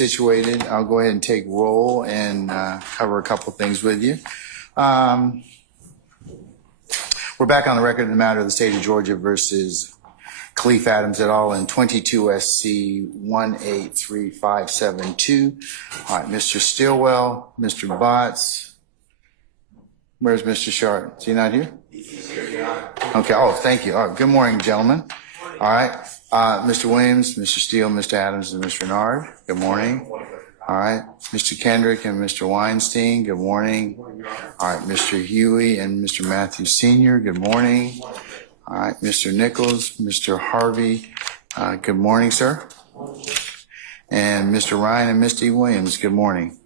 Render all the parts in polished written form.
situated, I'll go ahead and take roll and cover a couple things with you. We're back on the record in the matter of the state of Georgia versus Khalif Adams et al. In 22 SC 183572. All right, Mr. Stillwell, Mr. Botts. Where's Mr. Sharp? Is he not here? He's here. Okay. Oh, thank you. All right. Good morning, gentlemen. All right. Mr. Williams, Mr. Steele, Mr. Adams, and Mr. Nard. Good morning. All right. Mr. Kendrick and Mr. Weinstein. Good morning. All right. Mr. Huey and Mr. Matthews Sr. Good morning. All right. Mr. Nichols, Mr. Harvey. Good morning, sir. And Mr. Ryan and Misty Williams. Good morning.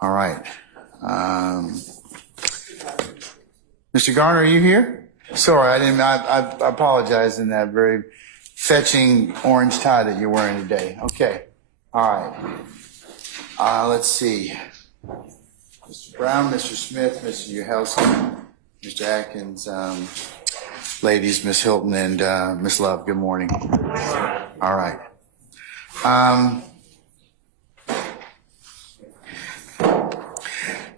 All right. Mr. Garner, are you here? Sorry, I apologize in that very fetching orange tie that you're wearing today. Okay. All right. Let's see. Mr. Brown, Mr. Smith, Mr. Uhelski, Mr. Atkins, ladies, Miss Hilton and Miss Love. Good morning. All right.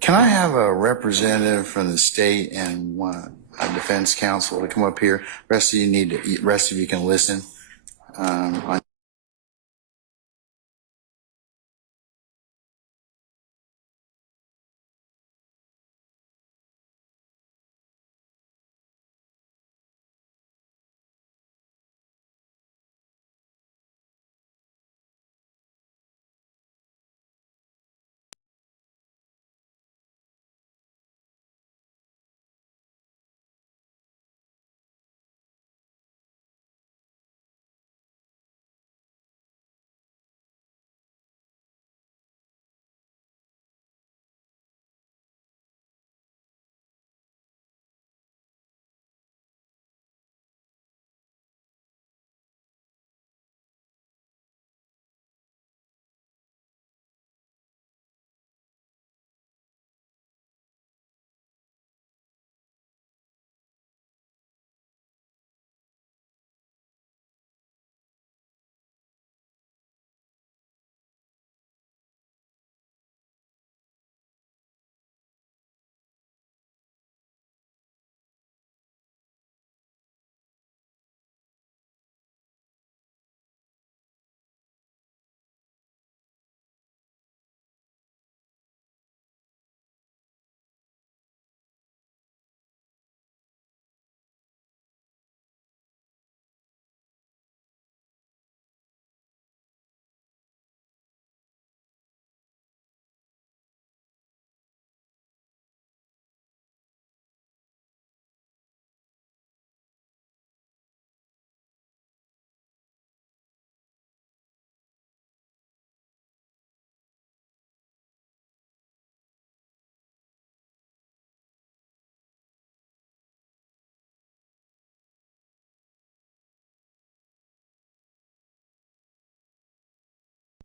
Can I have a representative from the state and a defense counsel to come up here? Rest of you can listen.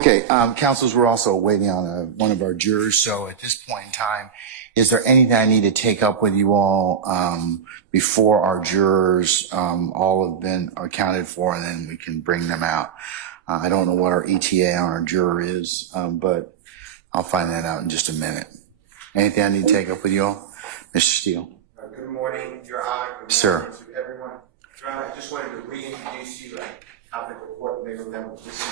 Okay, counsels, we're also waiting on one of our jurors. So at this point in time, is there anything I need to take up with you all before our jurors all have been accounted for, and then we can bring them out? I don't know what our ETA on our juror is, but I'll find that out in just a minute. Anything I need to take up with you all? Mr. Steele. Good morning, Your Honor. Good morning, sir. To everyone. Your Honor, I just wanted to reintroduce you. I have the report, may remember this is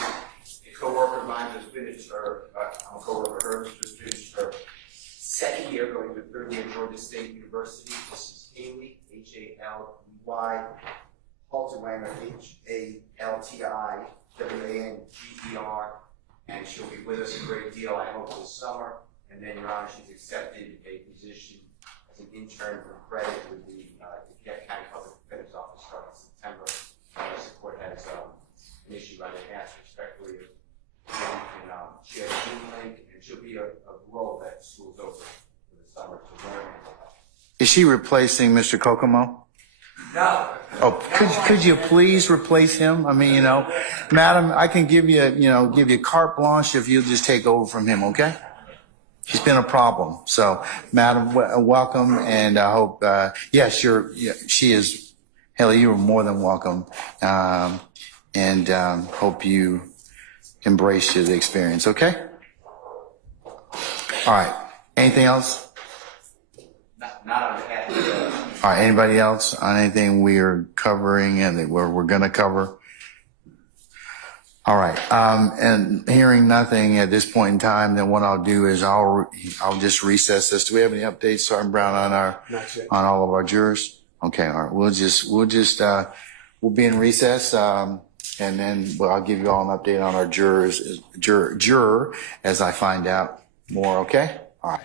a co-worker of mine who's finished her, I'm a co-worker of hers, just finished her second year going to third year at Georgia State University. This is Haley, H-A-L-E-Y, Haltiwanger, H-A-L-T-I-W-A-N-G-E-R, and she'll be with us a great deal, I hope, this summer. And then, Your Honor, she's accepted a position as an intern for credit with the County Public Defender's Office starting in September. Unless the court has an issue, I would ask respectfully if we can share the Zoom link, and she'll be a role that school's over for the summer to learn. Is she replacing Mr. Kokomo? No. Oh, could you please replace him? I mean, madam, I can give you carte blanche if you'll just take over from him, okay? She's been a problem. So, madam, welcome, and I hope, yes, she is, Haley, you are more than welcome. Hope you embrace the experience. Okay. All right. Anything else? Not on behalf of the All right. Anybody else on anything we are covering and that we're going to cover? All right. And hearing nothing at this point in time, then what I'll do is I'll just recess this. Do we have any updates, Sergeant Brown, on all of our jurors? Okay. All right. We'll be in recess. And then I'll give you all an update on our juror as I find out more. Okay. All right.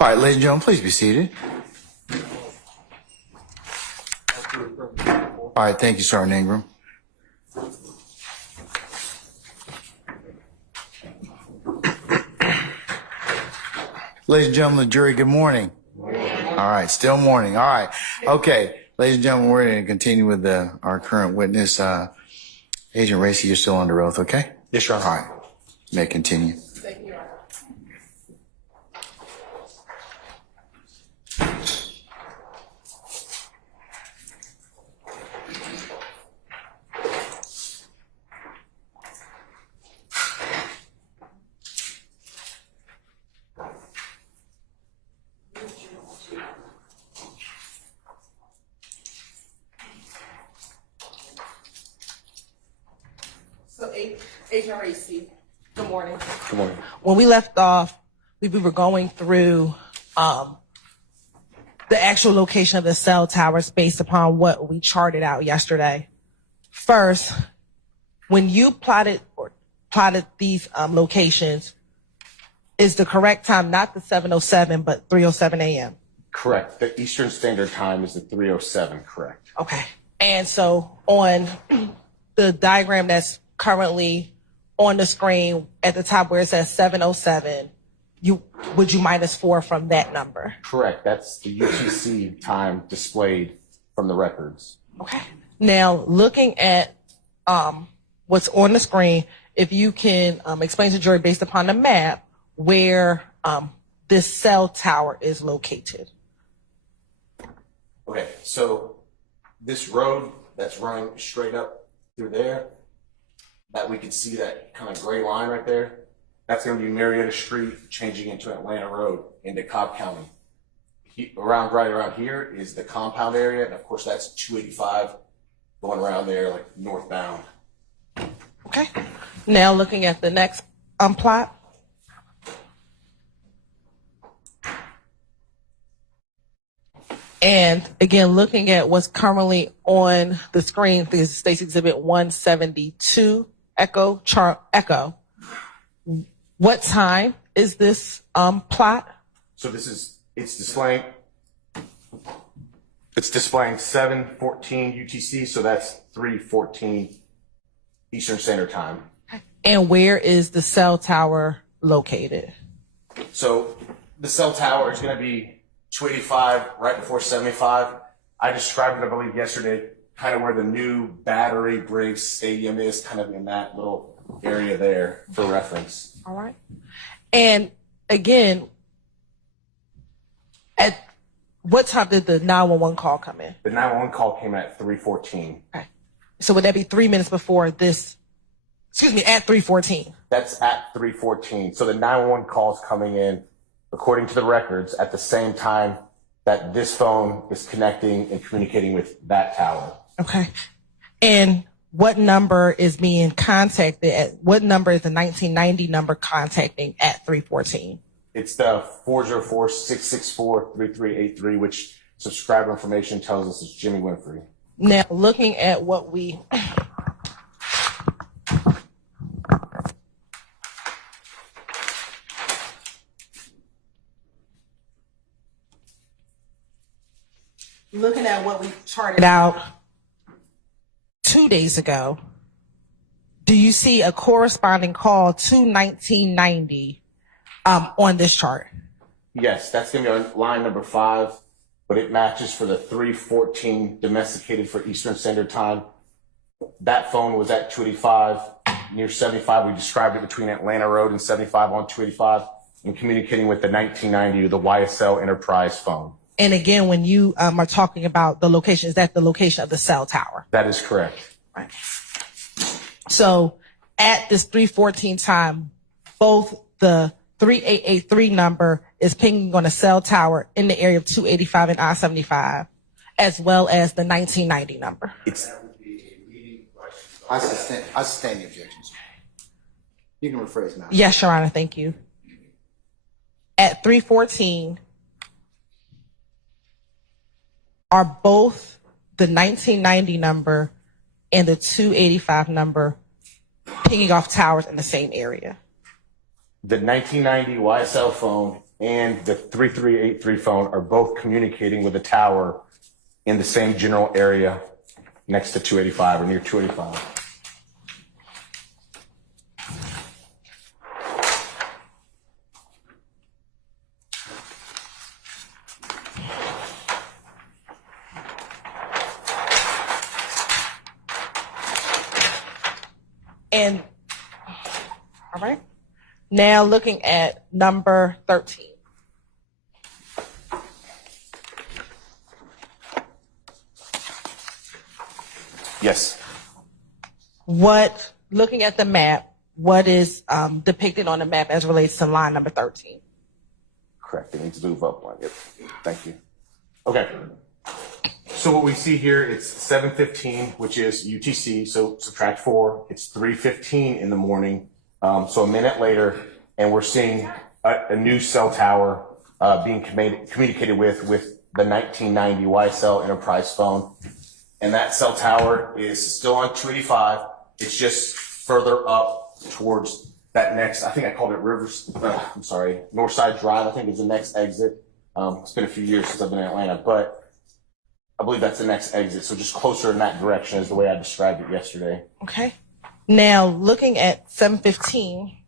All right, ladies and gentlemen, please be seated. All right, thank you, Sergeant Ingram. Ladies and gentlemen, the jury, good morning. All right, still morning. All right. Okay, ladies and gentlemen, we're going to continue with our current witness. Agent Raissi, you're still under oath, okay? Yes, Your Honor. All right. May it continue. Thank you, Your Honor. So, Agent Raissi, good morning. Good morning. When we left off, we were going through the actual location of the cell towers based upon what we charted out yesterday. First, when you plotted these locations, is the correct time not the 7:07 but 3:07 a.m.? Correct. The Eastern Standard Time is the 3:07, correct. Okay. And so on the diagram that's currently on the screen at the top where it says 7:07, would you minus 4 from that number? Correct. That's the UTC time displayed from the records. Okay. Now, looking at what's on the screen, if you can explain to the jury based upon the map where this cell tower is located. Okay, so this road that's running straight up through there, that we can see that kind of gray line right there, that's going to be Marietta Street changing into Atlanta Road into Cobb County. Right around here is the compound area, and of course that's 285 going around there like northbound. Okay. Now looking at the next plot. And again, looking at what's currently on the screen, this is State's Exhibit 172, Echo. What time is this plot? So it's displaying 7:14 UTC, so that's 3:14 Eastern Standard Time. And where is the cell tower located? So the cell tower is going to be 285 right before 75. I described it, I believe, yesterday, kind of where the new Battery Braves Stadium is, kind of in that little area there for reference. All right. And again, at what time did the 911 call come in? The 911 call came at 3:14. Okay. So would that be 3 minutes before this? Excuse me, at 3:14. That's at 3:14. So the 911 call is coming in, according to the records, at the same time that this phone is connecting and communicating with that tower. Okay. And what number is being contacted at? What number is the 1990 number contacting at 3:14? It's the 404-664-3383, which subscriber information tells us is Jimmy Winfrey. Now, looking at what we charted out 2 days ago, do you see a corresponding call to 1990 on this chart? Yes, that's going to be our line number 5, but it matches for the 3:14 domesticated for Eastern Standard Time. That phone was at 285 near 75. We described it between Atlanta Road and 75 on 285 and communicating with the 1990, the YSL Enterprise phone. And again, when you are talking about the location, is that the location of the cell tower? That is correct. Right. So at this 3:14 time, both the 3883 number is pinging on a cell tower in the area of 285 and I-75, as well as the 1990 number. I sustain the objections. You can rephrase now. Yes, Your Honor, thank you. At 3:14, are both the 1990 number and the 285 number pinging off towers in the same area? The 1990 YSL phone and the 3383 phone are both communicating with the tower in the same general area next to 285 or near 285. And, all right. Now looking at number 13. Yes. Looking at the map, what is depicted on the map as relates to line number 13? Correct. It needs to move up one. Yep. Thank you. Okay. So what we see here, it's 7:15, which is UTC. So subtract 4. It's 3:15 in the morning. So a minute later, and we're seeing a new cell tower being communicated with the 1990 YSL Enterprise phone. And that cell tower is still on 285. It's just further up towards that next, I think I called it Northside Drive, I think is the next exit. It's been a few years since I've been in Atlanta, but I believe that's the next exit. So just closer in that direction is the way I described it yesterday. Okay. Now looking at 7:15.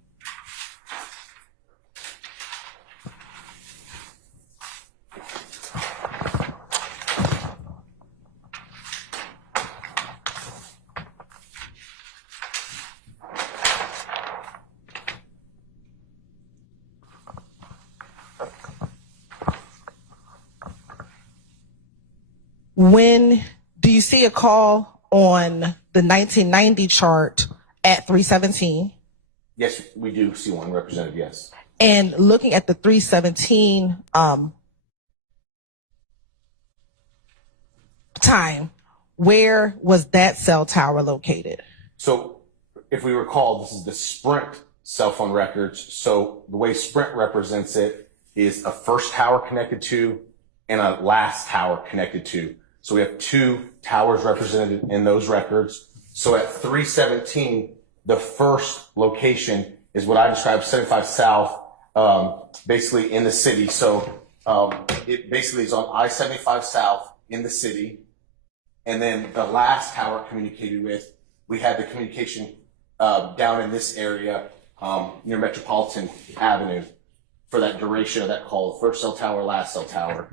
When do you see a call on the 1990 chart at 3:17? Yes, we do see one represented, yes. And looking at the 3:17 time, where was that cell tower located? So if we recall, this is the Sprint cell phone records. So the way Sprint represents it is a first tower connected to and a last tower connected to. So we have 2 towers represented in those records. So at 3:17, the first location is what I described, 75 South, basically in the city. So it basically is on I-75 South in the city. And then the last tower communicated with, we had the communication down in this area near Metropolitan Avenue for that duration of that call. First cell tower, last cell tower.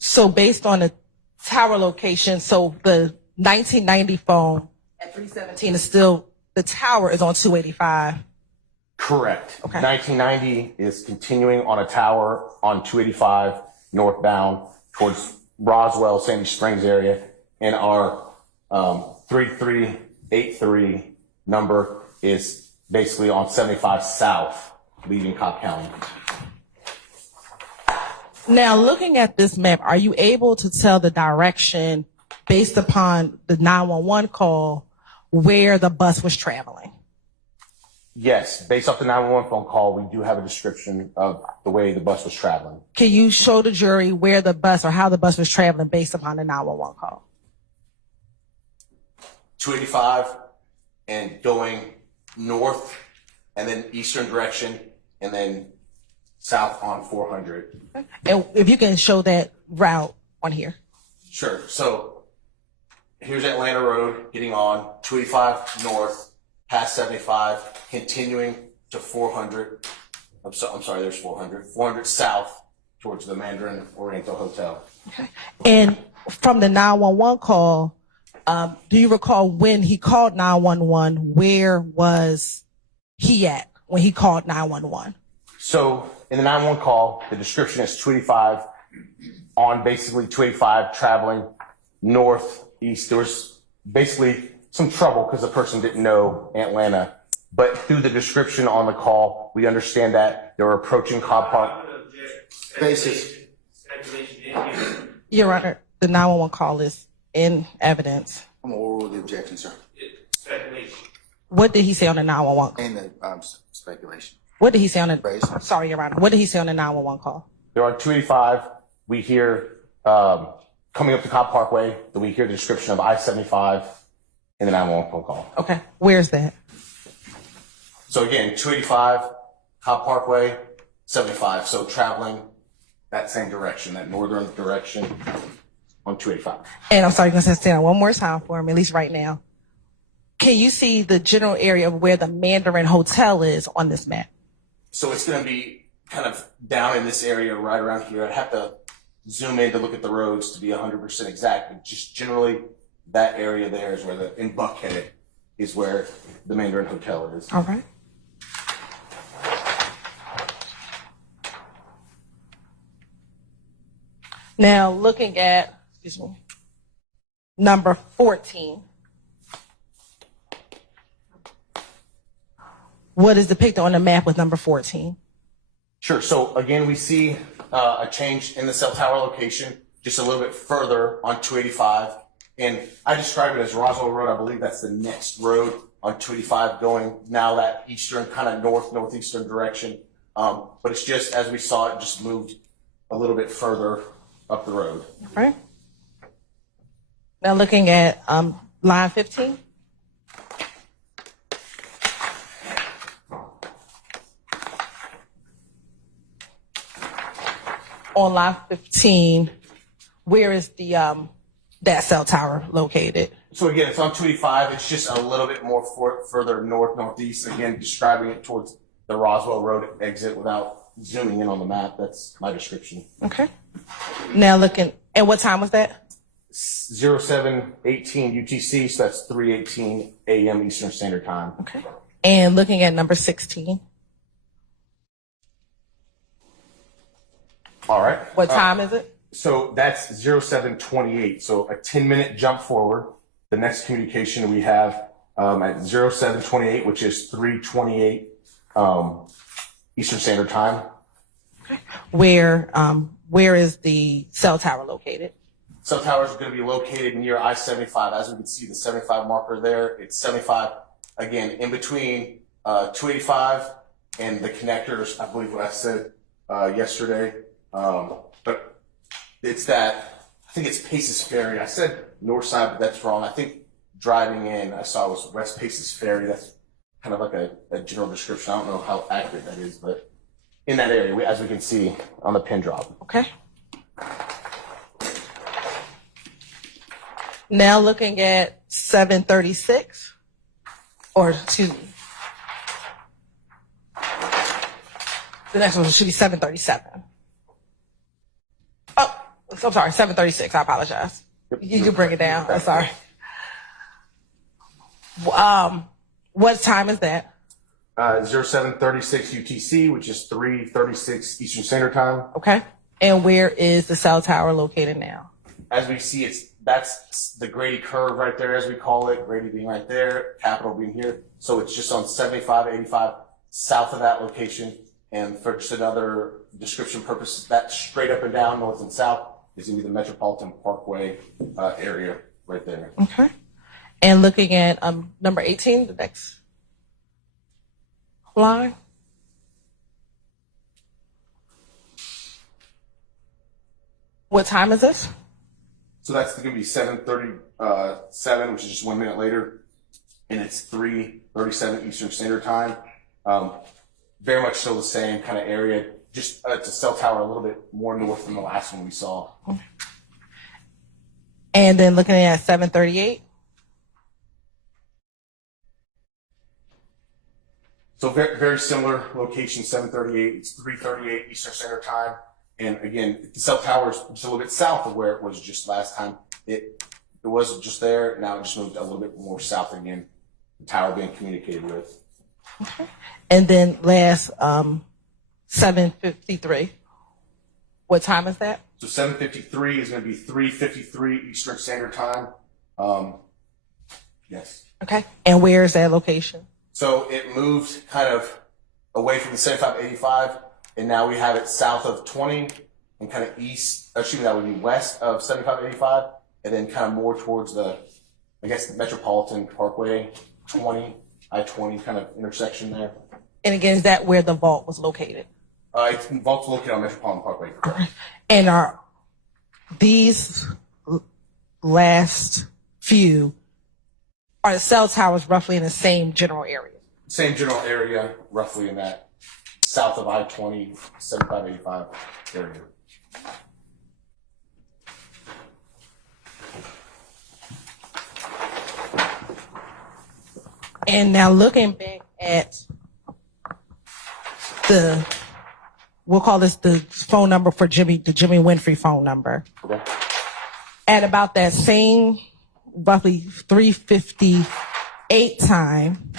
So based on the tower location, so the 1990 phone at 3:17 is still, the tower is on 285. Correct. Okay. 1990 is continuing on a tower on 285 northbound towards Roswell, Sandy Springs area. And our 3383 number is basically on 75 South, leaving Cobb County. Now, looking at this map, are you able to tell the direction based upon the 911 call where the bus was traveling? Yes, based off the 911 phone call, we do have a description of the way the bus was traveling. Can you show the jury where the bus or how the bus was traveling based upon the 911 call? 285 and going north and then eastern direction and then south on 400. And if you can show that route on here. Sure. So here's Atlanta Road, getting on 285 north, past 75, continuing to 400. I'm sorry, there's 400. 400 south towards the Mandarin Oriental Hotel. Okay. And from the 911 call, do you recall when he called 911, where was he at when he called 911? So in the 911 call, the description is 285 on basically 285 traveling northeast. There was basically some trouble because the person didn't know Atlanta. But through the description on the call, we understand that they were approaching Cobb Park. Basis. Your Honor, the 911 call is in evidence. I'm going to overrule the objection, sir. What did he say on the 911 call? And the speculation. What did he say on the, Raise. sorry, Your Honor, what did he say on the 911 call? They're on 285. We hear, coming up to Cobb Parkway, that we hear the description of I-75 in the 911 phone call. Okay, where's that? So again, 285, Cobb Parkway, 75. So traveling that same direction, that northern direction on 285. And I'm sorry, you're going to stand one more time for me, at least right now. Can you see the general area of where the Mandarin Hotel is on this map? So it's going to be kind of down in this area right around here. I'd have to zoom in to look at the roads to be 100% exact, but just generally that area there is where in Buckhead is where the Mandarin Hotel is. All right. Now, looking at, number 14. What is depicted on the map with number 14? Sure. So again, we see a change in the cell tower location just a little bit further on 285. And I describe it as Roswell Road. I believe that's the next road on 285 going now that eastern, kind of northeastern direction. But it's just, as we saw, it just moved a little bit further up the road. All right. Now looking at line 15. On line 15, where is the that cell tower located? So again, it's on 285. It's just a little bit more further northeast. Again, describing it towards the Roswell Road exit without zooming in on the map. That's my description. Okay. Now looking, and what time was that? 0718 UTC, so that's 3:18 a.m. Eastern Standard Time. Okay. And looking at number 16. All right. What time is it? So that's 0728. So a 10-minute jump forward. The next communication we have at 0728, which is 3:28 Eastern Standard Time. Okay. Where is the cell tower located? Cell tower is going to be located near I-75. As we can see, the 75 marker there. It's 75 again in between 285 and the connectors. I believe what I said yesterday. But it's that, I think it's Paces Ferry. I said north side, but that's wrong. I think driving in, I saw it was West Paces Ferry. That's kind of like a general description. I don't know how accurate that is, but in that area, as we can see on the pin drop. Okay. Now looking at 736, or excuse me. The next one should be 737. Oh, I'm sorry, 736. I apologize. You can bring it down. I'm sorry. What time is that? 0736 UTC, which is 3:36 Eastern Standard Time. Okay. And where is the cell tower located now? As we see, that's the Grady curve right there, as we call it. Grady being right there, Capitol being here. So it's just on 75, 85, south of that location. And for just another description purpose, that straight up and down, north and south, is going to be the Metropolitan Parkway area right there. Okay. And looking at number 18, the next line. What time is this? So that's going to be 7:37, which is just 1 minute later, and it's 3:37 Eastern Standard Time. Very much still the same kind of area. Just it's a cell tower a little bit more north than the last one we saw. And then looking at 738. So very, very similar location, 738. It's 3:38 Eastern Standard Time. And again, the cell tower is just a little bit south of where it was just last time. It was just there. Now it just moved a little bit more south again. The tower being communicated with. Okay. And then last, 753. What time is that? So 7:53 is going to be 3:53 Eastern Standard Time. Yes. Okay. And where is that location? So it moved kind of away from the 75-85, and now we have it south of 20 and kind of east, excuse me, that would be west of 75-85, and then kind of more towards the, I guess, the Metropolitan Parkway, 20, I-20 kind of intersection there. And again, is that where the vault was located? It's vault's located on Metropolitan Parkway. Correct. And are these last few, are the cell towers roughly in the same general area? Same general area, roughly in that south of I-20, 7585 area. And now looking back at we'll call this the phone number for the Jimmy Winfrey phone number. Okay. At about that same roughly 3:58 time,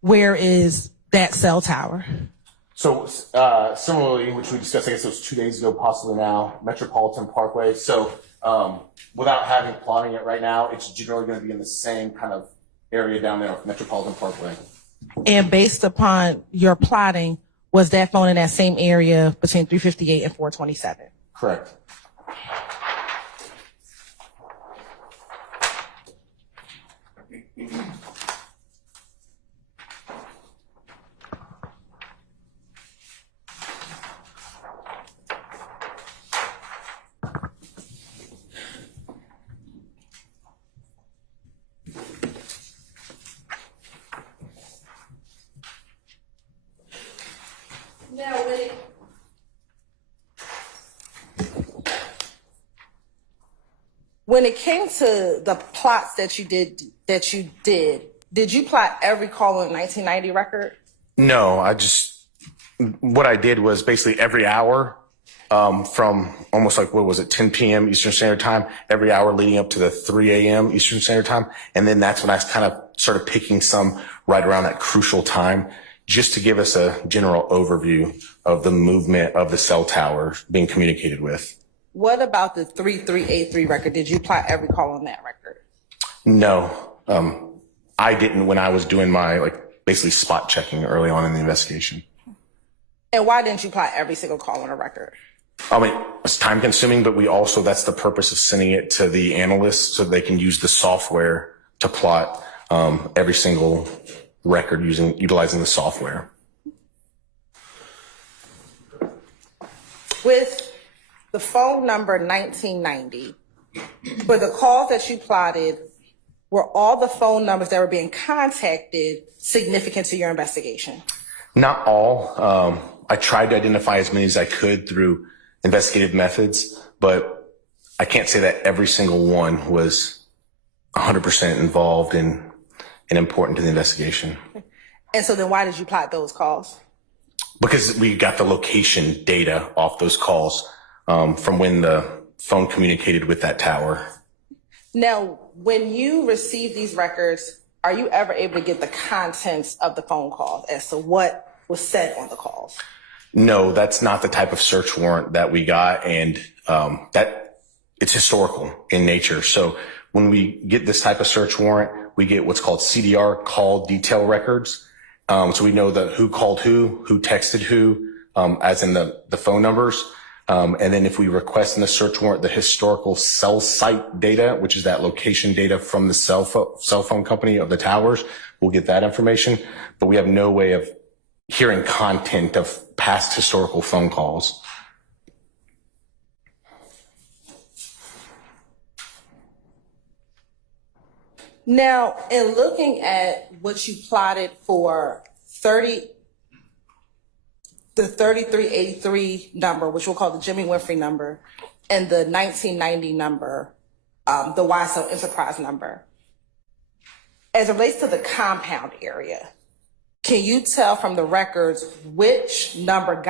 where is that cell tower? So similarly, which we discussed, I guess it was 2 days ago, possibly now, Metropolitan Parkway. So without having plotting it right now, it's generally going to be in the same kind of area down there, Metropolitan Parkway. And based upon your plotting, was that phone in that same area between 3:58 and 4:27? Correct. Now, when it came to the plots that you did, did you plot every call on 1990 record? No, what I did was basically every hour from almost like, 10 p.m. Eastern Standard Time, every hour leading up to the 3 a.m. Eastern Standard Time. And then that's when I kind of started picking some right around that crucial time, just to give us a general overview of the movement of the cell tower being communicated with. What about the 3383 record? Did you plot every call on that record? No, I didn't when I was doing my basically spot checking early on in the investigation. And why didn't you plot every single call on a record? I mean, it's time consuming, but that's the purpose of sending it to the analysts so they can use the software to plot every single record utilizing the software. With the phone number 1990, for the calls that you plotted, were all the phone numbers that were being contacted significant to your investigation? Not all. I tried to identify as many as I could through investigative methods, but I can't say that every single one was 100% involved and important to the investigation. And so then why did you plot those calls? Because we got the location data off those calls from when the phone communicated with that tower. Now, when you receive these records, are you ever able to get the contents of the phone calls as to what was said on the calls? No, that's not the type of search warrant that we got, and that it's historical in nature. So when we get this type of search warrant, we get what's called CDR, call detail records. So we know who called who texted who, as in the phone numbers. And then if we request in the search warrant the historical cell site data, which is that location data from the cell phone company of the towers, we'll get that information. But we have no way of hearing content of past historical phone calls. Now, in looking at what you plotted for the 3383 number, which we'll call the Jimmy Winfrey number, and the 1990 number, the YSL Enterprise number, as it relates to the compound area, can you tell from the records which number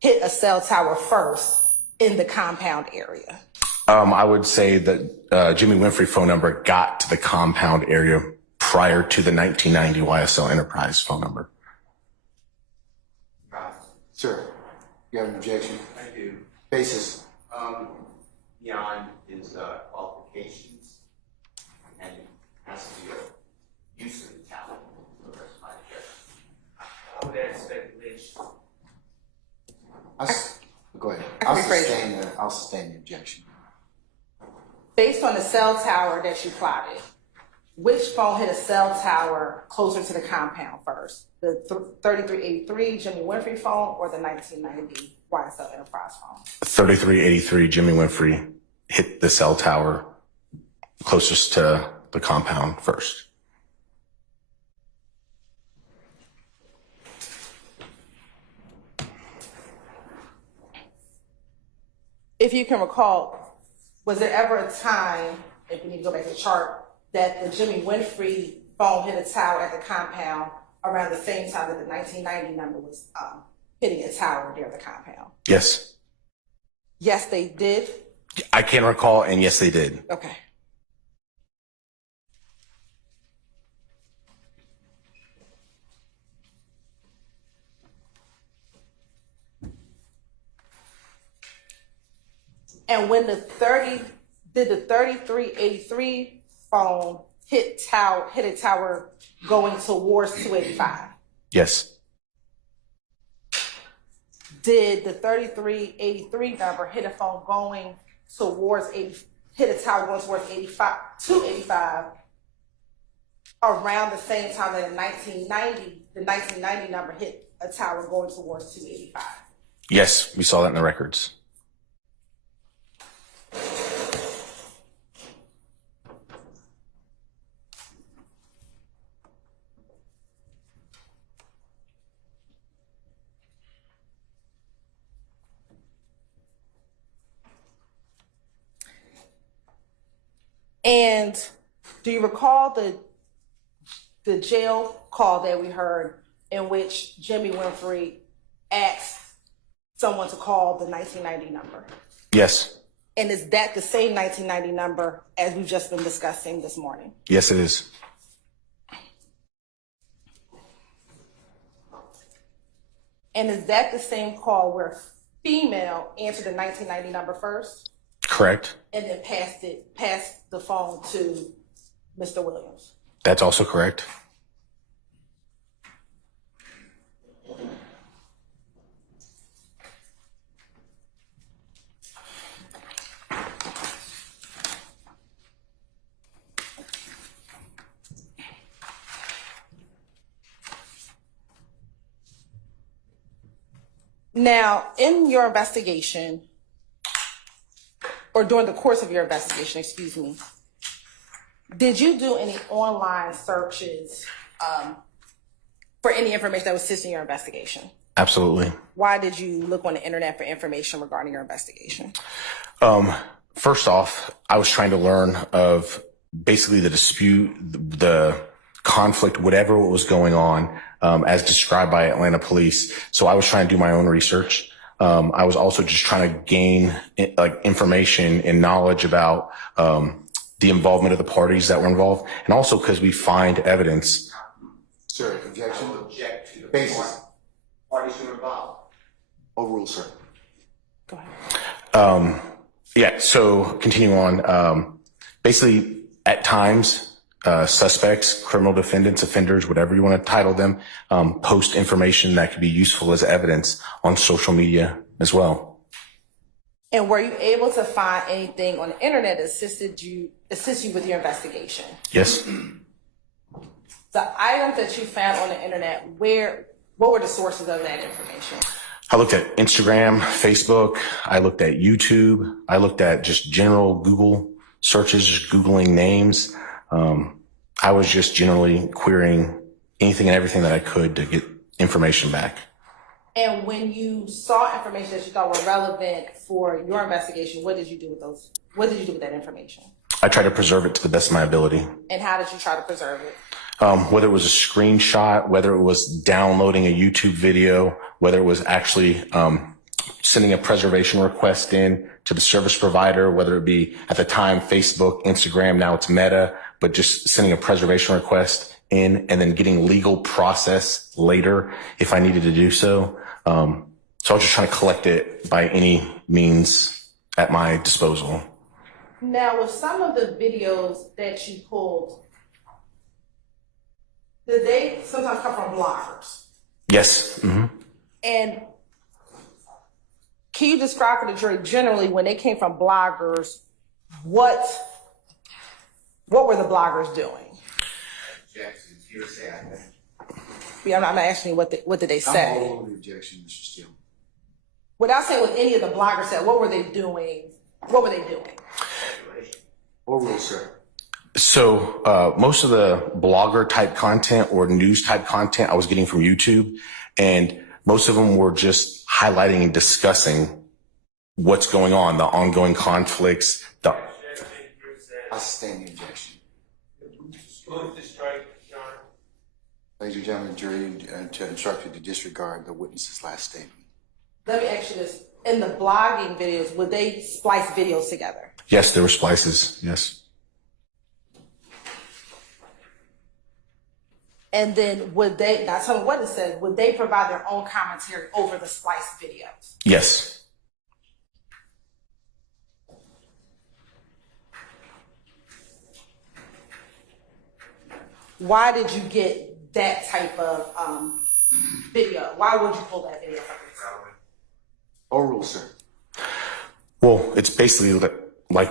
hit a cell tower first in the compound area? I would say that Jimmy Winfrey phone number got to the compound area prior to the 1990 YSL Enterprise phone number. Sir, you have an objection? I do. Basis. Beyond his qualifications, and it has to be a use of the talent for the rest of my career. Oh, that's speculation. Go ahead. I can rephrase it. I'll sustain the objection. Based on the cell tower that you plotted, which phone hit a cell tower closer to the compound first? The 3383 Jimmy Winfrey phone or the 1990 YSL Enterprise phone? 3383 Jimmy Winfrey hit the cell tower closest to the compound first. if you can recall, was there ever a time, if we need to go back to the chart, that the Jimmy Winfrey phone hit a tower at the compound around the same time that the 1990 number was hitting a tower near the compound? Yes. Yes, they did. I can recall, and yes, they did. Okay. And when did the 3383 phone hit a tower going towards 285? Yes. Did the 3383 number hit a phone going towards hit a tower going towards 285 around the same time that the 1990 number hit a tower going towards 285? Yes, we saw that in the records. And do you recall the jail call that we heard in which Jimmy Winfrey asked someone to call the 1990 number? Yes. And is that the same 1990 number as we've just been discussing this morning? Yes, it is. And is that the same call where female answered the 1990 number first? Correct. And then passed the phone to Mr. Williams? That's also correct. Now, in your investigation, or during the course of your investigation, excuse me, did you do any online searches for any information that was assisting your investigation? Absolutely. Why did you look on the internet for information regarding your investigation? First off, I was trying to learn of basically the dispute, the conflict, whatever was going on, as described by Atlanta police. So I was trying to do my own research. I was also just trying to gain information and knowledge about the involvement of the parties that were involved, and also because we find evidence. Sir, I objection? will object to the Basis. parties who are involved. Overruled, sir. Go ahead. Yeah, so continuing on, basically at times, suspects, criminal defendants, offenders, whatever you want to title them, post information that could be useful as evidence on social media as well. And were you able to find anything on the internet that assist you with your investigation? Yes. The items that you found on the internet, what were the sources of that information? I looked at Instagram, Facebook. I looked at YouTube. I looked at just general Google searches, just Googling names. I was just generally querying anything and everything that I could to get information back. And when you saw information that you thought were relevant for your investigation, what did you do with those? What did you do with that information? I tried to preserve it to the best of my ability. And how did you try to preserve it? Whether it was a screenshot, whether it was downloading a YouTube video, whether it was actually sending a preservation request in to the service provider, whether it be at the time Facebook, Instagram, now it's Meta, but just sending a preservation request in and then getting legal process later if I needed to do so. So I was just trying to collect it by any means at my disposal. Now, with some of the videos that you pulled, did they sometimes come from bloggers? Yes. Mm-hmm. And can you describe for the jury generally when they came from bloggers, what were the bloggers doing? Objection, hearsay, I think. Yeah, I'm not asking you what did they I'm say. all over the objection, Mr. Steele. Without saying what any of the bloggers said, what were they doing? What were they doing? Overruled, sir. So most of the blogger type content or news type content I was getting from YouTube, and most of them were just highlighting and discussing what's going on, the ongoing conflicts, the I sustain the objection. Move to strike, Your Honor. Ladies and gentlemen, jury to instruct you to disregard the witness's last statement. Let me ask you this. In the blogging videos, would they splice videos together? yes, there were splices. Yes. And then would they, not telling what it says, would they provide their own commentary over the spliced videos? Yes. Why did you get that type of video? Why would you pull that video from this? Overrule, sir. Well, it's basically like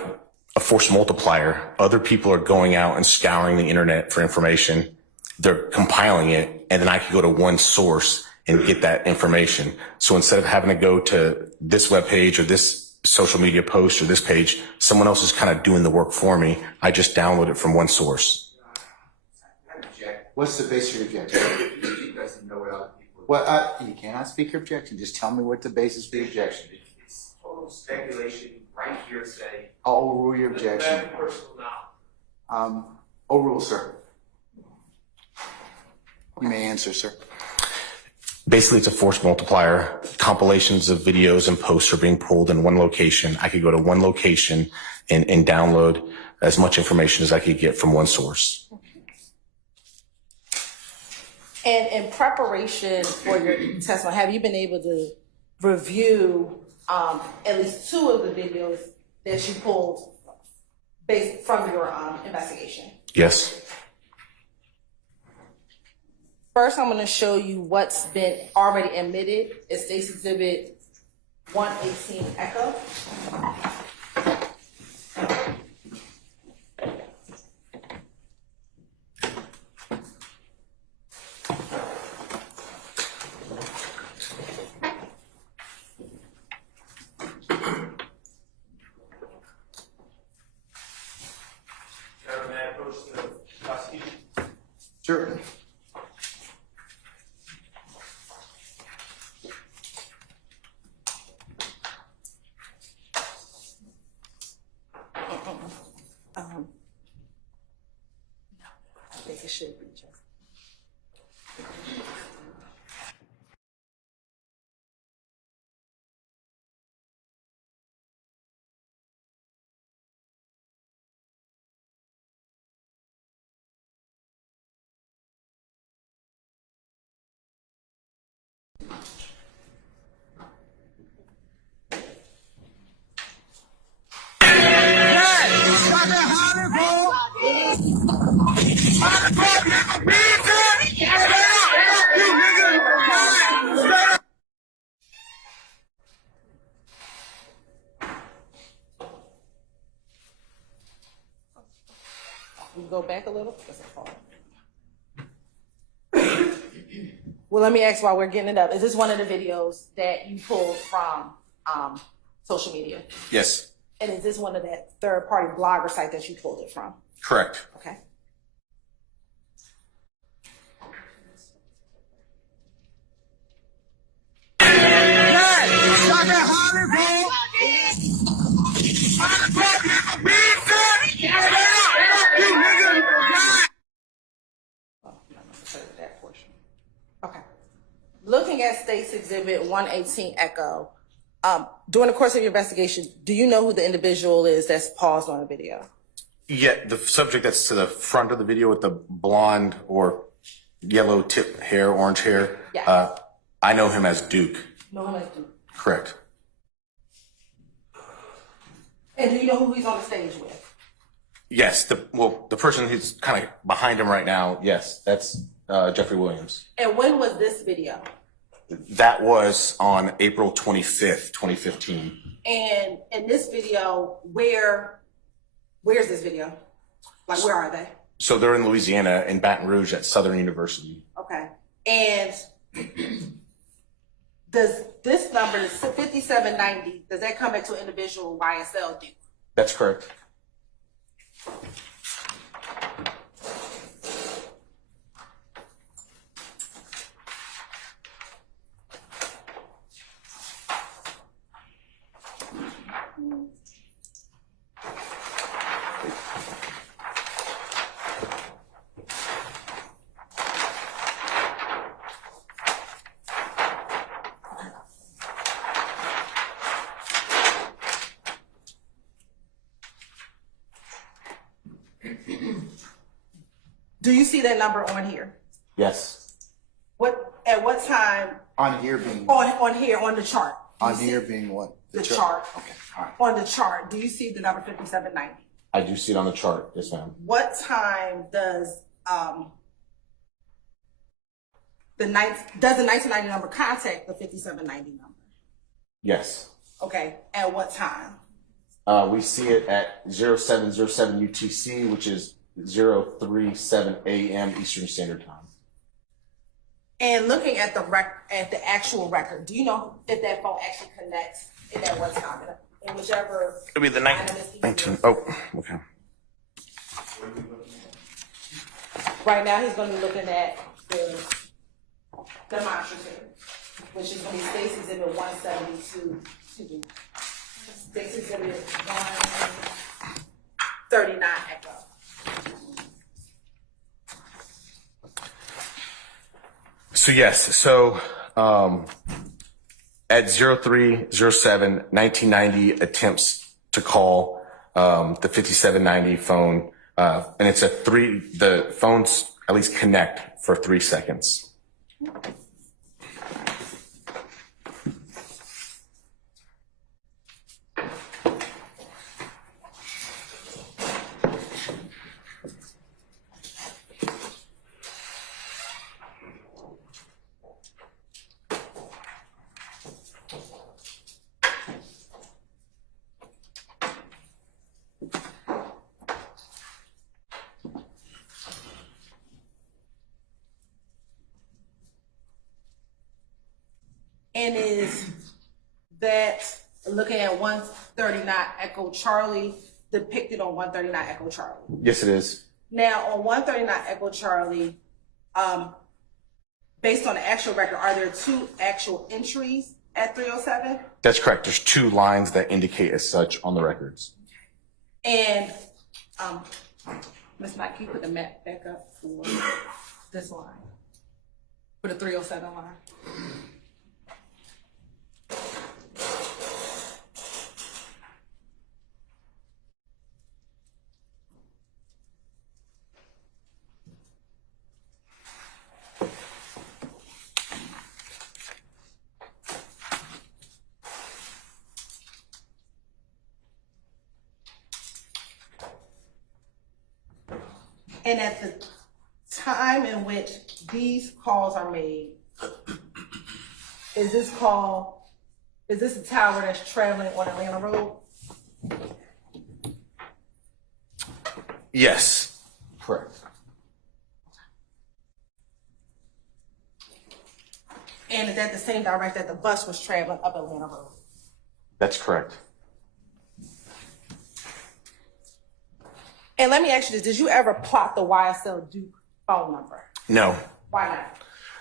a force multiplier. Other people are going out and scouring the internet for information. They're compiling it, and then I could go to one source and get that information. So instead of having to go to this webpage or this social media post or this page, someone else is kind of doing the work for me. I just download it from one source. I object. What's the basis of your objection? You guys know what other people. Well, you cannot speak your objection. Just tell me what the basis for your objection. It's total speculation, right here say. I'll overrule your objection. Bad personal knowledge. Overrule, sir. You may answer, sir. Basically, it's a force multiplier. Compilations of videos and posts are being pulled in one location. I could go to one location and download as much information as I could get from one source. And in preparation for your testimony, have you been able to review at least two of the videos that you pulled based from your investigation? Yes. First, I'm going to show you what's been already admitted. It's State's Exhibit 118 Echo. Chairman, may I approach the prosecution? Sure. I think it should be just. You go back a little. That's a fall. Well, let me ask while we're getting it up. Is this one of the videos that you pulled from social media? Yes. And is this one of that third-party blogger site that you pulled it from? Correct. Okay. That portion. Okay. Looking at State's Exhibit 118 Echo, during the course of your investigation, do you know who the individual is that's paused on the video? Yeah, the subject that's to the front of the video with the blonde or yellow tip hair, orange hair. Yeah. I know him as Duke. Know him as Duke. Correct. And do you know who he's on the stage with? Yes. The person who's kind of behind him right now. Yes, that's Jeffrey Williams. And when was this video? That was on April 25th, 2015. And in this video, where's this video? Like, where are they? So they're in Louisiana, in Baton Rouge at Southern University. Okay. And does this number, 5790, does that come back to an individual YSL Duke? That's correct. Do you see that number on here? Yes. At what time On here being, on here on the chart? Do you on see here being what? the chart. Okay, all right. On the chart, do you see the number 5790? I do see it on the chart. Yes, ma'am. What time does the 1990 number contact the 5790 number? Yes. Okay, at what time? We see it at 0707 UTC, which is 037 a.m. Eastern Standard Time. And looking at the actual record, do you know if that phone actually connects in that one time? In whichever. It'll be the item is easier. 19. Oh, okay. Right now, he's going to be looking at the demonstrative, which is going to be Stacy's Exhibit 172. Excuse me. Stacy's Exhibit 139 echo. So yes, at 0307 1990 attempts to call the 5790 phone, and it's the phones at least connect for 3 seconds. And is that looking at 139 Echo Charlie depicted on 139 Echo Charlie? Yes, it is. Now, on 139 Echo Charlie, based on the actual record, are there 2 actual entries at 307? That's correct. There's 2 lines that indicate as such on the records. And Ms. Knight, can you put the map back up for this line? For the 307 line? And at the time in which these calls are made, is this a tower that's traveling on Atlanta Road? Yes. Correct. And is that the same direct that the bus was traveling up Atlanta Road? That's correct. And let me ask you this, did you ever plot the YSL Duke phone number? No. Why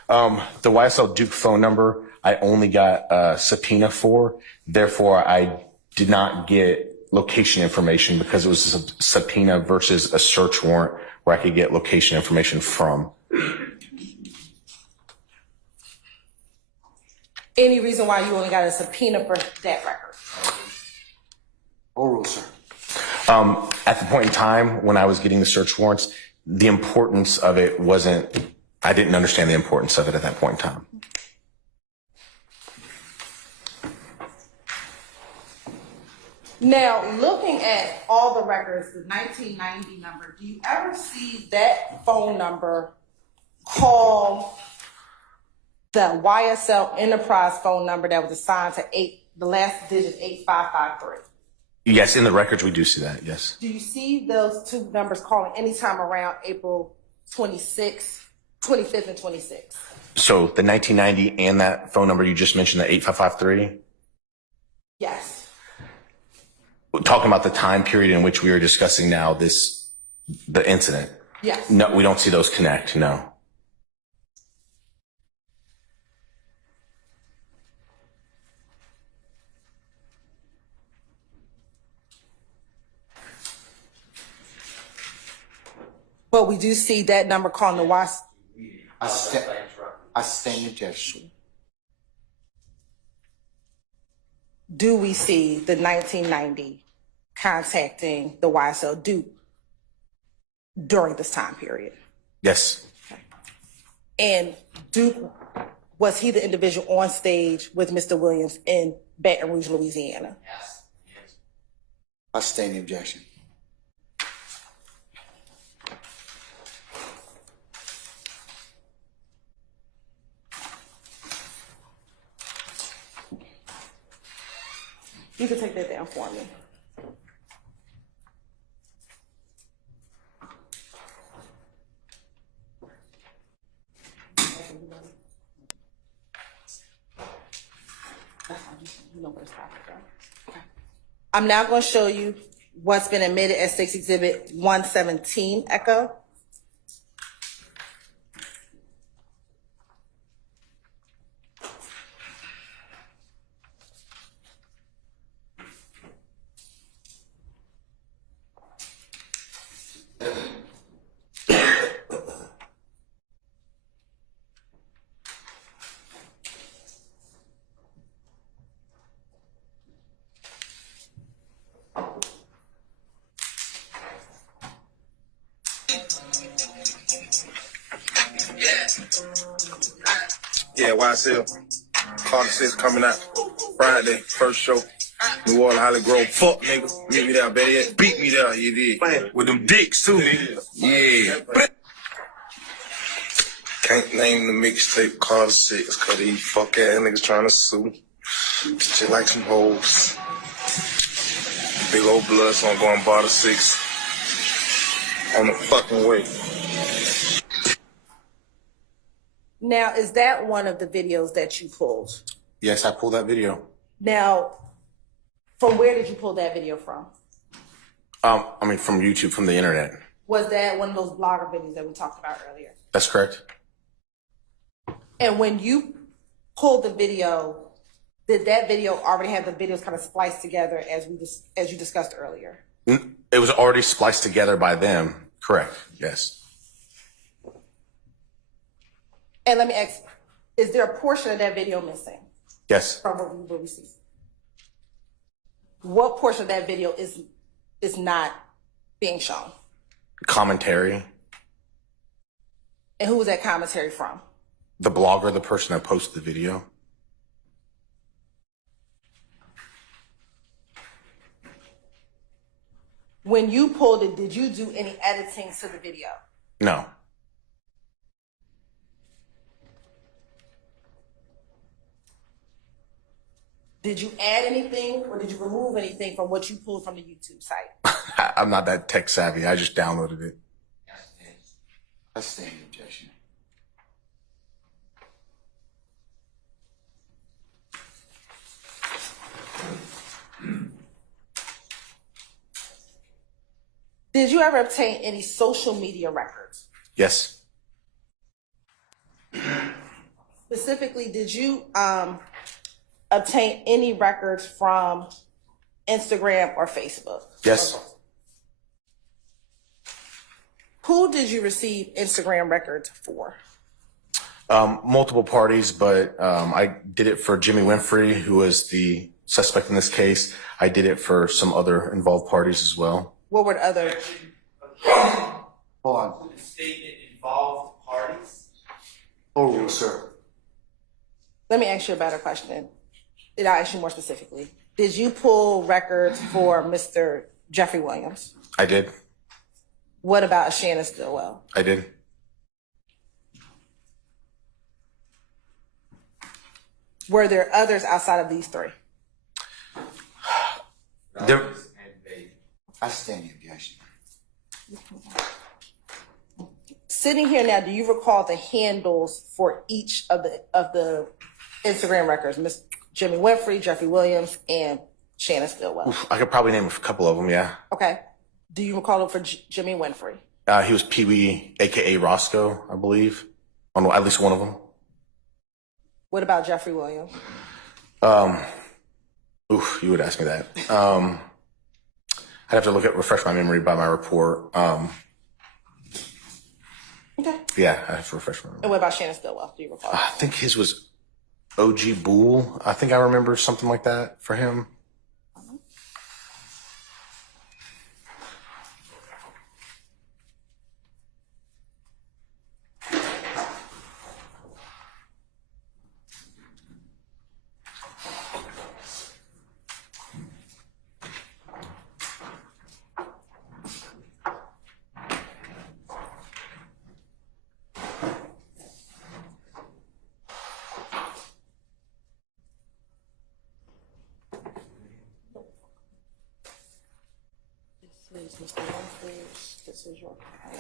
not? The YSL Duke phone number, I only got a subpoena for. Therefore, I did not get location information because it was a subpoena versus a search warrant where I could get location information from. Any reason why you only got a subpoena for that record? Oral, sir. At the point in time when I was getting the search warrants, the importance of it I didn't understand the importance of it at that point in time. Now, looking at all the records, the 1990 number, do you ever see that phone number call the YSL Enterprise phone number that was assigned to the last digit 8553? Yes, in the records we do see that, yes. Do you see those 2 numbers calling anytime around April 25th and 26th? So the 1990 and that phone number you just mentioned, the 8553? Yes. Talking about the time period in which we are discussing now the incident. Yes. No, we don't see those connect, no. But we do see that number calling the YSL. I stand objection. Do we see the 1990 contacting the YSL Duke during this time period? Yes. And Duke, was he the individual on stage with Mr. Williams in Baton Rouge, Louisiana? Yes. Yes. I sustain the objection. You can take that down for me. I'm now going to show you what's been admitted as State's Exhibit 117, Echo. Yeah, YSL. Carter 6 coming out Friday, first show. New Orleans, Holly Grove. Fuck, nigga. Meet me there, better yet. Beat me there, you did. Man, with them dicks, too, nigga. Yeah. Can't name the mixtape Carter 6, cause these fuck ass niggas trying to sue. Shit like some hoes. Big old blood, so I'm going bar 6 on the fucking way. Now, is that one of the videos that you pulled? Yes, I pulled that video. Now, from where did you pull that video from? From YouTube, from the internet. Was that one of those blogger videos that we talked about earlier? That's correct. And when you pulled the video, did that video already have the videos kind of spliced together as you discussed earlier? It was already spliced together by them. Correct. Yes. And let me ask, is there a portion of that video missing Yes. from what we see? What portion of that video is not being shown? Commentary. And who was that commentary from? The blogger, the person that posted the video. When you pulled it, did you do any editing to the video? No. Did you add anything or did you remove anything from what you pulled from the YouTube site? I'm not that tech savvy. I just downloaded it. Yes. Yes. I sustain the objection. Did you ever obtain any social media records? Yes. Specifically, did you obtain any records from Instagram or Facebook? Yes. Who did you receive Instagram records for? Multiple parties, but I did it for Jimmy Winfrey, who was the suspect in this case. I did it for some other involved parties as well. What were the other? Hold on. The statement involved parties. Overruled, sir. Let me ask you a better question. And I'll ask you more specifically. Did you pull records for Mr. Jeffrey Williams? I did. What about Shannon Stillwell? I did. Were there others outside of these three? There, And they, I sustain the objection. Sitting here now, do you recall the handles for each of the Instagram records? Miss Jimmy Winfrey, Jeffrey Williams, and Shannon Stillwell. I could probably name a couple of them, yeah. Okay. Do you recall it for Jimmy Winfrey? He was Pee Wee, a.k.a. Roscoe, I believe. On at least one of them. What about Jeffrey Williams? You would ask me that. I'd have to refresh my memory by my report. Okay. Yeah, I have to refresh my memory. And what about Shannon Stillwell? Do you recall? I think his was OG Bull. I think I remember something like that for him. please, Mr. Winfrey, this is your card.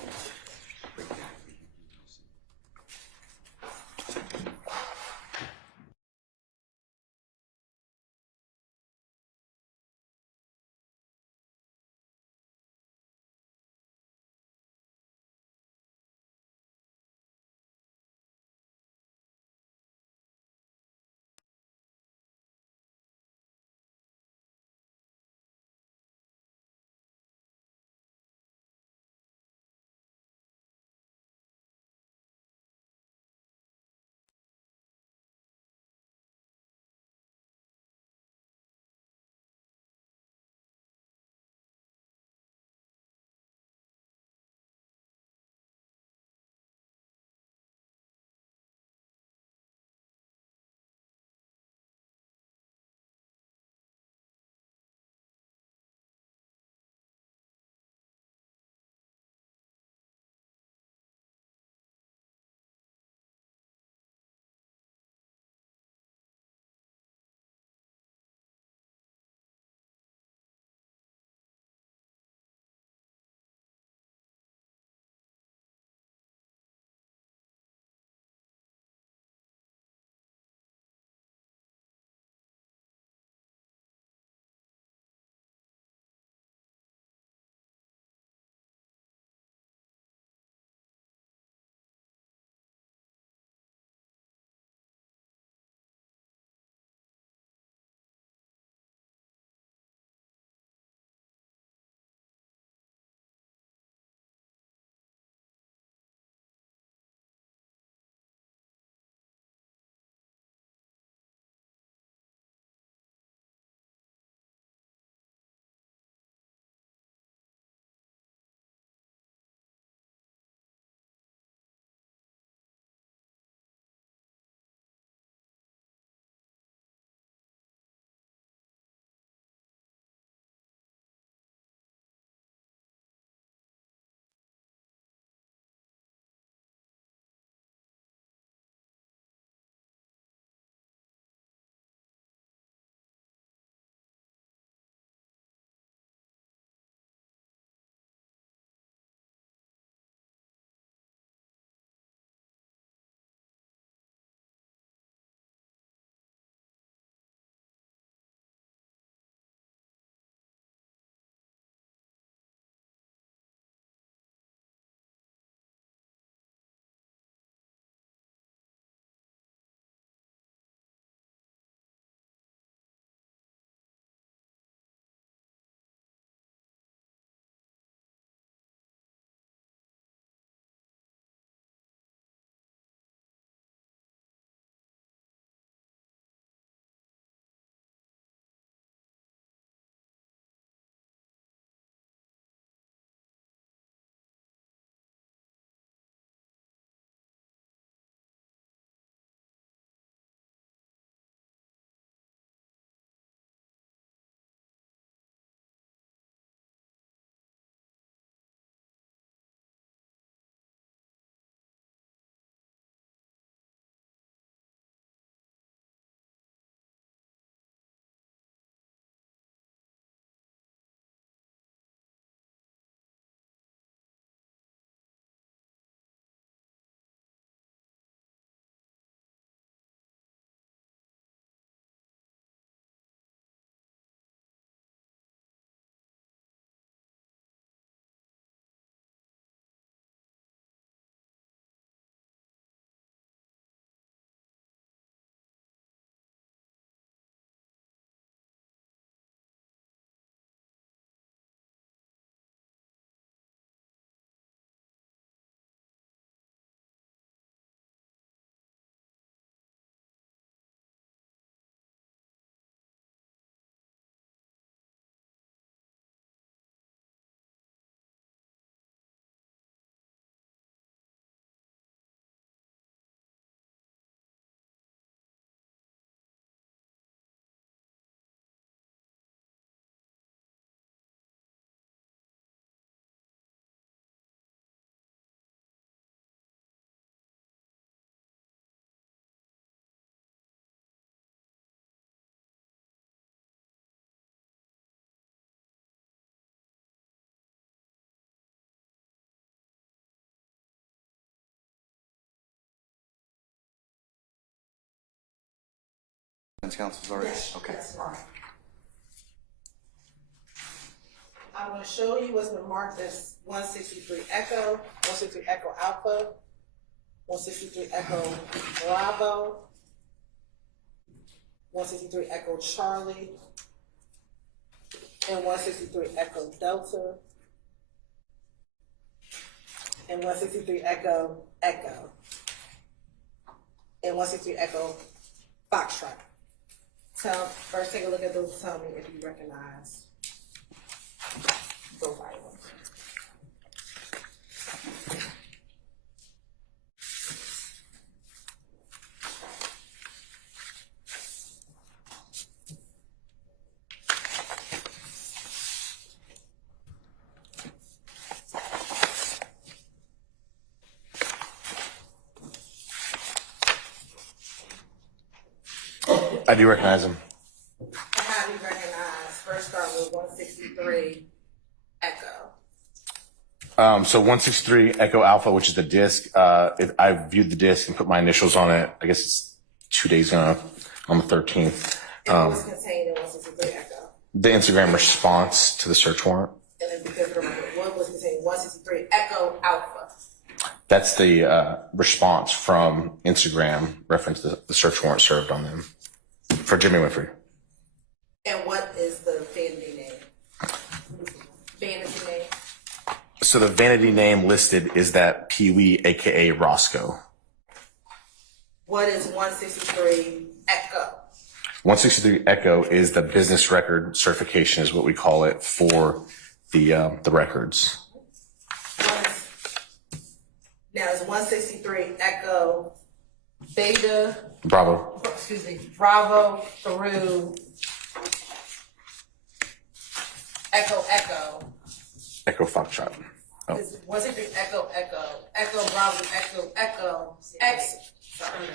Council's already? Okay. That's right. I'm going to show you what's been marked as 163 Echo, 163 Echo Alpha, 163 Echo Bravo, 163 Echo Charlie, and 163 Echo Delta, and 163 Echo Echo, and 163 Echo Foxtrot. First take a look at those, tell me if you recognize those items. I do recognize them. And how do you recognize? First start with 163 Echo. So 163 Echo Alpha, which is the disc. I viewed the disc and put my initials on it. I guess it's 2 days ago, on the 13th. And what's contained in 163 Echo? The Instagram response to the search warrant. And then because what was contained in 163 Echo Alpha? That's the response from Instagram reference to the search warrant served on them for Jimmy Winfrey. And what is the vanity name? Vanity name? So the vanity name listed is that Pee Wee, aka Roscoe. What is 163 Echo? 163 Echo is the business record certification, is what we call it for the records. Now is 163 Echo Beta, Bravo. Bravo through Echo Echo Foxtrot. Oh. Is 163 Echo Bravo X, sorry.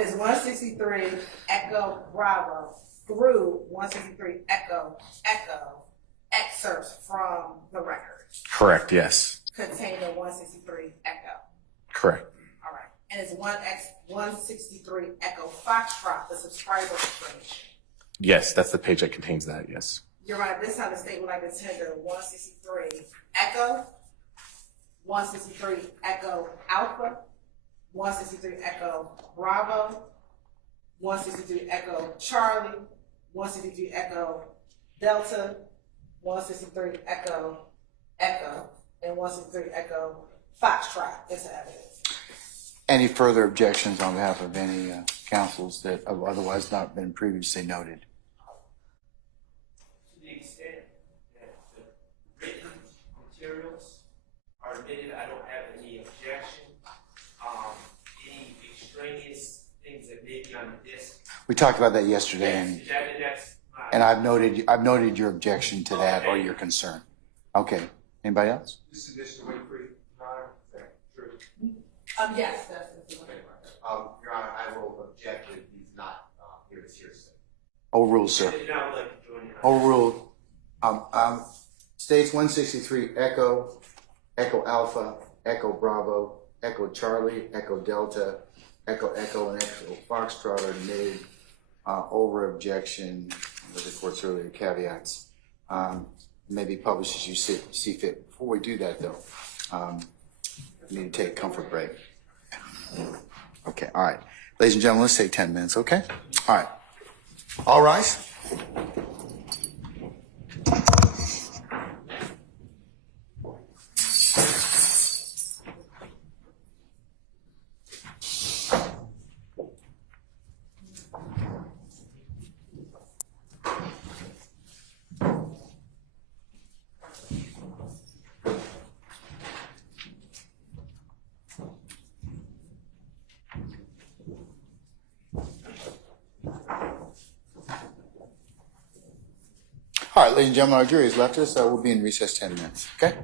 Is 163 Echo Bravo through 163 Echo excerpts from the record Correct, yes. contained in 163 Echo. Correct. All right. And it's 163 Echo Foxtrot, the subscriber information. Yes, that's the page that contains that, yes. You're right. This time the state would like to tender 163 Echo, 163 Echo Alpha, 163 Echo Bravo, 163 Echo Charlie, 163 Echo Delta, 163 Echo Echo, and 163 Echo Foxtrot into evidence. Any further objections on behalf of any councils that have otherwise not been previously noted? To the extent that the written materials are admitted, I don't have any objection. Any extraneous things that may be on the disc. We talked about that yesterday, and That's my. and I've noted your objection to that or your concern. Okay. Anybody else? This is Mr. Winfrey, Your Honor. Is that true? Yes, that's the Your Honor, I will object that he's not here as hearsay. Overruled, sir. And I would like to join you. Overruled. States 163 Echo, Echo Alpha, Echo Bravo, Echo Charlie, Echo Delta, Echo Echo, and Echo Foxtrot are admitted over objection with the court's earlier caveats. May be published as you see fit. Before we do that, though, we need to take a comfort break. Okay, all right. Ladies and gentlemen, let's take 10 minutes, okay? All right. All rise. All right, ladies and gentlemen, our jury has left us. We'll be in recess 10 minutes, okay?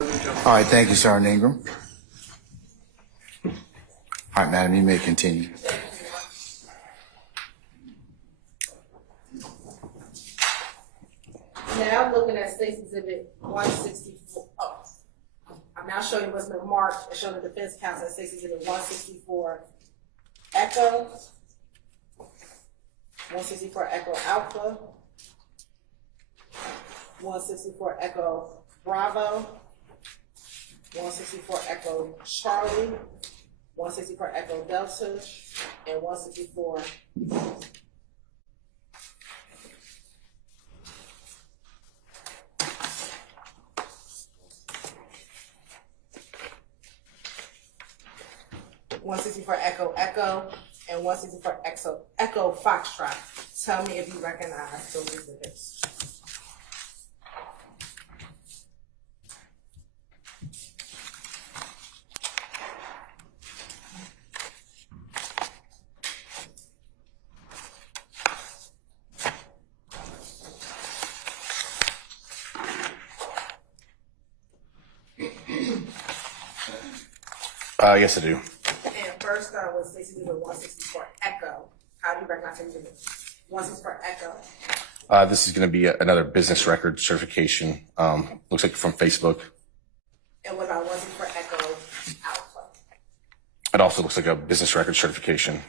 All right, thank you, Sergeant Ingram. All right, madam, you may continue. Now looking at State's Exhibit 164. Oh, I'm now showing what's been marked and showing the defense counsel at State's Exhibit 164 Echo, 164 Echo Alpha, 164 Echo Bravo, 164 Echo Charlie, 164 Echo Delta, and 164 164 Echo Echo and 164 Echo Foxtrot. Tell me if you recognize those exhibits. Yes, I do. And first start with State's Exhibit 164 Echo. How do you recognize Exhibit 164 Echo? This is going to be another business record certification. Looks like from Facebook. And what about 164 Echo Alpha? It also looks like a business record certification.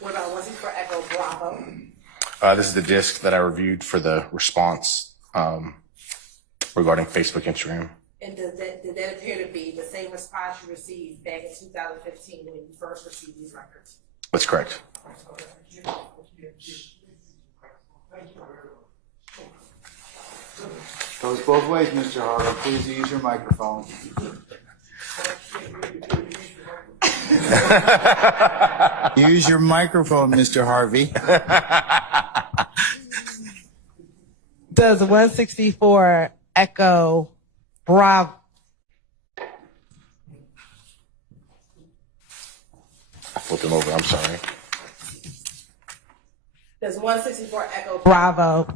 What about 164 Echo Bravo? This is the disc that I reviewed for the response regarding Facebook, Instagram. And did that appear to be the same response you received back in 2015 when you first received these records? That's correct. Goes both ways, Mr. Harvey. Please use your microphone. Use your microphone, Mr. Harvey. Does 164 Echo Bravo? I flipped him over. I'm sorry. Does 164 Echo Bravo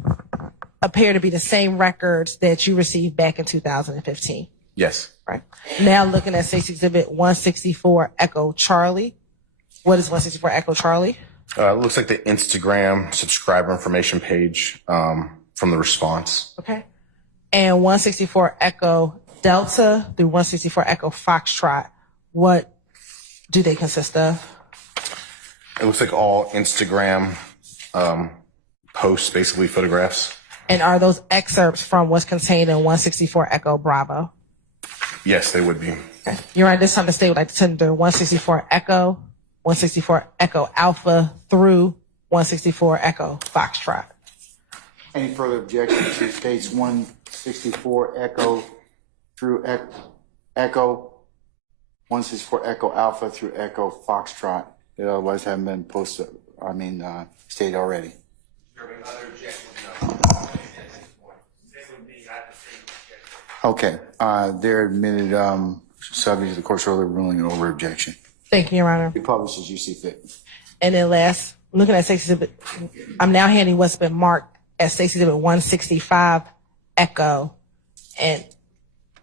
appear to be the same records that you received back in 2015? Yes. Right. Now looking at State's Exhibit 164 Echo Charlie. What is 164 Echo Charlie? It looks like the Instagram subscriber information page from the response. Okay. And 164 Echo Delta through 164 Echo Foxtrot. What do they consist of? It looks like all Instagram posts, basically photographs. And are those excerpts from what's contained in 164 Echo Bravo? Yes, they would be. Okay. You're right. This time the state would like to tender 164 Echo, 164 Echo Alpha through 164 Echo Foxtrot. Any further objection to states 164 Echo through Echo, 164 Echo Alpha through Echo Foxtrot that otherwise haven't been posted, stated already? During other objections, no. At this point. This would be not the same objection. Okay, they're admitted, subject to the court's earlier ruling and over objection. Thank you, Your Honor. Be published as you see fit. And then last, looking at State's Exhibit, I'm now handing what's been marked as State's Exhibit 165 Echo and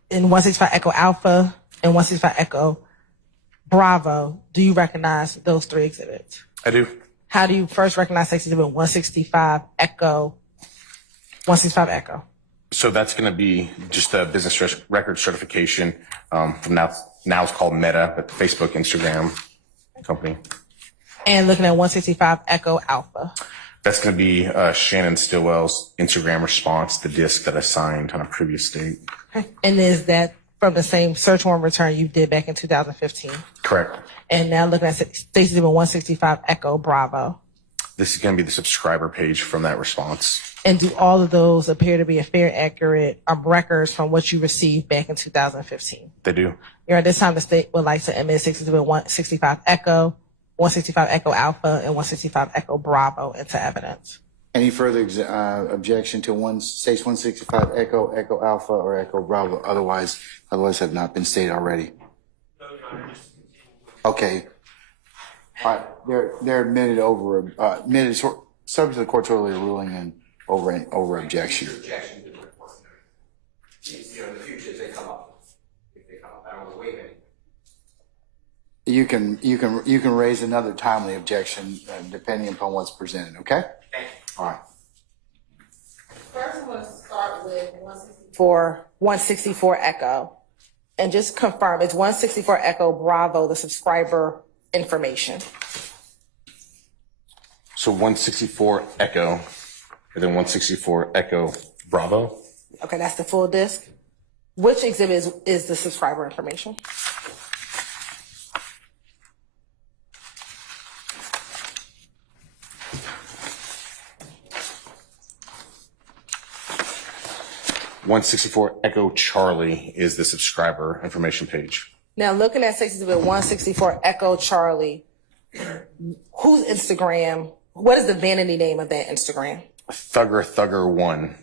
in 165 Echo Alpha and 165 Echo Bravo. Do you recognize those three exhibits? I do. How do you first recognize State's Exhibit 165 Echo, 165 Echo? So that's going to be just a business record certification from now it's called Meta, but Facebook, Instagram company. And looking at 165 Echo Alpha. That's going to be Shannon Stillwell's Instagram response, the disc that I signed on a previous date. Okay. And is that from the same search warrant return you did back in 2015? Correct. And now looking at State's Exhibit 165 Echo Bravo. This is going to be the subscriber page from that response. And do all of those appear to be a fair, accurate records from what you received back in 2015? They do. At this time, the state would like to admit State's Exhibit 165 Echo, 165 Echo Alpha, and 165 Echo Bravo into evidence. Any further objection to states 165 Echo, Echo Alpha, or Echo Bravo? Otherwise have not been stated already. No, Your Honor, just continue. Okay. All right. They're admitted subject to the court's earlier ruling and over objection. Objection to the report. In the future, as they come up. You can raise another timely objection depending upon what's presented, okay? Thank you. All right. First, I'm going to start with 164 Echo. And just confirm, it's 164 Echo Bravo, the subscriber information. So 164 Echo, and then 164 Echo Bravo. Okay, that's the full disc. Which exhibit is the subscriber information? .164 Echo Charlie is the subscriber information page. Now, looking at exhibit 164 Echo Charlie, whose Instagram, what is the vanity name of that Instagram? Thugger 1.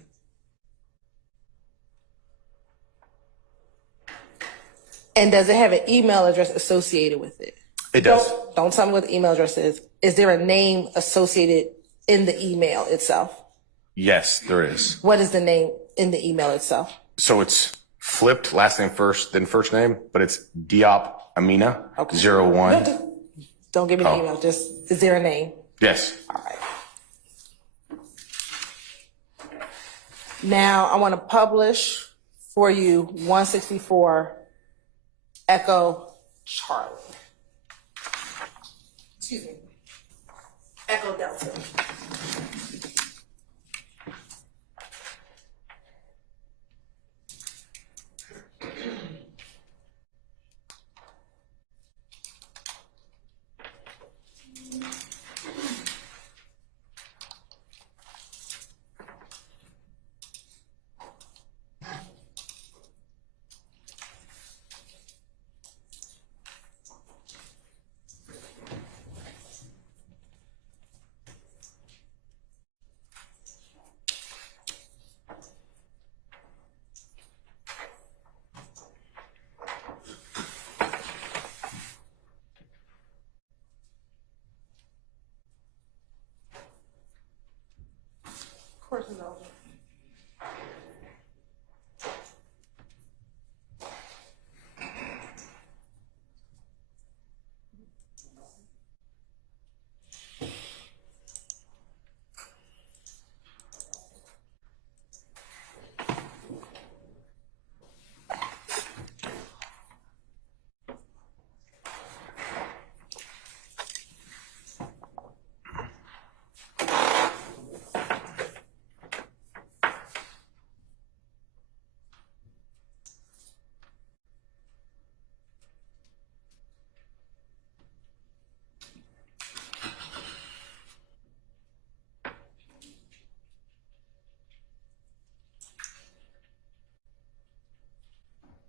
And does it have an email address associated with it? It does. Don't tell me what the email address is. Is there a name associated in the email itself? Yes, there is. What is the name in the email itself? So it's flipped, last name first, then first name, but it's Diop Amina 01. Don't give me the email. Just, is there a name? Yes. All right. Now I want to publish for you 164 Echo Charlie. Excuse me. Echo Delta.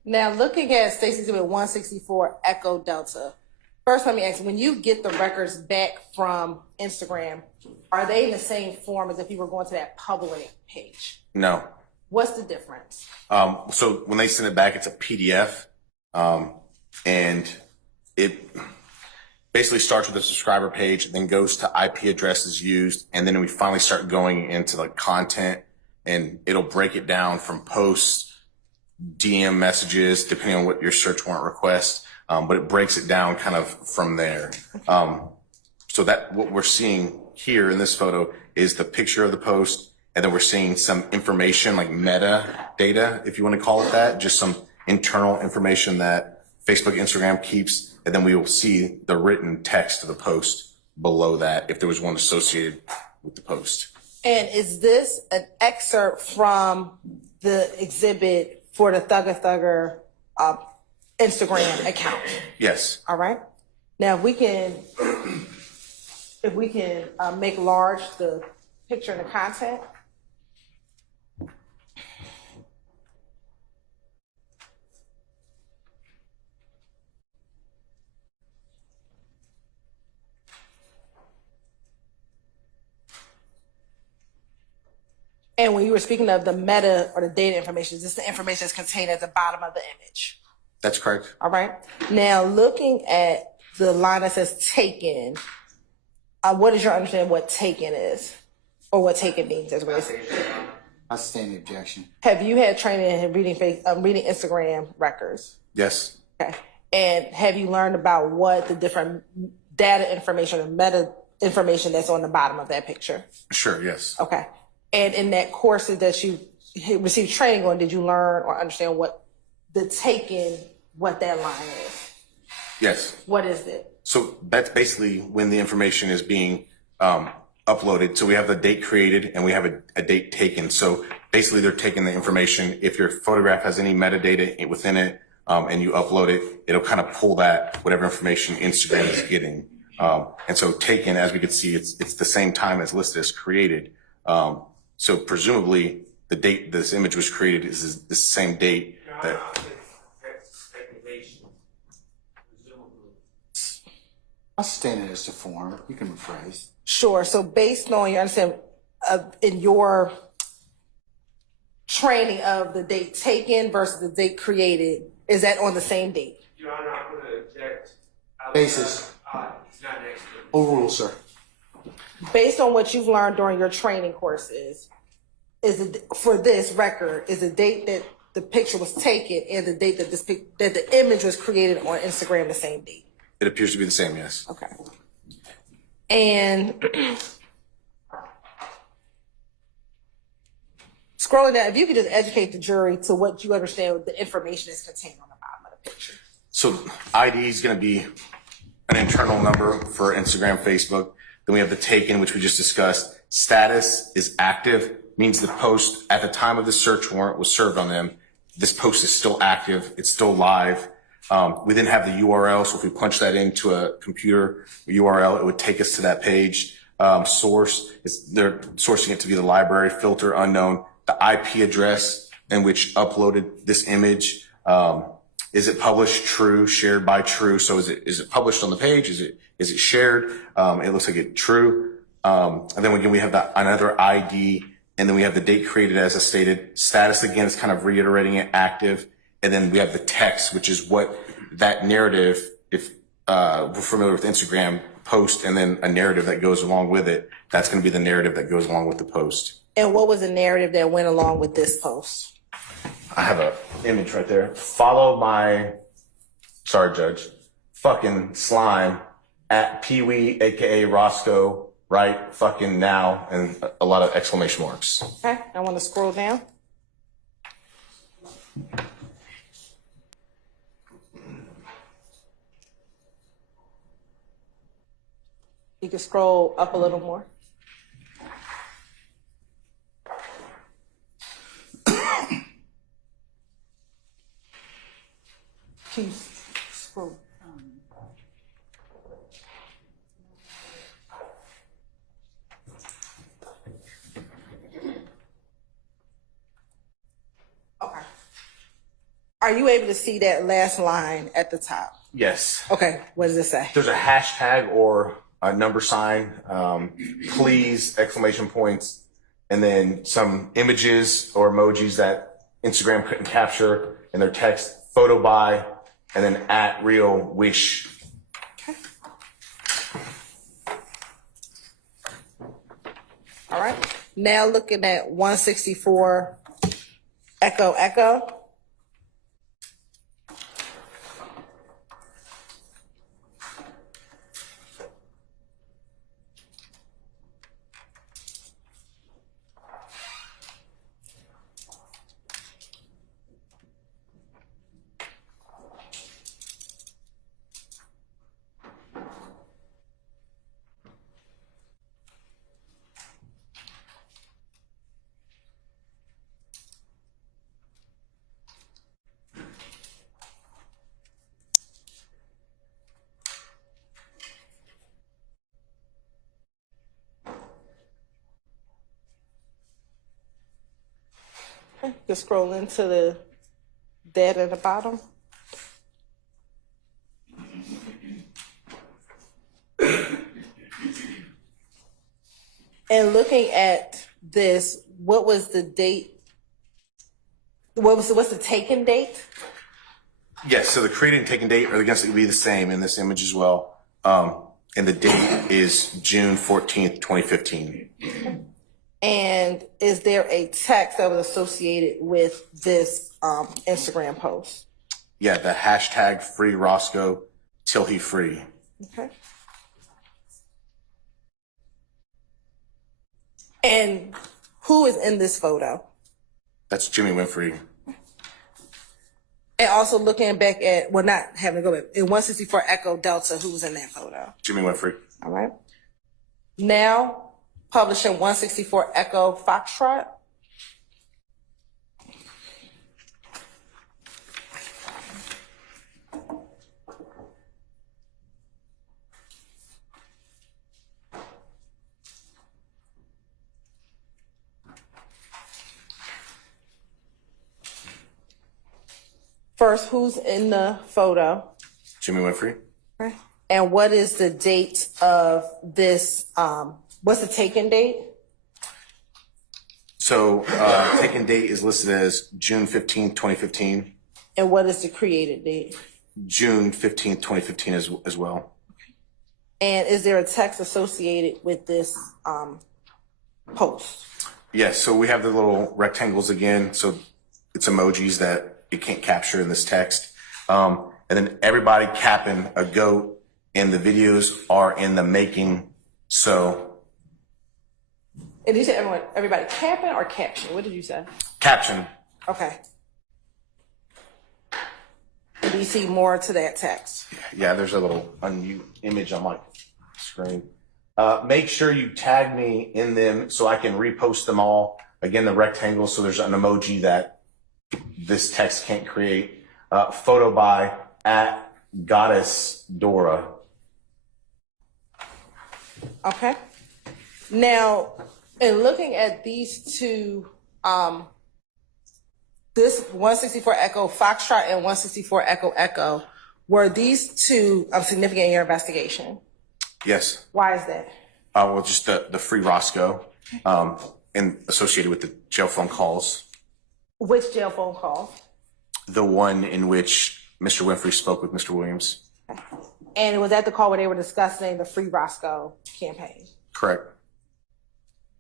Now, looking at Stacey's exhibit 164 Echo Delta, first let me ask, when you get the records back from Instagram, are they in the same form as if you were going to that public page? No. What's the difference? So when they send it back, it's a PDF, and it basically starts with the subscriber page, then goes to IP addresses used, and then we finally start going into like content, and it'll break it down from posts, DM messages, depending on what your search warrant requests, but it breaks it down kind of from there. So that what we're seeing here in this photo is the picture of the post, and then we're seeing some information like meta data, if you want to call it that, just some internal information that Facebook, Instagram keeps, and then we will see the written text of the post below that if there was one associated with the post. And is this an excerpt from the exhibit for the Thugger Instagram account? Yes. All right. Now, if we can make large the picture and the content. And when you were speaking of the meta or the data information, is this the information that's contained at the bottom of the image? That's correct. All right. Now, looking at the line that says taken, what is your understanding of what taken is? Or what taken means as well? I stand the objection. Have you had training in reading Instagram records? Yes. Okay. And have you learned about what the different data information or meta information that's on the bottom of that picture? Sure, yes. Okay. And in that course that you received training on, did you learn or understand what that line is? Yes. What is it? So that's basically when the information is being uploaded. So we have the date created and we have a date taken. So basically they're taking the information. If your photograph has any metadata within it and you upload it, it'll kind of pull that, whatever information Instagram is getting. And so taken, as we could see, it's the same time as listed as created. So presumably the date this image was created is the same date that. I'll stand it as the form. You can rephrase. Sure. So based on your understanding in your training of the date taken versus the date created, is that on the same date? Your Honor, I'm going to object. Basis. It's not next to it. Overrule, sir. Based on what you've learned during your training courses, is it for this record, is the date that the picture was taken and the date that that the image was created on Instagram the same date? It appears to be the same, yes. Okay. And scrolling down, if you could just educate the jury to what you understand the information is contained on the bottom of the picture. So ID is going to be an internal number for Instagram, Facebook. Then we have the taken, which we just discussed. Status is active, means the post at the time of the search warrant was served on them. This post is still active. It's still live. We then have the URL. So if we punch that into a computer URL, it would take us to that page. Source is they're sourcing it to be the library. Filter unknown. The IP address in which uploaded this image. Is it published? True. Shared by true. So is it published on the page? Is it shared? It looks like it true. And then again we have another ID, and then we have the date created as I stated. Status again is kind of reiterating it, active. And then we have the text, which is what that narrative, if we're familiar with Instagram, post and then a narrative that goes along with it, that's going to be the narrative that goes along with the post. And what was the narrative that went along with this post? I have an image right there. Follow my, sorry, Judge, fucking slime at Pee-wee, aka Roscoe, right fucking now, and a lot of exclamation marks. Okay, I want to scroll down. You can scroll up a little more. Can you scroll? Okay. Are you able to see that last line at the top? Yes. Okay, what does it say? There's a hashtag or a number sign, please, exclamation points, and then some images or emojis that Instagram couldn't capture in their text, photo by, and then at real wish. Okay. All right. Now looking at 164 Echo Echo. You can scroll into the data at the bottom. And looking at this, what was the date? What's the taken date? Yes, so the created and taken date are going to be the same in this image as well. And the date is June 14th, 2015. And is there a text that was associated with this Instagram post? Yeah, the hashtag free Roscoe till he free. Okay. And who is in this photo? That's Jimmy Winfrey. And also looking back at, well, not having to go back, in 164 Echo Delta, who's in that photo? Jimmy Winfrey. All right. Now, publishing 164 Echo Foxtrot. First, who's in the photo? Jimmy Winfrey. Okay. And what is the date of this? What's the taken date? So, taken date is listed as June 15th, 2015. And what is the created date? June 15th, 2015 as well. And is there a text associated with this post? Yes, so we have the little rectangles again. So it's emojis that it can't capture in this text. And then everybody capping a goat, and the videos are in the making. So. And you said everybody capping or caption? What did you say? Caption. Okay. Do you see more to that text? Yeah, there's a little unmute image on my screen. Make sure you tag me in them so I can repost them all. Again, the rectangle, so there's an emoji that this text can't create. Photo by @GoddessDora. Okay. Now, in looking at these two, this 164 Echo Foxtrot and 164 Echo Echo, were these two significant in your investigation? Yes. Why is that? Well, just the free Roscoe, and associated with the jail phone calls. Which jail phone call? The one in which Mr. Winfrey spoke with Mr. Williams. And was that the call where they were discussing the free Roscoe campaign? Correct.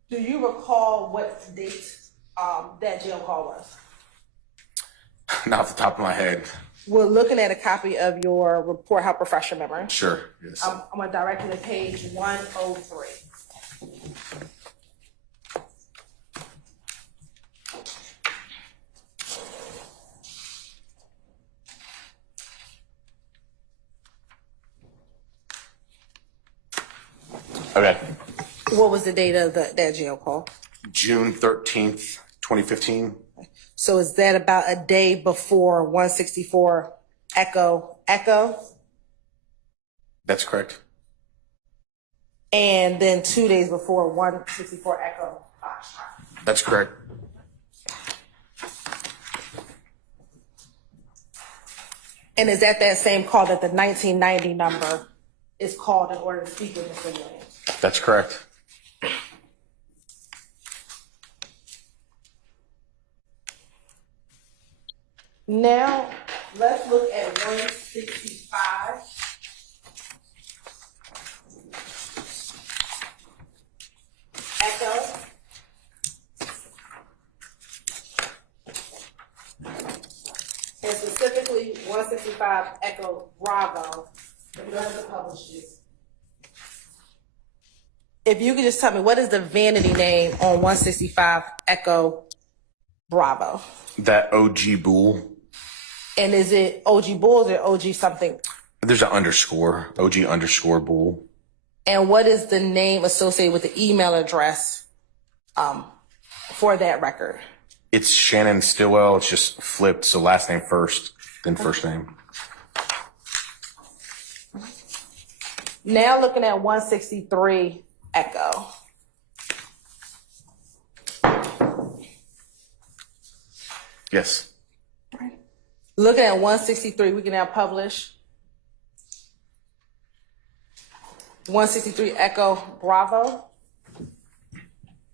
Do you recall what date that jail call was? Not off the top of my head. We're looking at a copy of your report. Help refresh your memory. Sure. Yes. I'm going to direct you to page 103. Okay. What was the date of that jail call? June 13th, 2015. So is that about a day before 164 Echo Echo? That's correct. And then 2 days before 164 Echo Foxtrot? That's correct. And is that same call that the 1990 number is called in order to speak with Mr. Williams? That's correct. Now, let's look at 165. Echo. And specifically 165 Echo Bravo. If you don't have to publish this. If you could just tell me, what is the vanity name on 165 Echo Bravo? That OG Bull. And is it OG Bulls or OG something? There's an underscore. OG underscore Bull. And what is the name associated with the email address for that record? It's Shannon Stillwell. It's just flipped. So last name first, then first name. Now looking at 163 Echo. Yes. Looking at 163, we can now publish 163 Echo Bravo.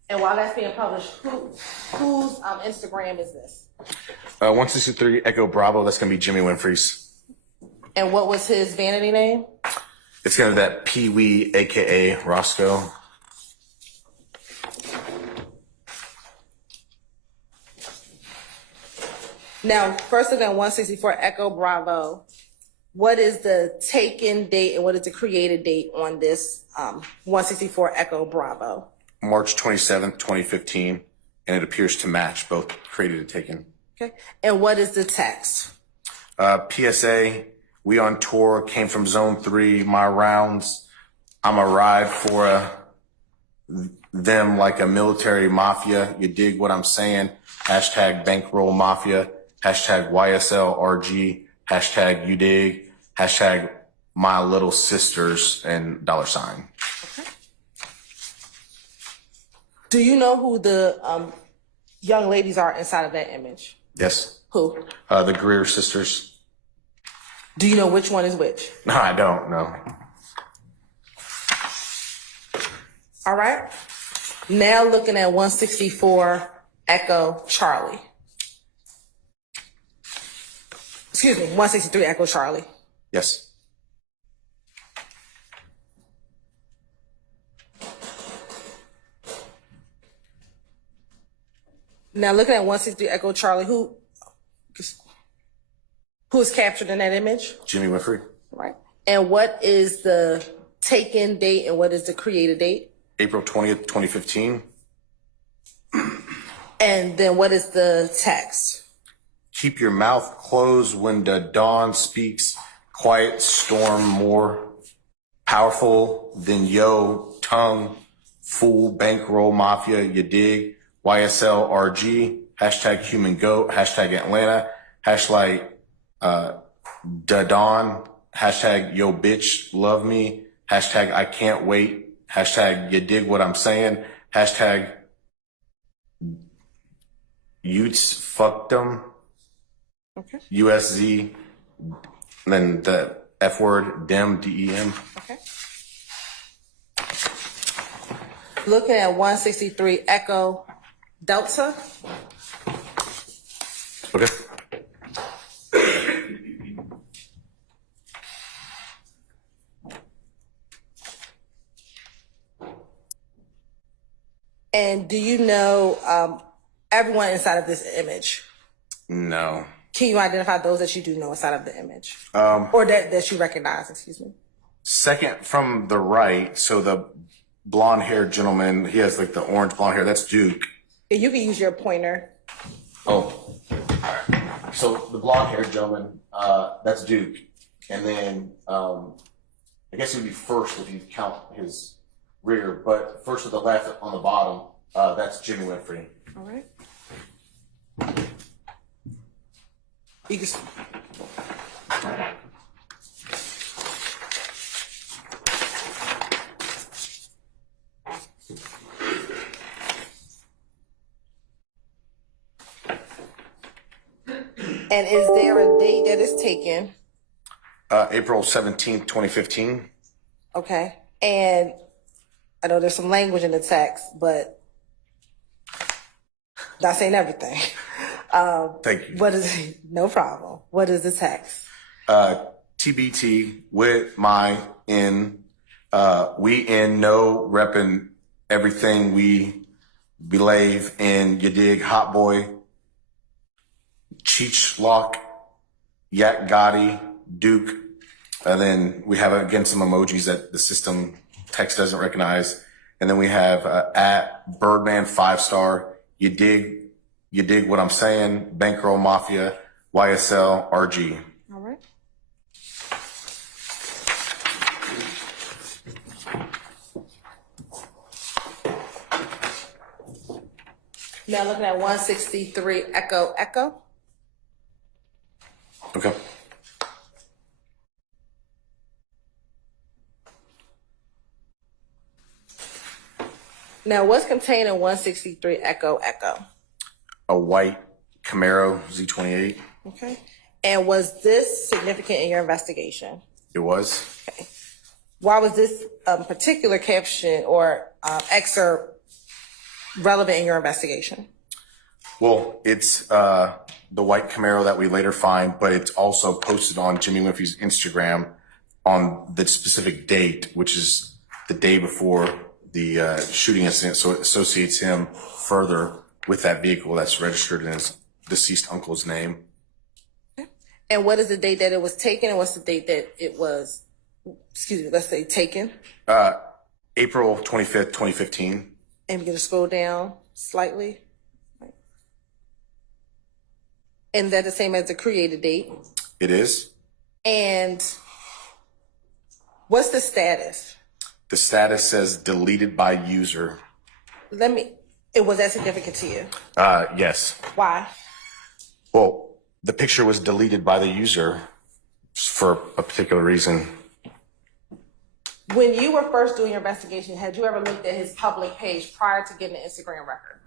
And while that's being published, whose Instagram is this? 163 Echo Bravo. That's gonna be Jimmy Winfrey's. And what was his vanity name? It's gonna be that Pee Wee, aka Roscoe. Now, first look at 164 Echo Bravo. What is the taken date and what is the created date on this 164 Echo Bravo? March 27th, 2015, and it appears to match both created and taken. Okay. And what is the text? PSA, we on tour, came from zone 3, my rounds. I'm a ride for them like a military mafia. You dig what I'm saying? Hashtag bankroll mafia. Hashtag YSL RG. Hashtag you dig. Hashtag my little sisters and $. Okay. Do you know who the young ladies are inside of that image? Yes. Who? The Greer sisters. Do you know which one is which? No, I don't know. All right. Now looking at 164 Echo Charlie. Excuse me, 163 Echo Charlie. Yes. Now looking at 163 Echo Charlie, who is captured in that image? Jimmy Winfrey. Right. And what is the taken date and what is the created date? April 20th, 2015. And then what is the text? Keep your mouth closed when the dawn speaks. Quiet storm more powerful than yo tongue. Fool bankroll mafia, you dig? YSL RG. Hashtag human goat. Hashtag Atlanta. Hashtag da dawn. Hashtag yo bitch love me. Hashtag I can't wait. Hashtag you dig what I'm saying. Hashtag Utes fucked them. Okay. USZ. And then the F word, dem, DEM. Okay. Looking at 163 Echo Delta. Okay. And do you know everyone inside of this image? No. Can you identify those that you do know inside of the image? Or that you recognize, excuse me? Second from the right, so the blonde haired gentleman, he has like the orange blonde hair, that's Duke. You can use your pointer. Oh. So the blonde haired gentleman, that's Duke. And then I guess he would be first if you count his rear, but first to the left on the bottom, that's Jimmy Winfrey. All right. You can. And is there a date that is taken? April 17th, 2015. Okay. And I know there's some language in the text, but not saying everything. Thank you. What is no problem. What is the text? TBT with my in, we in no repping everything we believe in. You dig, hot boy, Cheech Lock, Yak Gotti, Duke. And then we have again some emojis that the system text doesn't recognize. And then we have at Birdman 5-star. You dig what I'm saying? Bankroll Mafia, YSL RG. All right. Now looking at 163 Echo Echo. Okay. Now what's contained in 163 Echo Echo? A white Camaro Z28. Okay. And was this significant in your investigation? It was. Okay. Why was this particular caption or excerpt relevant in your investigation? Well, it's the white Camaro that we later find, but it's also posted on Jimmy Winfrey's Instagram on the specific date, which is the day before the shooting incident. So it associates him further with that vehicle that's registered in his deceased uncle's name. And what is the date that it was taken, and what's the date that it was, let's say taken? April 25th, 2015. And we're gonna scroll down slightly. And that the same as the created date? It is. And what's the status? The status says deleted by user. Was that significant to you? Yes. Why? Well, the picture was deleted by the user for a particular reason. When you were first doing your investigation, had you ever looked at his public page prior to getting the Instagram record?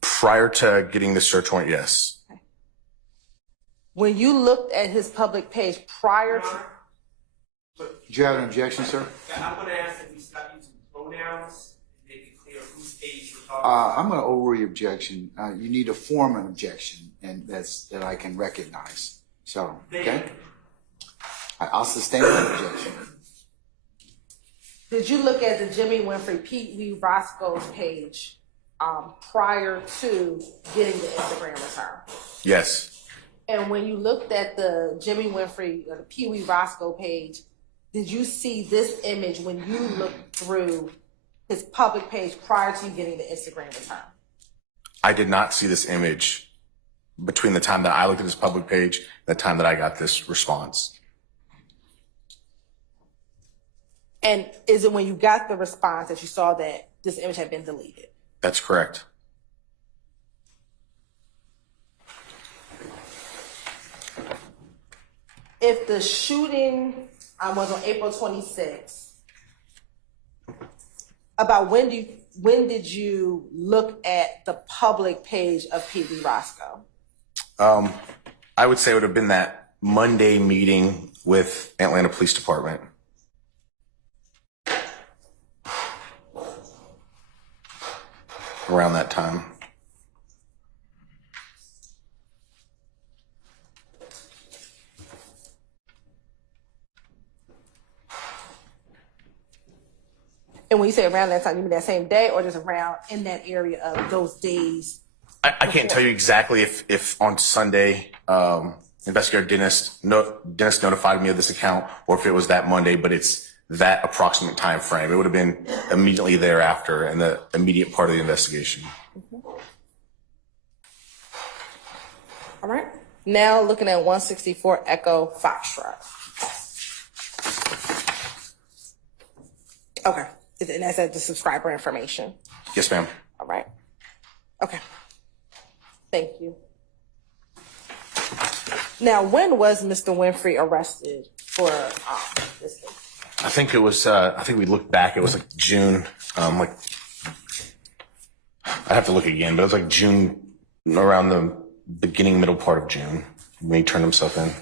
Prior to getting the search warrant, yes. Okay. When you looked at his public page prior to... Do you have an objection, sir? I'm going to ask that we stop using pronouns and make it clear whose page we're talking about. I'm going to overrule your objection. You need to form an objection, and that I can recognize. So, okay? I'll sustain that objection. Did you look at the Jimmy Winfrey, Pete Wee Roscoe's page prior to getting the Instagram return? Yes. And when you looked at the Jimmy Winfrey or the Pee Wee Roscoe page, did you see this image when you looked through his public page prior to you getting the Instagram return? I did not see this image between the time that I looked at his public page and the time that I got this response. And is it when you got the response that you saw that this image had been deleted? That's correct. If the shooting was on April 26th, about when did you look at the public page of Pee Wee Roscoe? I would say it would have been that Monday meeting with Atlanta Police Department. Around that time. And when you say around that time, you mean that same day or just around in that area of those days? I can't tell you exactly if on Sunday, investigator Dennis notified me of this account or if it was that Monday, but it's that approximate time frame. It would have been immediately thereafter in the immediate part of the investigation. All right. Now looking at 164 Echo Foxtrot. Okay. And that's at the subscriber information. Yes, ma'am. All right. Okay. Thank you. Now, when was Mr. Winfrey arrested for this case? I think it was, I think we looked back, it was like June, I have to look again, but it was like June, around the beginning, middle part of June, when he turned himself in.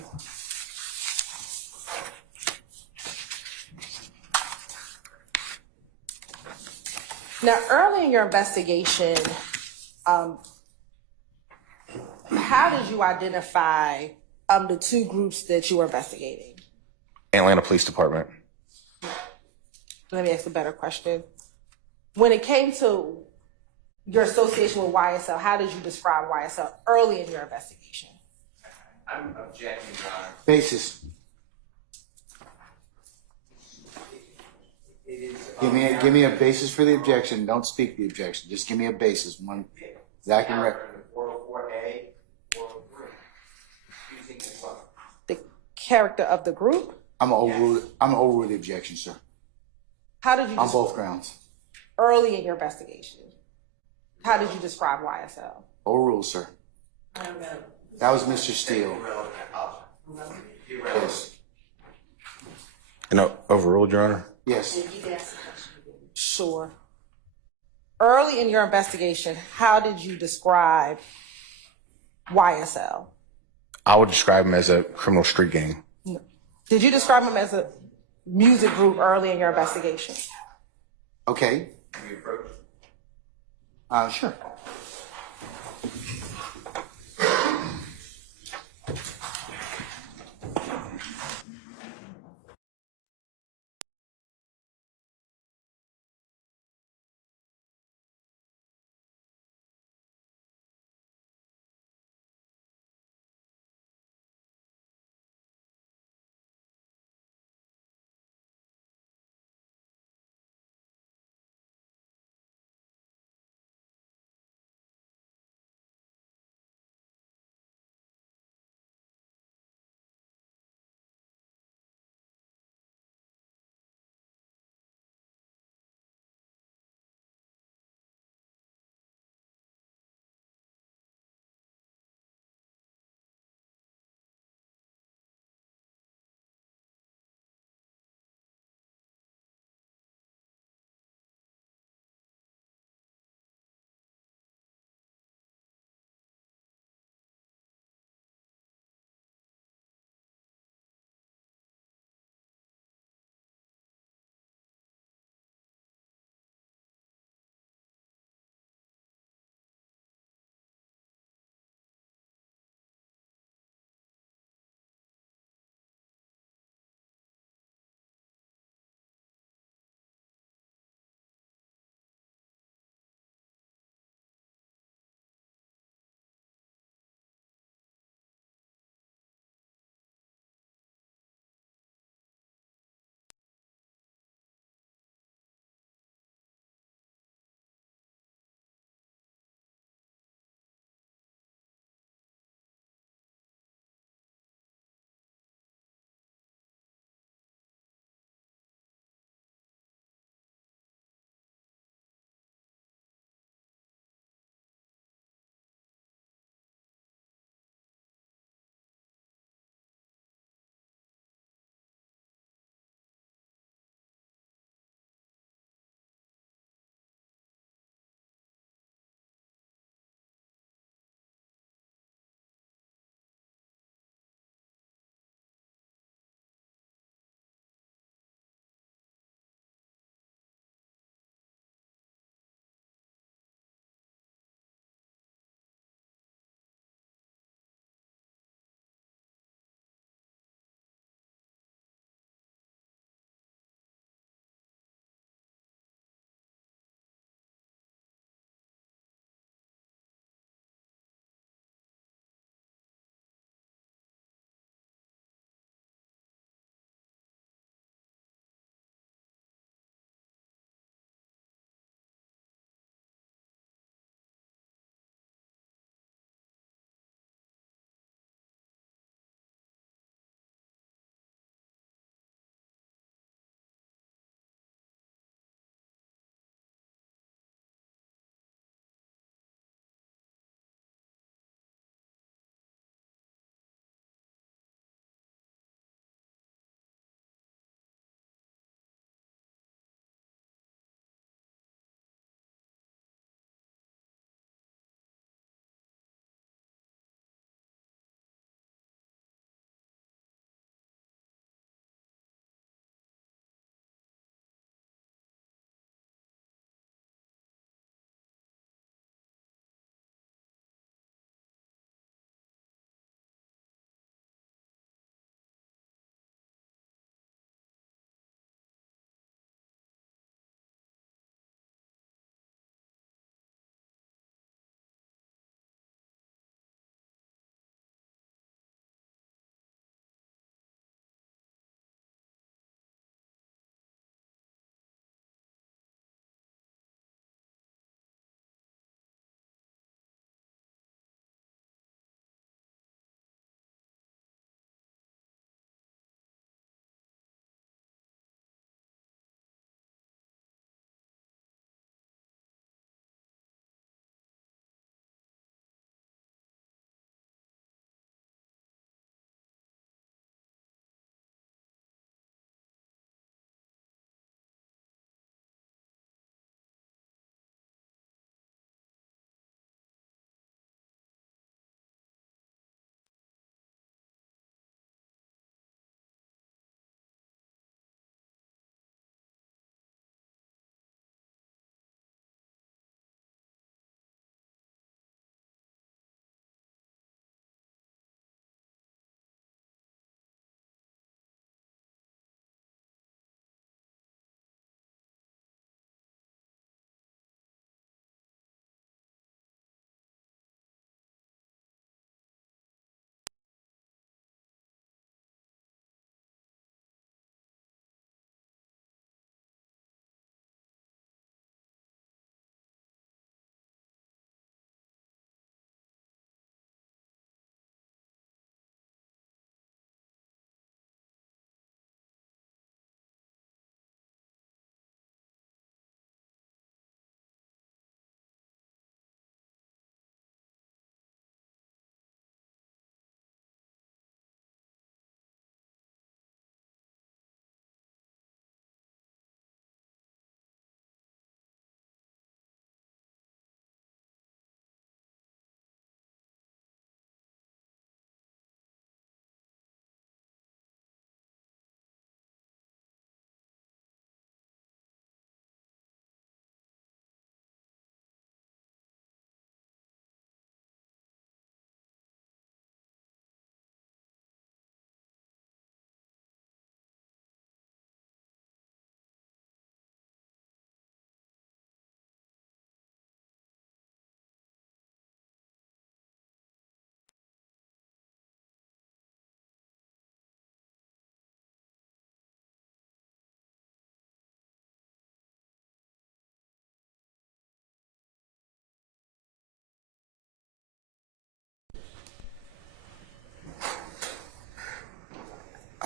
Now, early in your investigation, how did you identify the two groups that you were investigating? Atlanta Police Department. Let me ask a better question. When it came to your association with YSL, how did you describe YSL early in your investigation? I'm objecting, Your Honor. Basis. It is. Give me a basis for the objection. Don't speak the objection. Just give me a basis. One. Zach and Rick. 404A, 403. Using the phone. The character of the group? I'm gonna overrule the objection, sir. How did you On both grounds. early in your investigation? How did you describe YSL? Overrule, sir. That was Mr. Steele. Irrelevant, I apologize. Yes. And overruled, Your Honor? Yes. Sure. Early in your investigation, how did you describe YSL? I would describe him as a criminal street gang. Did you describe him as a music group early in your investigation? Okay. Can we approach? Sure.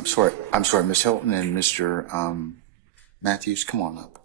I'm sorry, Ms. Hilton and Mr. Matthews, come on up.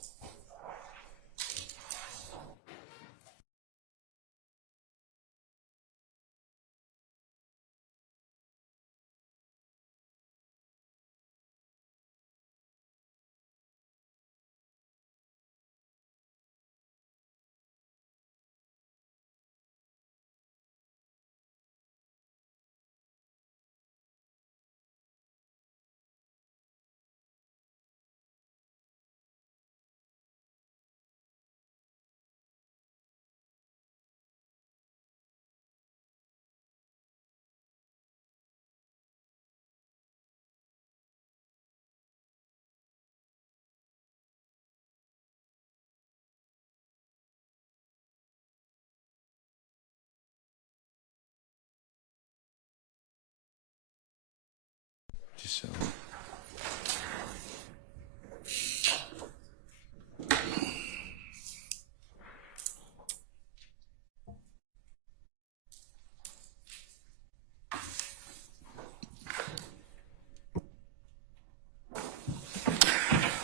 Just so.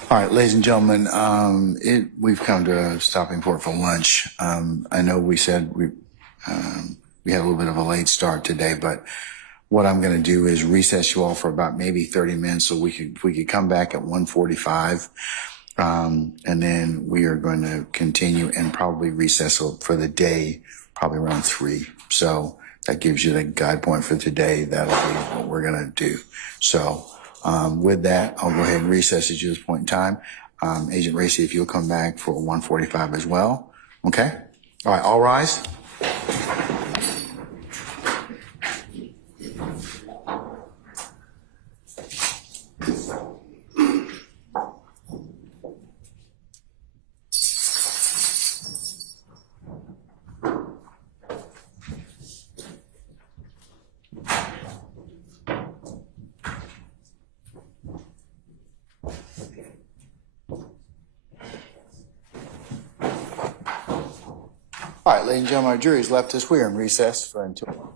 All right, ladies and gentlemen, we've come to a stopping point for lunch. I know we said we had a little bit of a late start today, but what I'm going to do is recess you all for about maybe 30 minutes so we could come back at 1:45. And then we are going to continue and probably recess for the day, probably around 3. So that gives you the guide point for today. That'll be what we're going to do. So, with that, I'll go ahead and recess at this point in time. Agent Raissi, if you'll come back for 1:45 as well. Okay? All right, all rise. All right, ladies and gentlemen, our jury's left us. We are in recess for until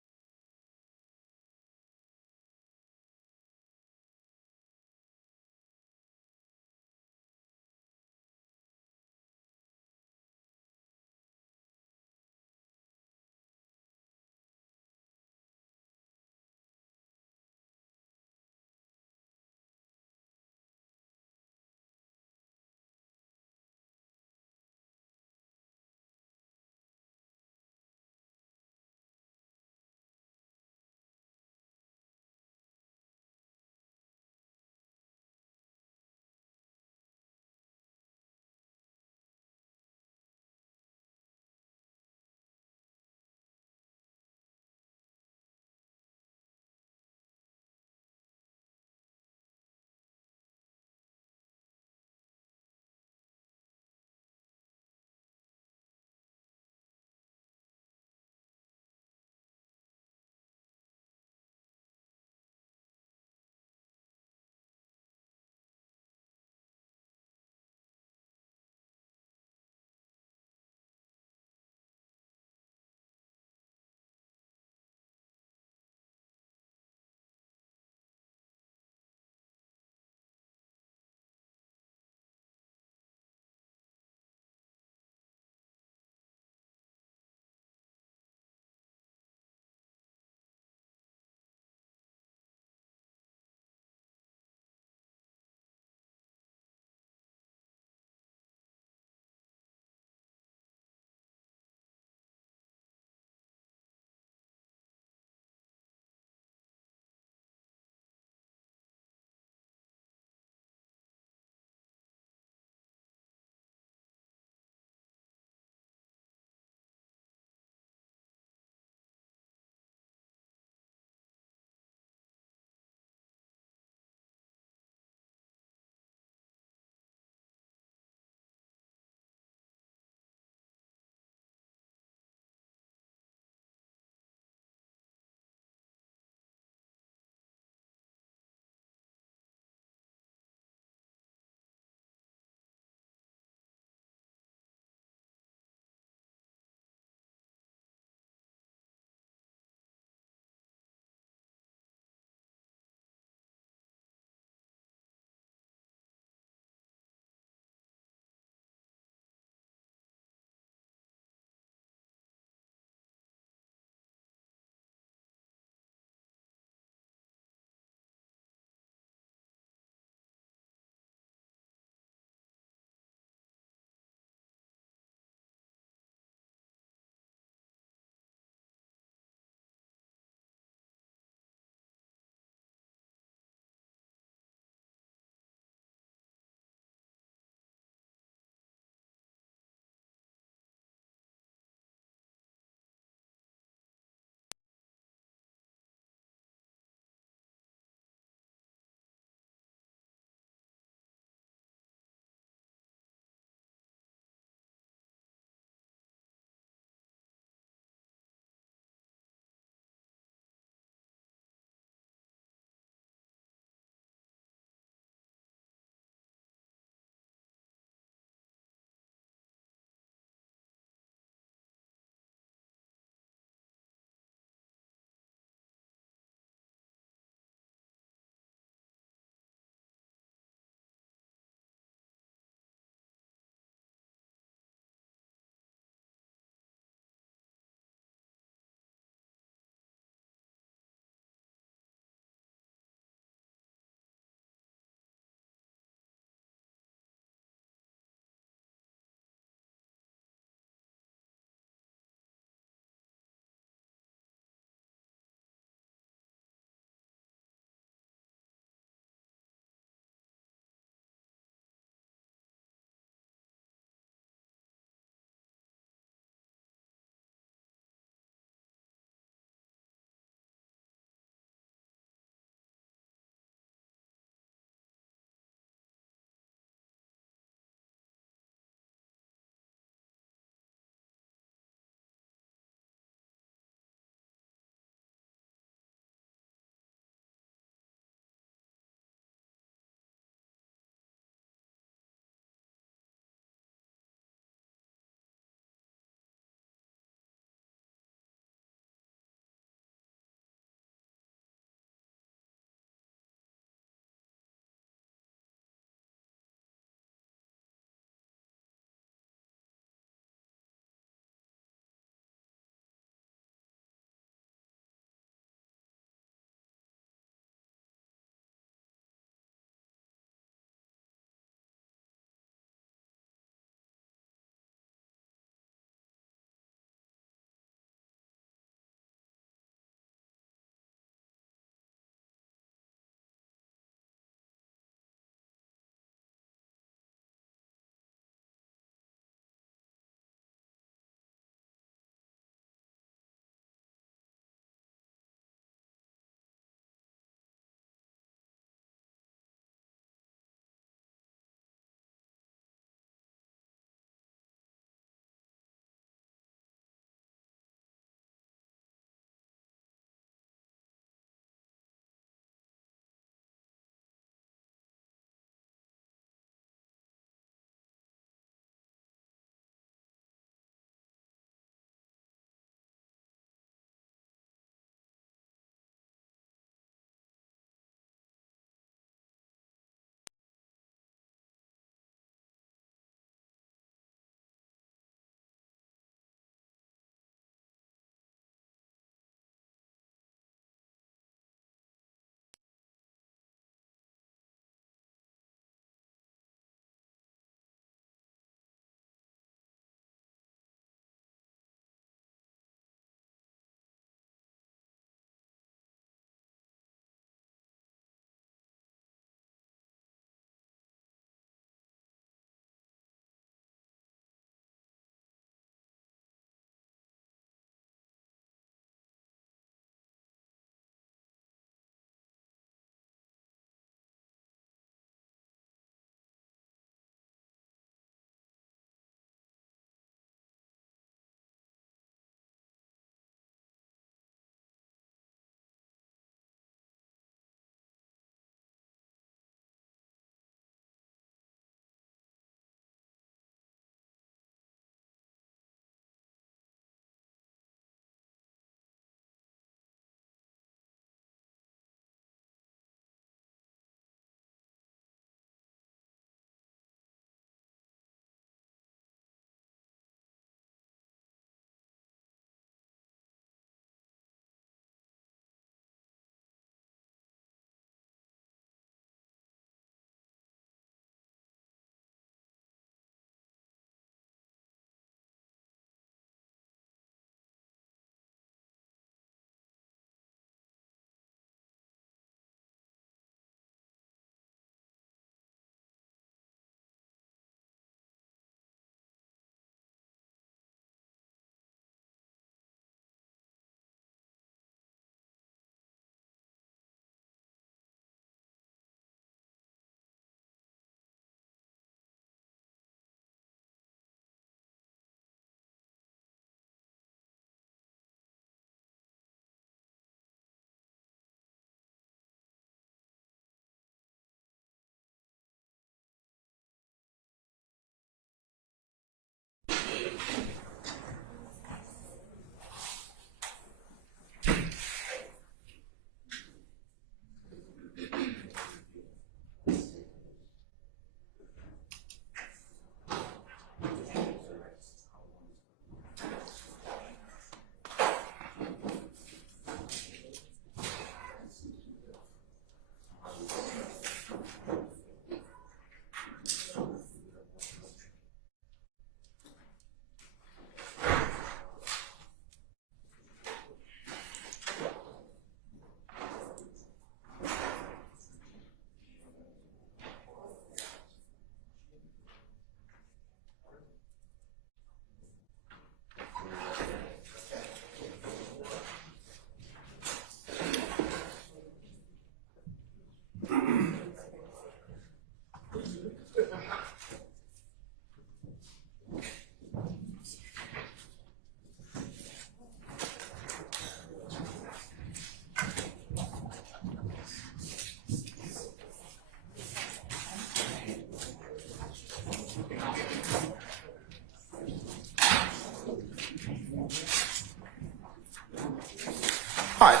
All right,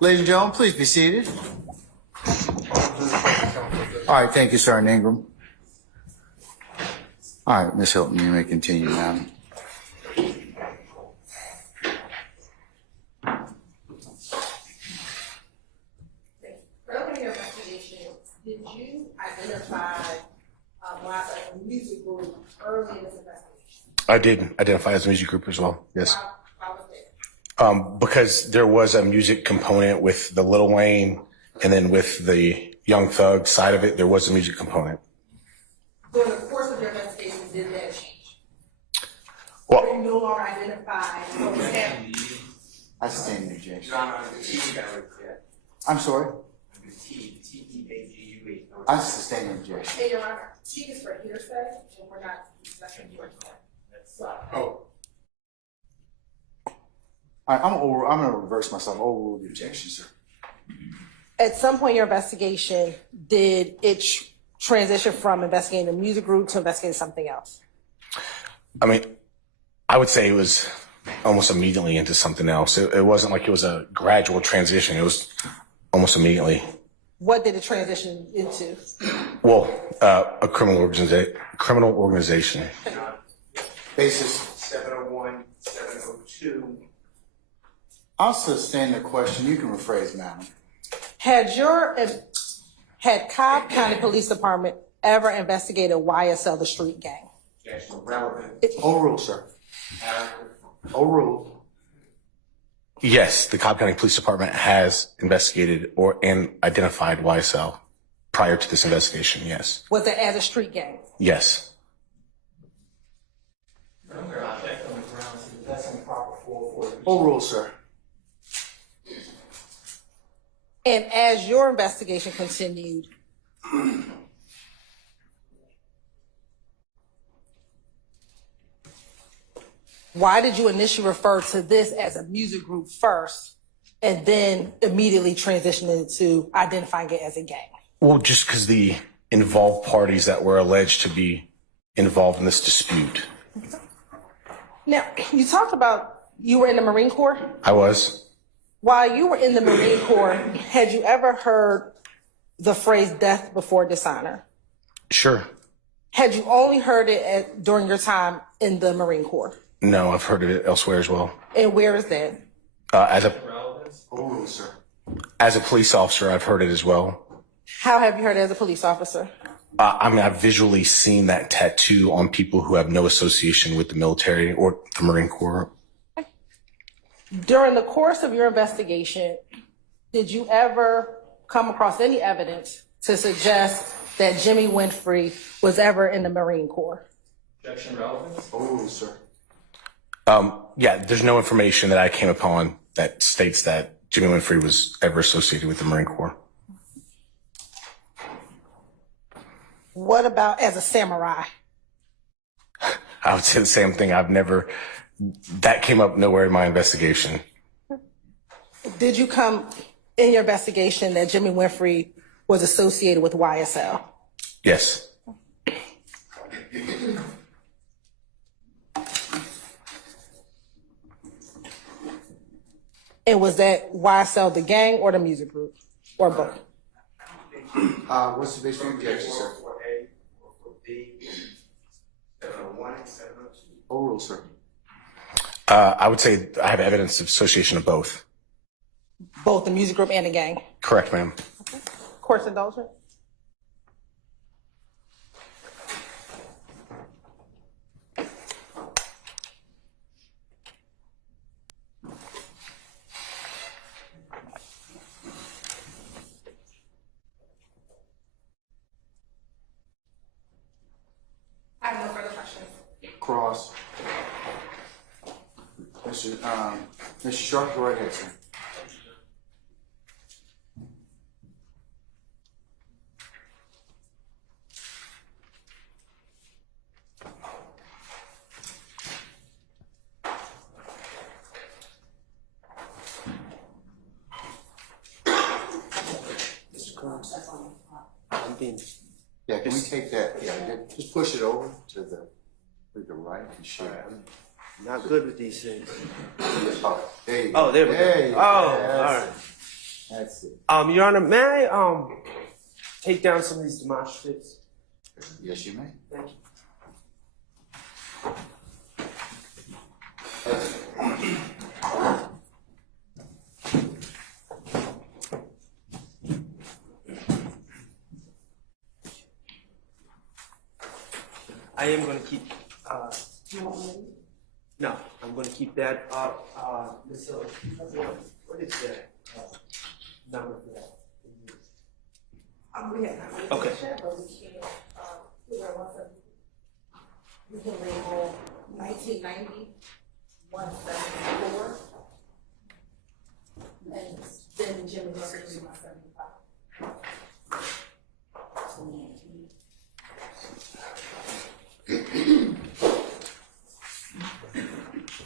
ladies and gentlemen, please be seated. All right, thank you, Sergeant Ingram. All right, Ms. Hilton, you may continue now. Earlier in your investigation, did you identify YSL as a music group early in this investigation? I did identify as a music group as well. Yes. Why was that? Because there was a music component with the Lil Wayne, and then with the Young Thug side of it, there was a music component. During the course of your investigation, did that change? Well, Or you no longer identify what was happening? I stand in objection. Your Honor, the T you gotta reject. I'm sorry? The T-E-A-G-U-E. I sustain an objection. Hey, Your Honor, T is for hearsay, and we're not discussing your oh, All right, I'm going to reverse myself. Overrule the objection, sir. At some point in your investigation, did it transition from investigating the music group to investigating something else? I mean, I would say it was almost immediately into something else. It wasn't like it was a gradual transition. It was almost immediately. What did it transition into? Well, a criminal organization. Basis. 701, 702. I'll sustain the question. You can rephrase, madam. Had Cobb County Police Department ever investigated YSL, the street gang? Objection relevant. Overrule, sir. Character. Overrule. Yes, the Cobb County Police Department has investigated and identified YSL prior to this investigation. Yes. Was it as a street gang? Yes. Overrule, sir. And as your investigation continued, why did you initially refer to this as a music group first and then immediately transition into identifying it as a gang? Well, just because the involved parties that were alleged to be involved in this dispute. Now, you talked about you were in the Marine Corps. I was. While you were in the Marine Corps, had you ever heard the phrase death before dishonor? Sure. Had you only heard it during your time in the Marine Corps? No, I've heard of it elsewhere as well. And where is that? Overrule, sir. As a police officer, I've heard it as well. How have you heard it as a police officer? I've visually seen that tattoo on people who have no association with the military or the Marine Corps. During the course of your investigation, did you ever come across any evidence to suggest that Jimmy Winfrey was ever in the Marine Corps? Objection relevant. Overrule, sir. Yeah, there's no information that I came upon that states that Jimmy Winfrey was ever associated with the Marine Corps. What about as a samurai? I would say the same thing. That came up nowhere in my investigation. Did you come in your investigation that Jimmy Winfrey was associated with YSL? Yes. And was that YSL the gang or the music group? Or both? What's the basic objection, sir? 4A, 4B, 701, 702. Overrule, sir. I would say I have evidence of association of both. Both the music group and the gang? Correct, ma'am. Court's indulgent? I have no further questions. Cross. Mr. Sharp, go right ahead, sir. Yeah, can we take that? Yeah, just push it over to the right and share. Not good with these things. There you Oh, go. there we go. you Oh, go. all That's right. it. That's it. Your Honor, may I take down some of these demonstratives? Yes, you may. Thank you. I am going to keep. No, I'm going to keep that up. Ms. Hill, what is that number for that? Okay. You can label 1990, 174, and then Jimmy Murray 175.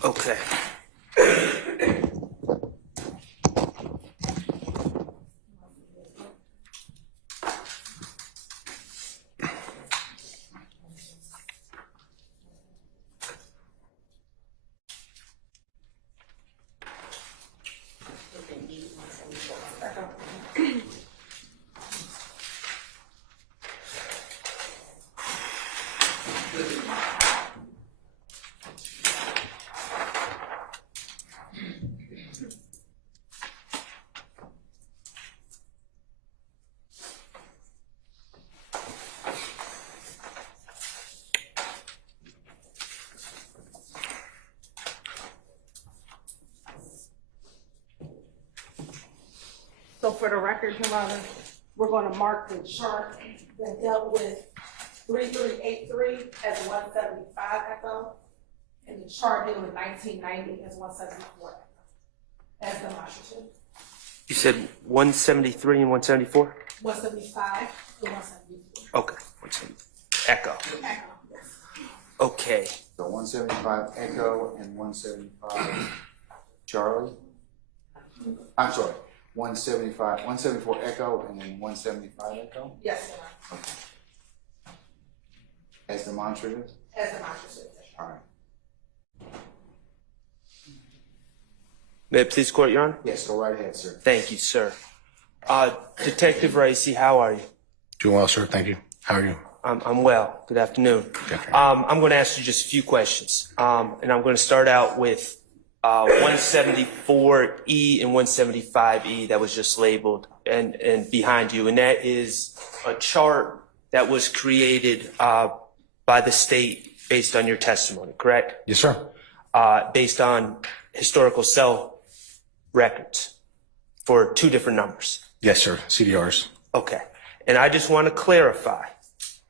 Okay. So for the record, Your Honor, we're going to mark the chart that dealt with 3383 as 175 echo, and the chart dealing with 1990 as 174 echo, as demonstrative. You said 173 and 174? 175 to 173. Okay. 170. Echo. Echo, yes. Okay. So 175 Echo and 175 Charlie. I'm sorry. 174 Echo and then 175 Echo Yes, Your Honor, as demonstrative. as demonstrative. All right. May it please court, Your Honor? Yes, go right ahead, sir. Thank you, sir. Detective Raissi, how are you? Doing well, sir. Thank you. How are you? I'm well. Good afternoon. Good afternoon. I'm going to ask you just a few questions. And I'm going to start out with 174E and 175E that was just labeled and behind you. And that is a chart that was created by the state based on your testimony, correct? Yes, sir. Based on historical cell records for two different numbers. Yes, sir. CDRs. Okay. And I just want to clarify.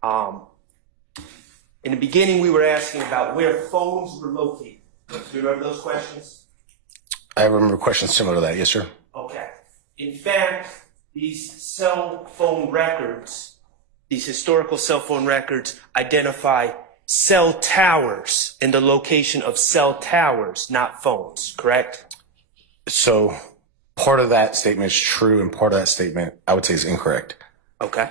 In the beginning, we were asking about where phones were located. Do you remember those questions? I remember questions similar to that. Yes, sir. Okay. In fact, these cell phone records, these historical cell phone records identify cell towers and the location of cell towers, not phones, correct? So part of that statement is true and part of that statement I would say is incorrect. Okay.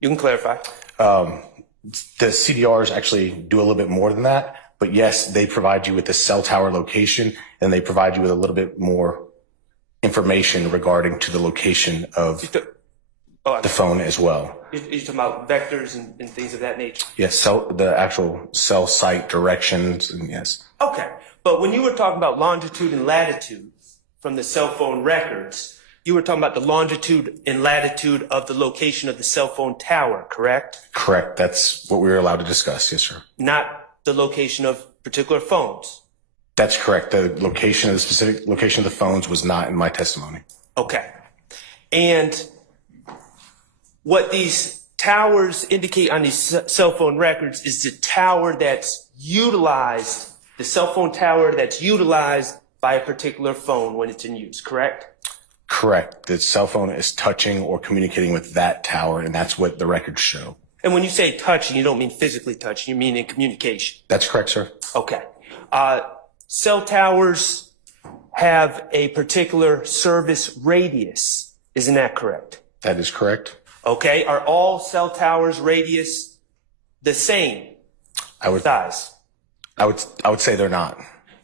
You can clarify. The CDRs actually do a little bit more than that, but yes, they provide you with the cell tower location and they provide you with a little bit more information regarding to the location of the phone as well. You're talking about vectors and things of that nature? Yes, the actual cell site directions, and yes. Okay. But when you were talking about longitude and latitude from the cell phone records, you were talking about the longitude and latitude of the location of the cell phone tower, correct? Correct. That's what we were allowed to discuss. Yes, sir. Not the location of particular phones. That's correct. The location of the specific location of the phones was not in my testimony. Okay. And what these towers indicate on these cell phone records is the tower that's utilized, the cell phone tower that's utilized by a particular phone when it's in use, correct? Correct. The cell phone is touching or communicating with that tower, and that's what the records show. And when you say touching, you don't mean physically touching, you mean in communication. That's correct, sir. Okay. Cell towers have a particular service radius. Isn't that correct? That is correct. Okay. Are all cell towers radius the same I would size? I would say they're not.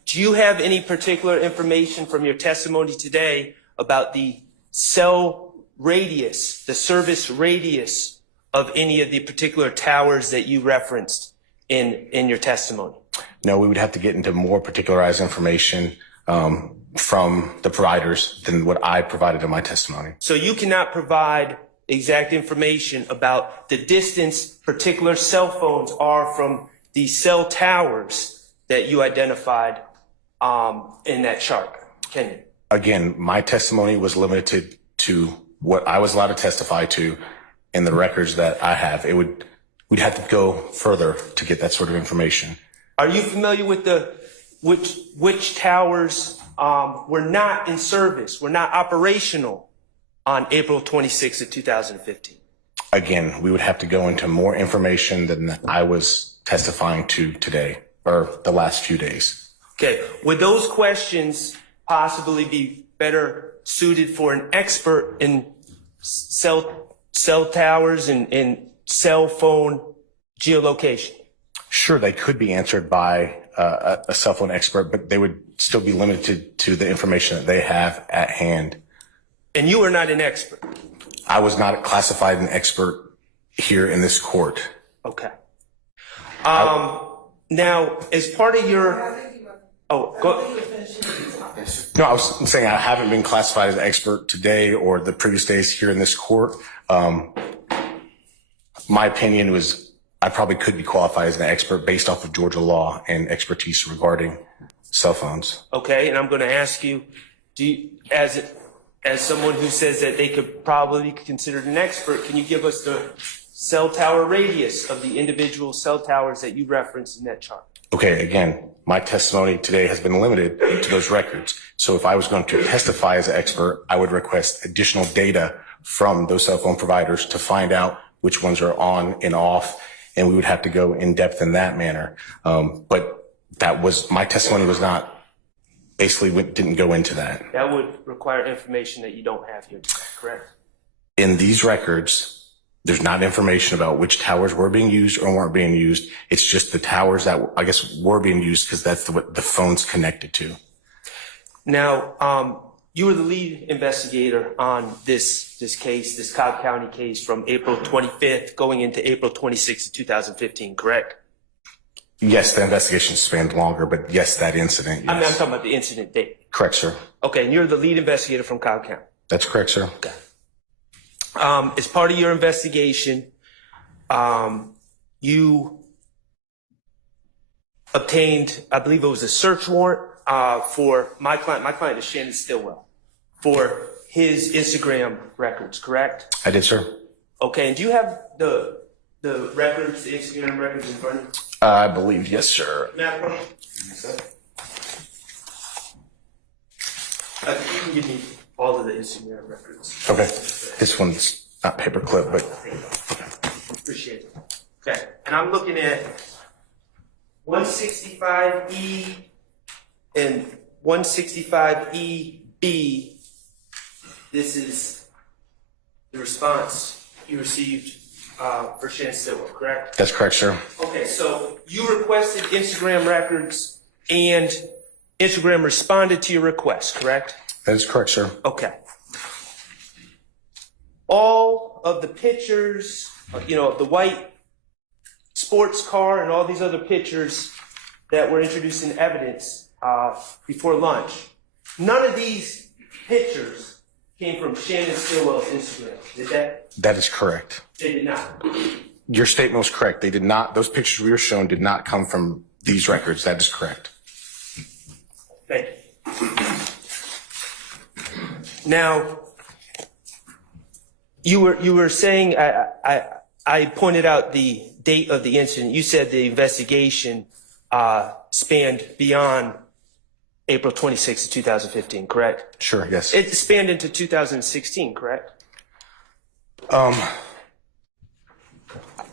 Do you have any particular information from your testimony today about the cell radius, the service radius of any of the particular towers that you referenced in your testimony? No, we would have to get into more particularized information from the providers than what I provided in my testimony. So you cannot provide exact information about the distance particular cell phones are from the cell towers that you identified in that chart, can you? Again, my testimony was limited to what I was allowed to testify to in the records that I have. We'd have to go further to get that sort of information. Are you familiar with which towers were not in service, were not operational on April 26th of 2015? Again, we would have to go into more information than I was testifying to today or the last few days. Okay, would those questions possibly be better suited for an expert in cell towers and cell phone geolocation? Sure, they could be answered by a cell phone expert, but they would still be limited to the information that they have at hand. And you are not an expert? I was not classified an expert here in this court. Okay. Now, as part of your... Oh, go. No, I was saying I haven't been classified as an expert today or the previous days here in this court. My opinion was I probably could be qualified as an expert based off of Georgia law and expertise regarding cell phones. Okay, and I'm going to ask you, as someone who says that they could probably be considered an expert, can you give us the cell tower radius of the individual cell towers that you referenced in that chart? Okay, again, my testimony today has been limited to those records. So if I was going to testify as an expert, I would request additional data from those cell phone providers to find out which ones are on and off, and we would have to go in depth in that manner. But that was, my testimony was not, basically didn't go into that. That would require information that you don't have here today, correct? In these records, there's not information about which towers were being used or weren't being used. It's just the towers that I guess were being used because that's what the phone's connected to. Now, you were the lead investigator on this case, this Cobb County case from April 25th going into April 26th of 2015, correct? Yes, the investigation spanned longer, but yes, that incident, yes. I'm talking about the incident date. Correct, sir. Okay, and you're the lead investigator from Cobb County. That's correct, sir. Okay. As part of your investigation, you obtained, I believe it was a search warrant for my client. My client is Shannon Stillwell, for his Instagram records, correct? I did, sir. Okay, and do you have the records, the Instagram records in front of you? I believe, yes, sir. Matt, you can give me all of the Instagram records. Okay. This one's not paperclip, but Appreciate it. Okay, and I'm looking at 165E and 165EB. This is the response you received for Shannon Stillwell, correct? that's correct, sir. Okay, so you requested Instagram records and Instagram responded to your request, correct? That is correct, sir. Okay. All of the pictures, of the white sports car and all these other pictures that were introduced in evidence before lunch, none of these pictures came from Shannon Stillwell's Instagram. Did that? That is correct. They did not. Your statement was correct. They did not, those pictures we were shown did not come from these records. That is correct. Thank you. Now, you were saying, I pointed out the date of the incident. You said the investigation spanned beyond April 26th of 2015, correct? Sure, yes. It spanned into 2016, correct?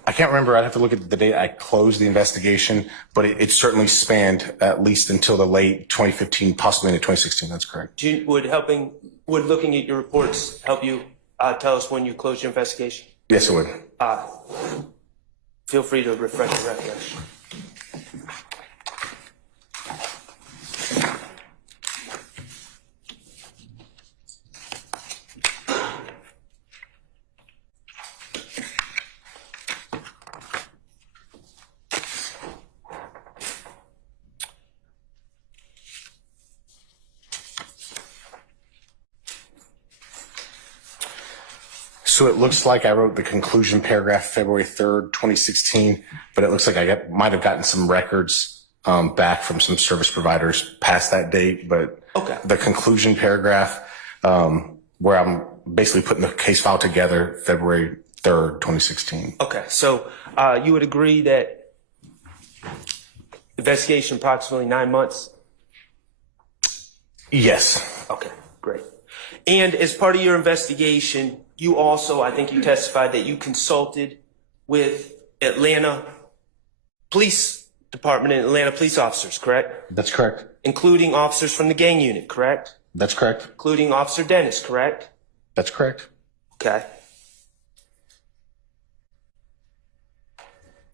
I can't remember. I'd have to look at the date I closed the investigation, but it certainly spanned at least until the late 2015, possibly into 2016. That's correct. Would looking at your reports help you tell us when you closed your investigation? Yes, it would. Feel free to refresh your recollection. So it looks like I wrote the conclusion paragraph February 3rd, 2016, but it looks like I might have gotten some records back from some service providers past that date. But Okay. the conclusion paragraph, where I'm basically putting the case file together, February 3rd, 2016. Okay, so you would agree that investigation approximately 9 months? Yes. Okay, great. And as part of your investigation, you also, I think you testified that you consulted with Atlanta Police Department and Atlanta police officers, correct? That's correct. Including officers from the gang unit, correct? That's correct. Including Officer Dennis, correct? That's correct. Okay.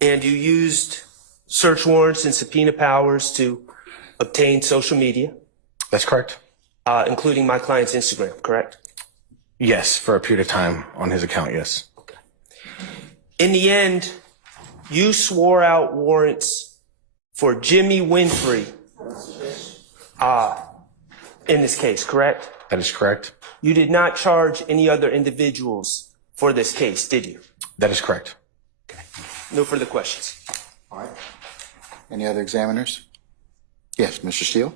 And you used search warrants and subpoena powers to obtain social media, That's correct. including my client's Instagram, correct? Yes, for a period of time on his account, yes. In the end, you swore out warrants for Jimmy Winfrey in this case, correct? That is correct. You did not charge any other individuals for this case, did you? That is correct. No further questions. All right. Any other examiners? Yes, Mr. Steele?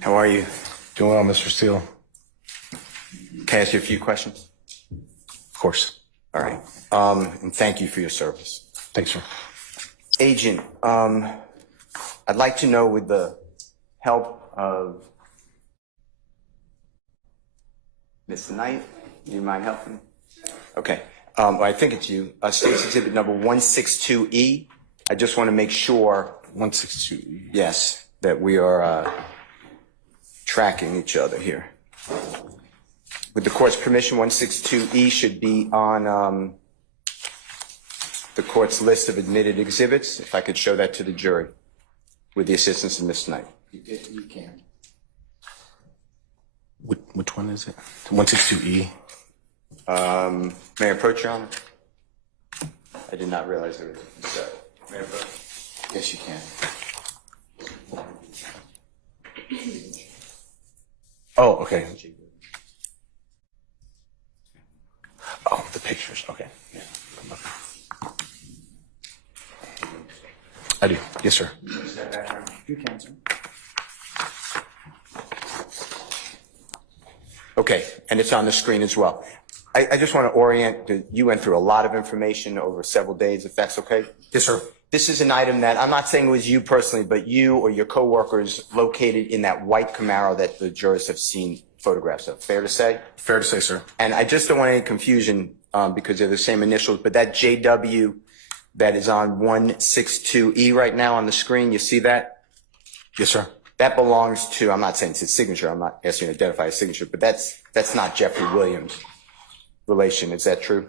How are you? Doing well, Mr. Steele. Can I ask you a few questions? Of course. All right. And thank you for your service. Thanks, sir. Agent, I'd like to know, with the help of Miss Knight, do you mind helping? Okay. I think it's you. State's Exhibit number 162E. I just want to make sure, 162. yes, that we are tracking each other here. With the court's permission, 162E should be on the court's list of admitted exhibits. If I could show that to the jury with the assistance of Ms. Knight. You can. Which one is it? 162E. May I approach, Your Honor? I did not realize there was. So, may I approach? Yes, you can. Oh, okay. Oh, the pictures. Okay. Yeah. I do. Yes, sir. You can, sir. Okay, and it's on the screen as well. I just want to orient, you went through a lot of information over several days, if that's okay? Yes, sir. This is an item that, I'm not saying it was you personally, but you or your coworkers located in that white Camaro that the jurors have seen photographs of. Fair to say? Fair to say, sir. And I just don't want any confusion because they're the same initials, but that JW that is on 162E right now on the screen, you see that? Yes, sir. That belongs to, I'm not saying it's his signature, I'm not asking you to identify his signature, but that's not Jeffrey Williams' relation. Is that true?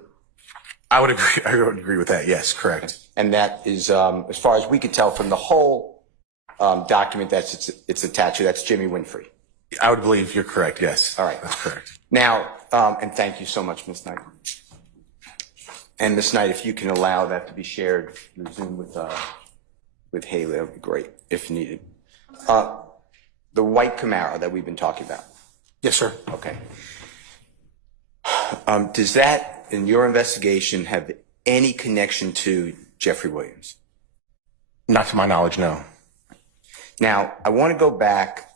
I would agree. I would agree with that. Yes, correct. And that is, as far as we could tell from the whole document that's it's attached to, that's Jimmy Winfrey. I would believe you're correct. Yes. All right. That's correct. Now, and thank you so much, Ms. Knight. And Ms. Knight, if you can allow that to be shared through Zoom with Haley, that would be great, if needed. The white Camaro that we've been talking about. Yes, sir. Okay. Does that, in your investigation, have any connection to Jeffrey Williams? Not to my knowledge, no. Now, I want to go back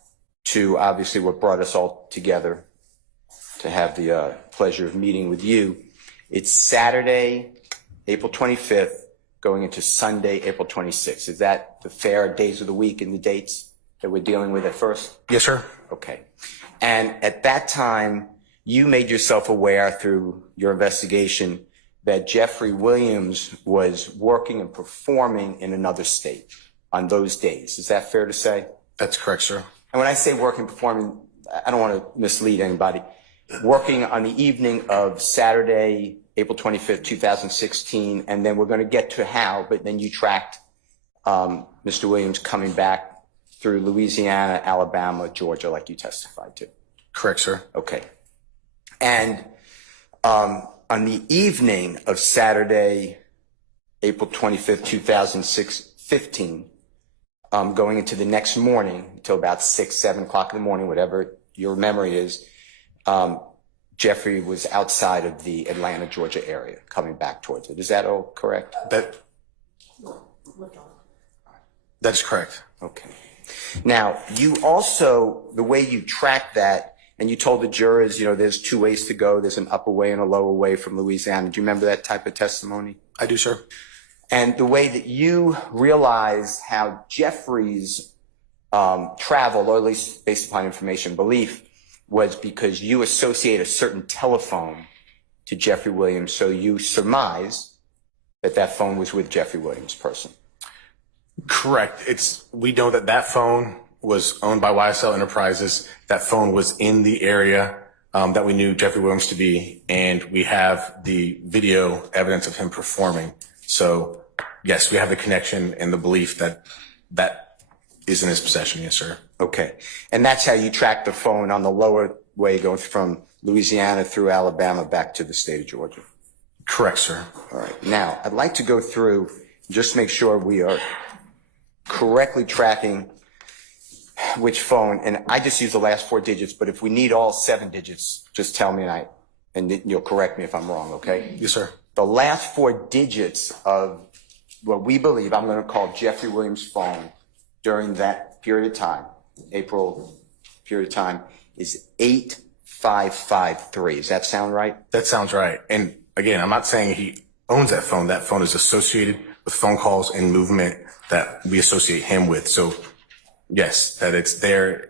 to obviously what brought us all together to have the pleasure of meeting with you. It's Saturday, April 25th, going into Sunday, April 26th. Is that the fair days of the week and the dates that we're dealing with at first? Yes, sir. Okay. And at that time, you made yourself aware through your investigation that Jeffrey Williams was working and performing in another state on those days. Is that fair to say? That's correct, sir. And when I say working, performing, I don't want to mislead anybody. Working on the evening of Saturday, April 25th, 2016, and then we're going to get to how, but then you tracked Mr. Williams coming back through Louisiana, Alabama, Georgia, like you testified to. Correct, sir. Okay. And on the evening of Saturday, April 25th, 2015, going into the next morning until about 6, 7 o'clock in the morning, whatever your memory is, Jeffrey was outside of the Atlanta, Georgia area, coming back towards it. Is that all correct? That's correct. Okay. Now, you also, the way you track that, and you told the jurors, you know, there's 2 ways to go. There's an upper way and a lower way from Louisiana. Do you remember that type of testimony? I do, sir. And the way that you realized how Jeffrey's traveled, or at least based upon information belief, was because you associate a certain telephone to Jeffrey Williams, so you surmise that that phone was with Jeffrey Williams' person. Correct. We know that phone was owned by YSL Enterprises. That phone was in the area that we knew Jeffrey Williams to be, and we have the video evidence of him performing. So, yes, we have the connection and the belief that that is in his possession. Yes, sir. Okay. And that's how you track the phone on the lower way going from Louisiana through Alabama back to the state of Georgia. Correct, sir. All right. Now, I'd like to go through, just make sure we are correctly tracking which phone. And I just use the last 4 digits, but if we need all 7 digits, just tell me and you'll correct me if I'm wrong, okay? Yes, sir. The last 4 digits of what we believe I'm going to call Jeffrey Williams' phone during that period of time, April period of time, is 8553. Does that sound right? That sounds right. And again, I'm not saying he owns that phone. That phone is associated with phone calls and movement that we associate him with. So yes, that it's there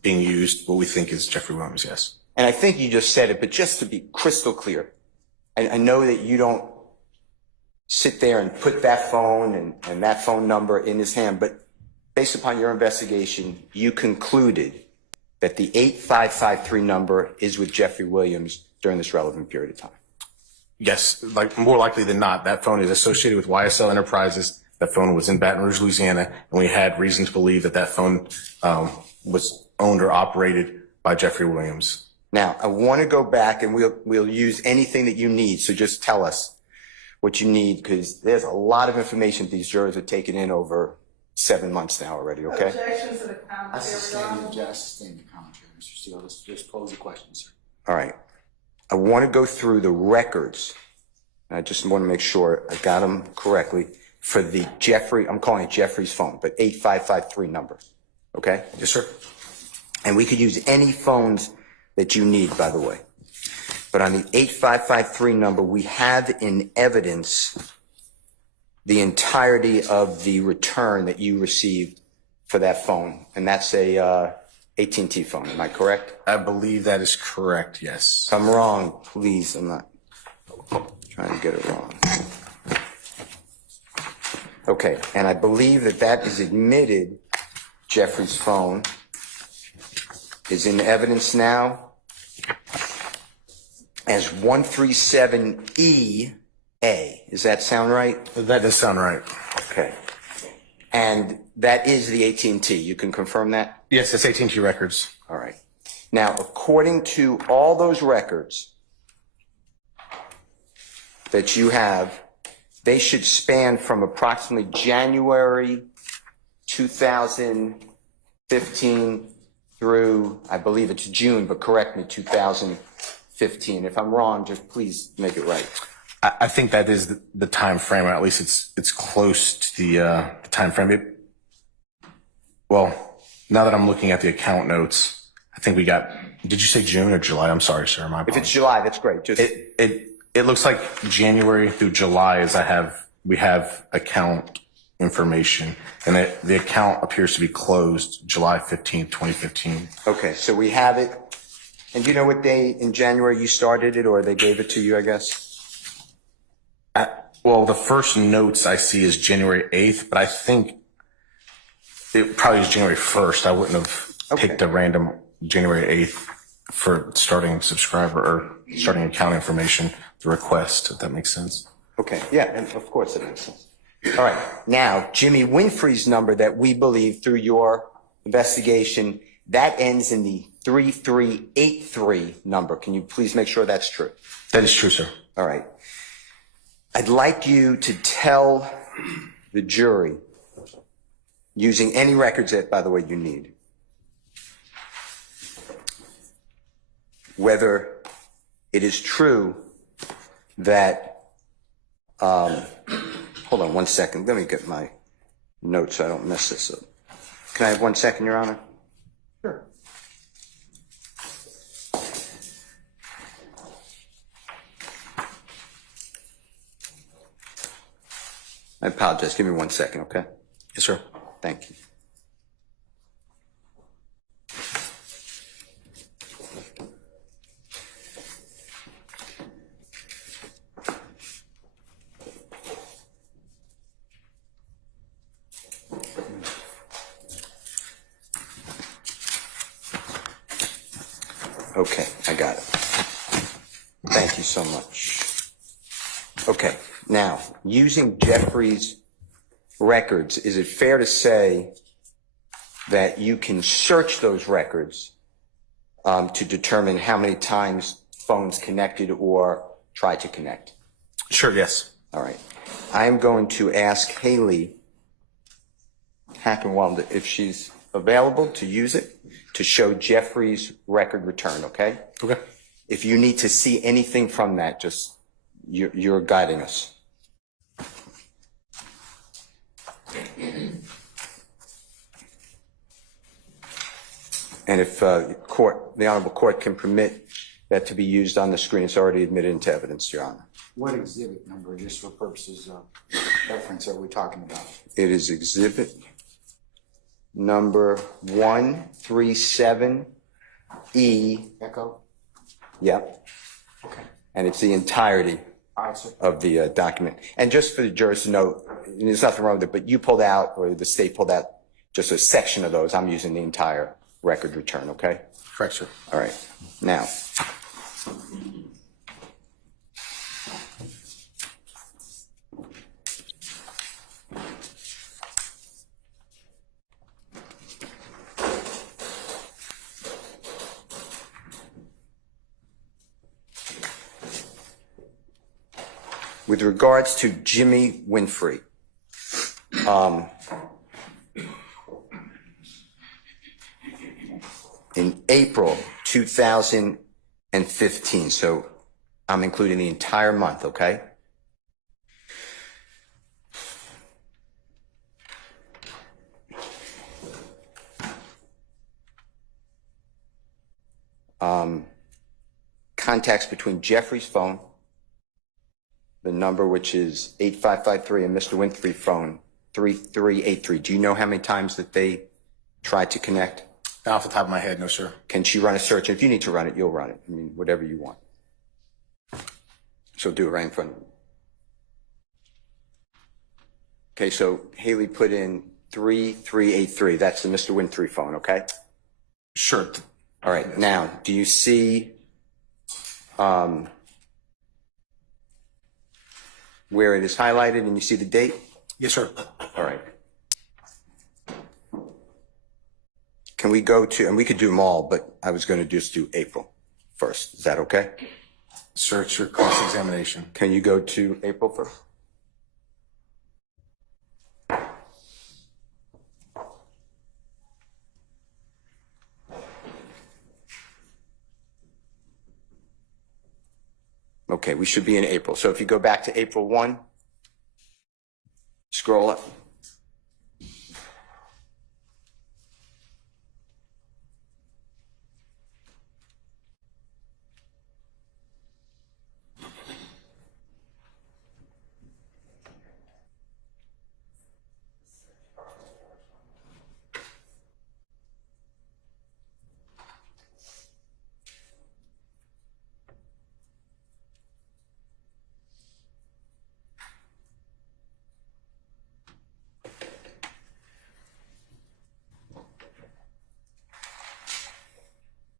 being used, what we think is Jeffrey Williams, yes. And I think you just said it, but just to be crystal clear, I know that you don't sit there and put that phone and that phone number in his hand, but based upon your investigation, you concluded that the 8553 number is with Jeffrey Williams during this relevant period of time. Yes, like more likely than not, that phone is associated with YSL Enterprises. That phone was in Baton Rouge, Louisiana, and we had reason to believe that phone was owned or operated by Jeffrey Williams. Now, I want to go back, and we'll use anything that you need, so just tell us what you need, because there's a lot of information these jurors are taking in over 7 months now already, okay? Objections to the I sustain commentary. the commentary, Mr. Steele. Just pose the question, sir. All right. I want to go through the records. I just want to make sure I got them correctly for the Jeffrey, I'm calling it Jeffrey's phone, but 8553 number, okay? Yes, sir. And we could use any phones that you need, by the way. But on the 8553 number, we have in evidence the entirety of the return that you received for that phone. And that's a AT&T phone, am I correct? I believe that is correct, yes. If I'm wrong, please, I'm not trying to get it wrong. Okay, and I believe that is admitted, Jeffrey's phone is in evidence now as 137EA. Does that sound right? That does sound right. Okay. And that is the AT&T. You can confirm that? Yes, it's AT&T records. All right. Now, according to all those records that you have, they should span from approximately January 2015 through, I believe it's June, but correct me, 2015. If I'm wrong, just please make it right. I think that is the time frame, or at least it's close to the time frame. Well, now that I'm looking at the account notes, I think we got. Did you say June or July? I'm sorry, sir. My If apologies. it's July, that's great. Just It looks like January through July as we have account information, and the account appears to be closed July 15th, 2015. okay. So we have it. And do you know what day in January you started it, or they gave it to you? I guess. Well, the first notes I see is January 8th, but I think it probably is January 1st. I wouldn't have picked a random January 8th for starting subscriber or starting account information, the request, if that makes sense. Okay. Yeah, and of course it makes sense. All right. Now, Jimmy Winfrey's number that we believe through your investigation, that ends in the 3383 number. Can you please make sure that's true? That is true, sir. All right. I'd like you to tell the jury, using any records that, by the way, you need, whether it is true that, hold on 1 second. Let me get my notes so I don't mess this up. Can I have 1 second, Your Honor? Sure. I apologize. Give me 1 second, okay? Yes, sir. Thank you. Okay, I got it. Thank you so much. Okay, now, using Jeffrey's records, is it fair to say that you can search those records to determine how many times phones connected or tried to connect? Sure, yes. All right. I am going to ask Haley Hackenwald if she's available to use it to show Jeffrey's record return, okay? Okay. If you need to see anything from that, just you're guiding us. And if the Honorable Court can permit that to be used on the screen, it's already admitted into evidence, Your Honor. What exhibit number, just for purposes of reference, are we talking about? It is exhibit number 137E. Echo? Yep. Okay. And it's the entirety All right, sir. of the document. And just for the jurors to know, and there's nothing wrong with it, but you pulled out, or the state pulled out, just a section of those. I'm using the entire record return, okay? Correct, sir. All right. Now, with regards to Jimmy Winfrey, in April 2015, so I'm including the entire month, okay? Contacts between Jeffrey's phone, the number which is 8553, and Mr. Winfrey's phone, 3383. Do you know how many times that they tried to connect? Off the top of my head, no, sir. Can she run a search? If you need to run it, you'll run it. I mean, whatever you want. So do it right in front of you. Okay, so Haley put in 3383. That's the Mr. Winfrey phone, okay? Sure. All right, now, do you see where it is highlighted and you see the date? Yes, sir. All right. Can we go to, and we could do them all, but I was going to just do April first. Is that okay? Search or cross-examination. Can you go to April first? Okay, we should be in April. So if you go back to April 1, scroll up.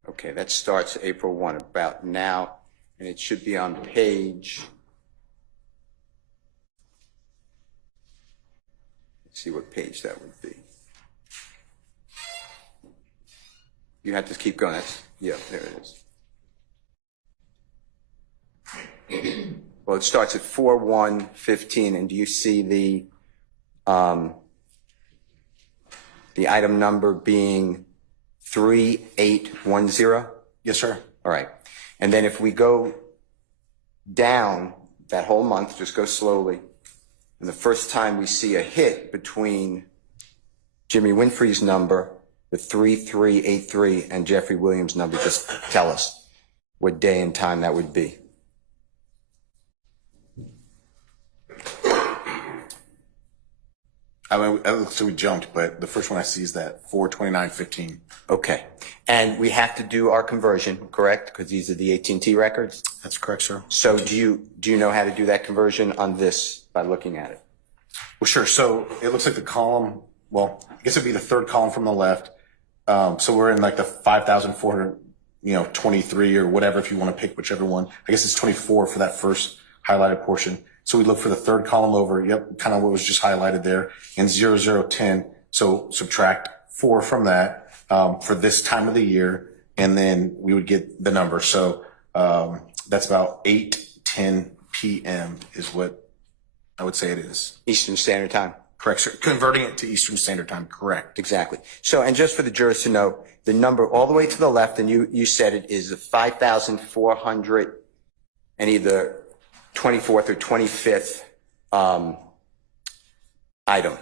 Okay, that starts April 1, about now, and it should be on page, let's see what page that would be. You have to keep going. Yeah, there it is. Well, it starts at 4/1/15, and do you see the item number being 3810? Yes, sir. All right. And then if we go down that whole month, just go slowly, and the first time we see a hit between Jimmy Winfrey's number, the 3383, and Jeffrey Williams' number, just tell us what day and time that would be. I mean, it looks like we jumped, but the first one I see is that 4/29/15. Okay. And we have to do our conversion, correct? Because these are the AT&T records. That's correct, sir. So do you know how to do that conversion on this by looking at it? Well, sure. So it looks like the column, well, I guess it'd be the third column from the left. So we're in like the 5,400, 23 or whatever, if you want to pick whichever one. I guess it's 24 for that first highlighted portion. So we look for the third column over. Yep. Kind of what was just highlighted there, and 0010. So subtract 4 from that, for this time of the year. And then we would get the number. So, that's about 8:10 p.m. is what I would say it is. Eastern Standard Time. Correct, sir. Converting it to Eastern Standard Time. Correct. Exactly. So, and just for the jurors to know, the number all the way to the left, and you said it, is the 5,400 and either 24th or 25th item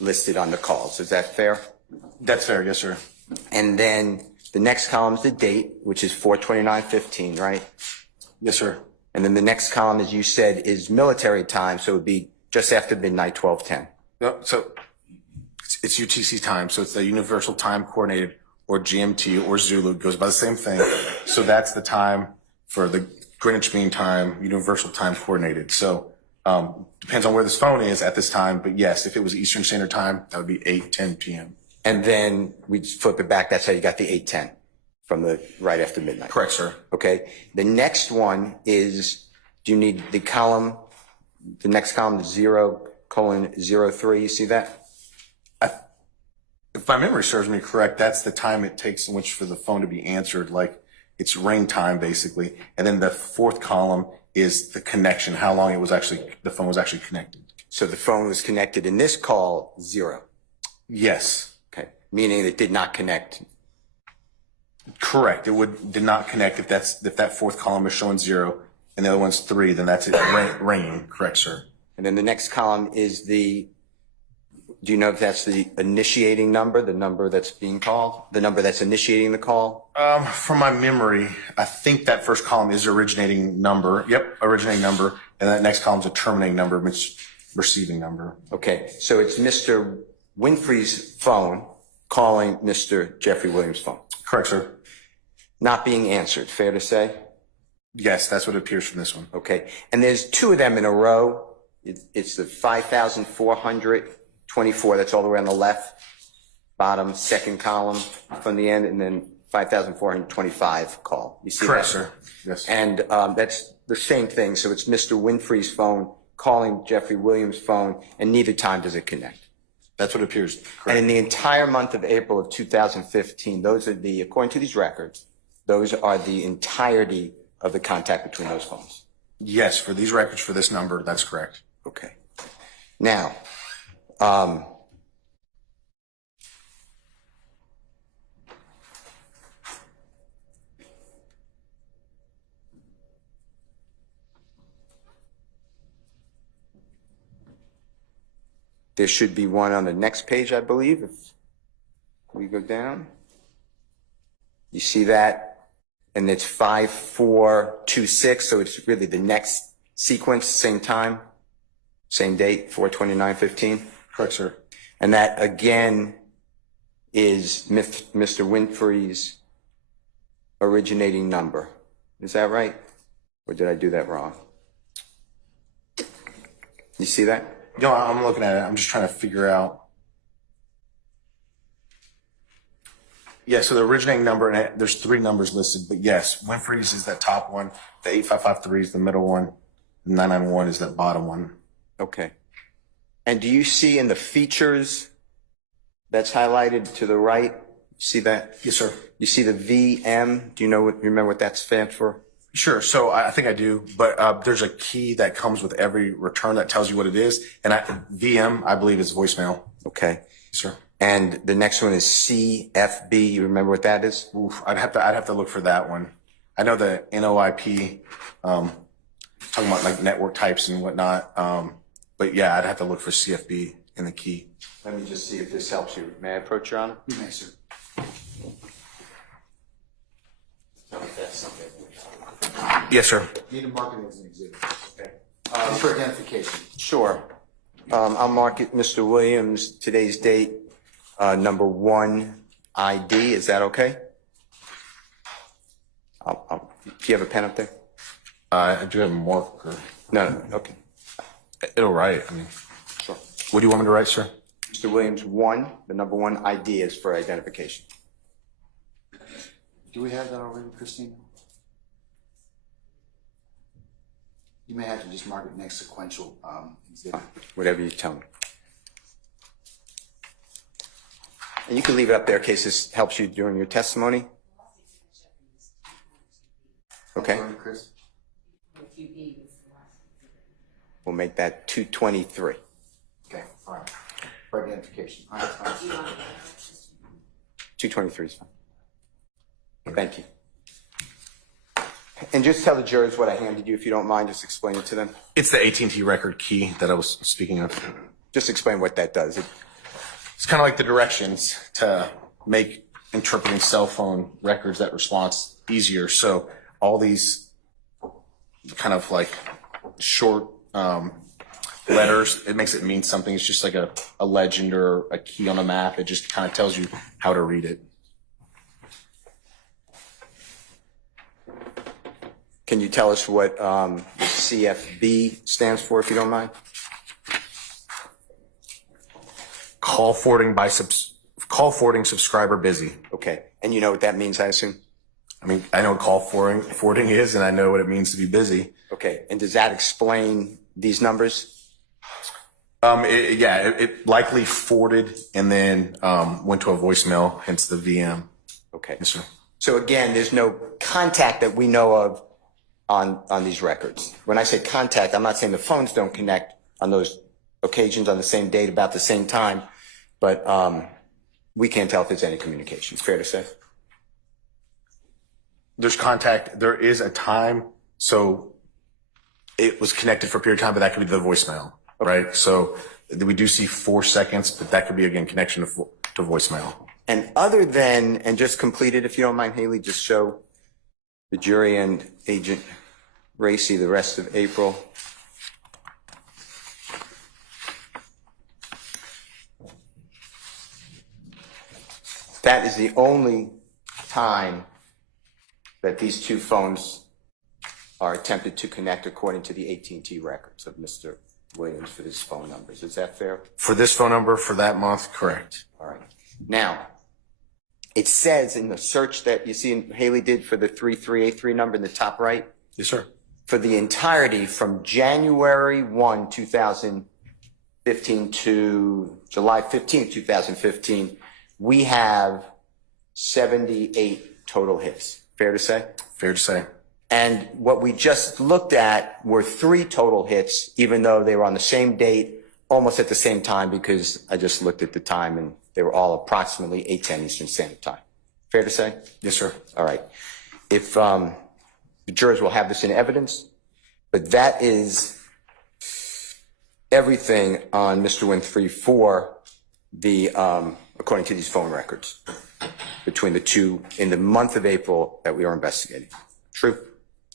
listed on the calls. Is that fair? That's fair. Yes, sir. And then the next column is the date, which is 4/29/15, right? Yes, sir. And then the next column, as you said, is military time, so it would be just after midnight, 12:10. No, so it's UTC time. So it's the Universal Time Coordinated, or GMT, or Zulu. It goes by the same thing. So that's the time for the Greenwich Mean Time, Universal Time Coordinated. So depends on where this phone is at this time. But yes, if it was Eastern Standard Time, that would be 8:10 p.m. And then we flip it back. That's how you got the 8:10 from the right after midnight. Correct, sir. Okay. The next one is, do you need the column, the next column is 0:03. You see that? If my memory serves me correct, that's the time it takes in which for the phone to be answered. Like it's ring time, basically. And then the fourth column is the connection, how long the phone was actually connected. So the phone was connected in this call, 0. Yes. Okay. Meaning it did not connect. Correct. Did not connect if that fourth column is showing 0 and the other one's 3, then that's it ringing. Correct, sir. And then the next column is do you know if that's the initiating number, the number that's being called, the number that's initiating the call? From my memory, I think that first column is originating number. Yep, originating number. And that next column is a terminating number, which receiving number. Okay. So it's Mr. Winfrey's phone calling Mr. Jeffrey Williams' phone. Correct, sir. Not being answered, fair to say? Yes, that's what appears from this one. Okay. And there's 2 of them in a row. It's the 5,424, that's all the way on the left, bottom, second column from the end, and then 5,425 call. You see Correct, that? sir. Yes. And that's the same thing. So it's Mr. Winfrey's phone calling Jeffrey Williams' phone, and neither time does it connect. That's what appears. Correct. And in the entire month of April of 2015, those are according to these records, those are the entirety of the contact between those phones. Yes, for these records, for this number, that's correct. Okay. Now, there should be one on the next page, I believe. If we go down, you see that? And it's 5426, so it's really the next sequence, same time, same date, 4/29/15. Correct, sir. And that again is Mr. Winfrey's originating number. Is that right? Or did I do that wrong? You see that? No, I'm looking at it. I'm just trying to figure out. Yeah, so the originating number, and there's 3 numbers listed, but yes, Winfrey's is that top one, the 8553 is the middle one, the 991 is that bottom one. Okay. And do you see in the features that's highlighted to the right, See that? Yes, sir. You see the VM? Do you remember what that stands for? Sure. So I think I do, but there's a key that comes with every return that tells you what it is. And VM, I believe, is voicemail. Okay. Yes, sir. And the next one is CFB. You remember what that is? Oof, I'd have to look for that one. I know the NOIP, talking about like network types and whatnot. But yeah, I'd have to look for CFB in the key. Let me just see if this helps you. May I approach, Your Honor? You may, sir. Yes, sir. Need to mark it as an exhibit. Okay. For identification. Sure. I'll mark it, Mr. Williams, today's date, number 1 ID. Is that okay? Do you have a pen up there? I do have a marker. No. Okay. It'll write. I mean, Sure. what do you want me to write, sir? Mr. Williams, 1, the number 1 ID is for identification. Do we have that already, Christina? You may have to just mark it next sequential exhibit. Whatever you tell me. And you can leave it up there in case this helps you during your testimony. Okay. Chris? We'll make that 223. Okay, all right. For identification. All right, fine. 223 is fine. Thank you. And just tell the jurors what I handed you, if you don't mind. Just explain it to them. It's the AT&T record key that I was speaking of. Just explain what that does. It's kind of like the directions to make interpreting cell phone records, that response, easier. So all these kind of like short letters, it makes it mean something. It's just like a legend or a key on a map. It just kind of tells you how to read it. Can you tell us what the CFB stands for, if you don't mind? Call forwarding subscriber busy. Okay. And you know what that means, I assume? I mean, I know what call forwarding is, and I know what it means to be busy. Okay. And does that explain these numbers? It likely forwarded and then went to a voicemail, hence the VM. Okay. Yes, sir. So again, there's no contact that we know of on these records. When I say contact, I'm not saying the phones don't connect on those occasions on the same date about the same time, but we can't tell if there's any communication. Fair to say? There's contact. There is a time. So it was connected for a period of time, but that could be the voicemail, right? So we do see 4 seconds, but that could be, again, connection to voicemail. And other than, and just complete it, if you don't mind, Haley, just show the jury and Agent Raissi the rest of April. That is the only time that these two phones are attempted to connect according to the AT&T records of Mr. Williams for these phone numbers. Is that fair? For this phone number, for that month, correct. All right. Now, it says in the search that you see Haley did for the 3383 number in the top right, Yes, sir. for the entirety from January 1, 2015 to July 15, 2015, we have 78 total hits. Fair to say? Fair to say. And what we just looked at were 3 total hits, even though they were on the same date, almost at the same time, because I just looked at the time and they were all approximately 8:10 Eastern Standard Time. Fair to say? Yes, sir. All right. If the jurors will have this in evidence, but that is everything on Mr. Winfrey for the, according to these phone records, between the two in the month of April that we are investigating. True?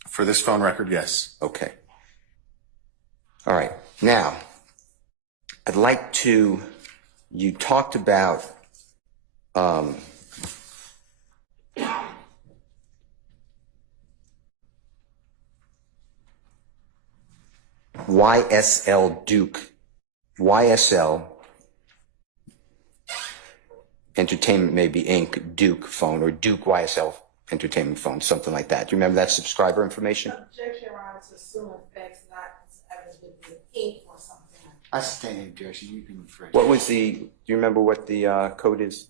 For this phone record, yes. Okay. All right. Now, I'd like to, you talked about YSL Duke, YSL Entertainment maybe Inc. Duke phone, or Duke YSL Entertainment phone, something like that. Do you remember that subscriber information? Objection, Your Honor, to assume effects not evidence with the ink or something. I stand in objection. You can rephrase. What was the, do you remember what the code is?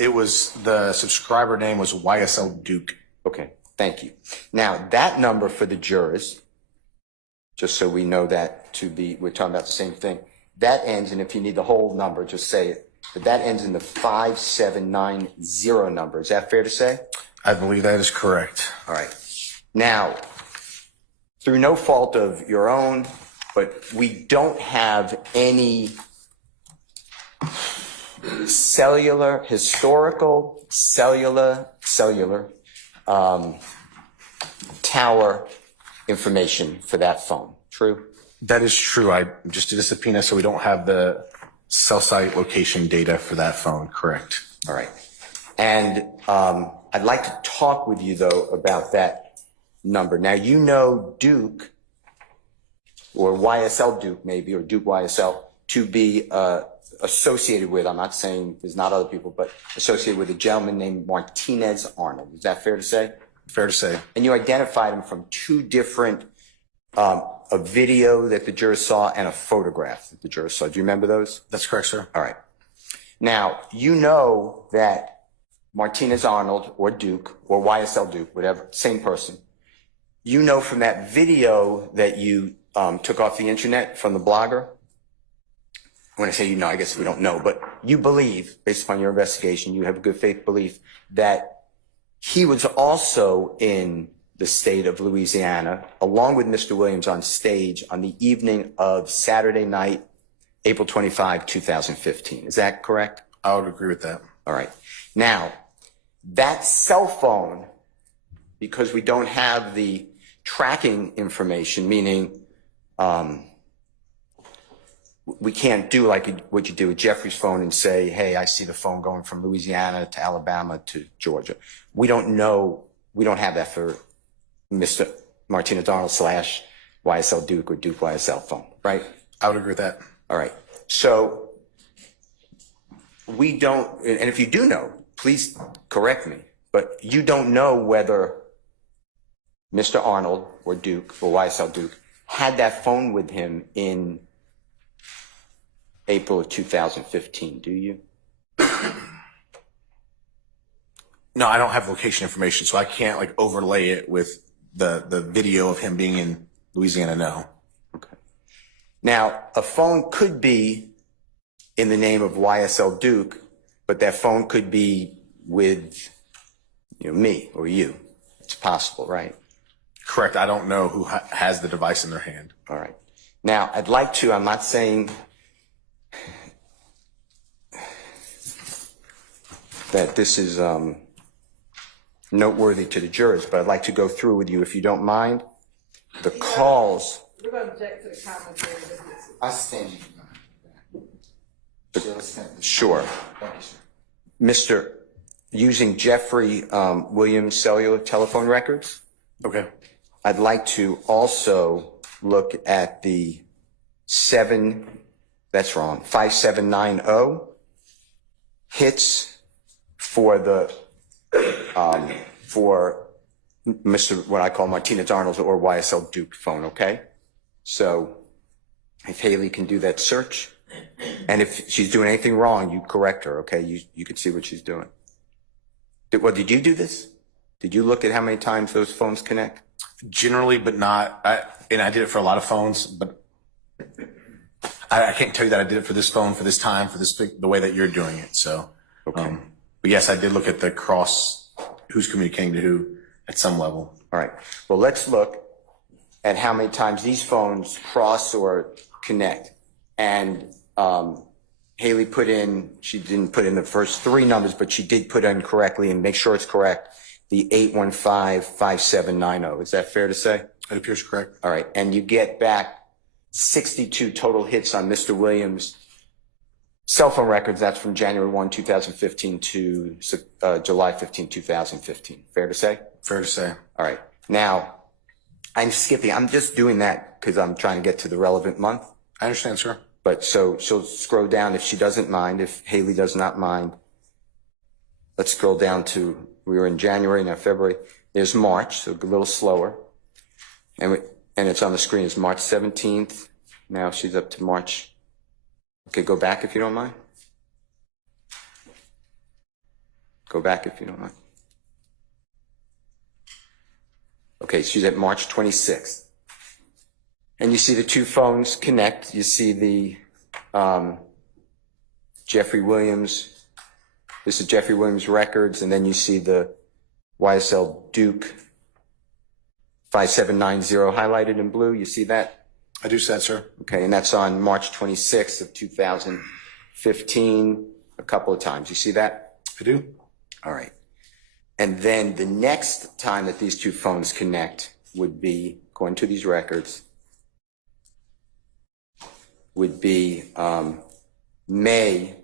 It was, the subscriber name was YSL Duke. Okay, thank you. Now, that number for the jurors, just so we know that we're talking about the same thing, that ends, and if you need the whole number, just say it, but that ends in the 5790 number. Is that fair to say? I believe that is correct. All right. Now, through no fault of your own, but we don't have any historical cellular tower information for that phone. True? That is true. I just did a subpoena, so we don't have the cell site location data for that phone. Correct. All right. And I'd like to talk with you, though, about that number. Now, you know Duke, or YSL Duke maybe, or Duke YSL, to be associated with, I'm not saying there's not other people, but associated with a gentleman named Martinez Arnold. Is that fair to say? Fair to say. And you identified him from two different, a video that the jurors saw and a photograph that the jurors saw. Do you remember those? That's correct, sir. All right. Now, you know that Martinez Arnold or Duke or YSL Duke, whatever, same person. You know from that video that you took off the internet from the blogger. When I say you know, I guess we don't know, but you believe, based upon your investigation, you have a good faith belief that he was also in the state of Louisiana, along with Mr. Williams, on stage on the evening of Saturday night, April 25, 2015. Is that correct? I would agree with that. All right. Now, that cell phone, because we don't have the tracking information, meaning we can't do like what you do with Jeffrey's phone and say, hey, I see the phone going from Louisiana to Alabama to Georgia. We don't know, we don't have that for Mr. Martinez Arnold / YSL Duke or Duke YSL phone, right? I would agree with that. All right. So we don't, and if you do know, please correct me, but you don't know whether Mr. Arnold or Duke or YSL Duke had that phone with him in April of 2015, do you? No, I don't have location information, so I can't like overlay it with the video of him being in Louisiana, no. Okay. Now, a phone could be in the name of YSL Duke, but that phone could be with, me or you. It's possible, right? Correct. I don't know who has the device in their hand. All right. Now, I'd like to, I'm not saying that this is noteworthy to the jurors, but I'd like to go through with you, if you don't mind, the calls. We're going to object to the commentary. I stand. Sure. Thank you, sir. Mr. Using Jeffrey Williams cellular telephone records, Okay. I'd like to also look at the 5790 hits for the for Mr. what I call Martinez Arnold's or YSL Duke phone, okay? So if Haley can do that search, and if she's doing anything wrong, you correct her, okay? You can see what she's doing. Did you do this? Did you look at how many times those phones connect? Generally, but not, and I did it for a lot of phones, but I can't tell you that I did it for this phone, for this time, for this, the way that you're doing it. So, Okay. But yes, I did look at the cross, who's communicating to who at some level. All right. Well, let's look at how many times these phones cross or connect. And Haley she didn't put in the first three numbers, but she did put in correctly, and make sure it's correct, the 815-5790. Is that fair to say? It appears correct. All right. And you get back 62 total hits on Mr. Williams' cell phone records. That's from January 1, 2015 to July 15, 2015. Fair to say? Fair to say. All right. Now, I'm skipping. I'm just doing that because I'm trying to get to the relevant month. I understand, sir. But so she'll scroll down if she doesn't mind, if Haley does not mind. Let's scroll down to, we were in January, now February. There's March, so a little slower. And it's on the screen. It's March 17th. Now she's up to March. Okay, go back if you don't mind. Go back if you don't mind. Okay, she's at March 26th. And you see the two phones connect. You see the Jeffrey Williams. This is Jeffrey Williams records, and then you see the YSL Duke 5790 highlighted in blue. You see that? I do see that, sir. Okay, and that's on March 26th of 2015 a couple of times. You see that? I do. All right. And then the next time that these two phones connect would be, going to these records, would be May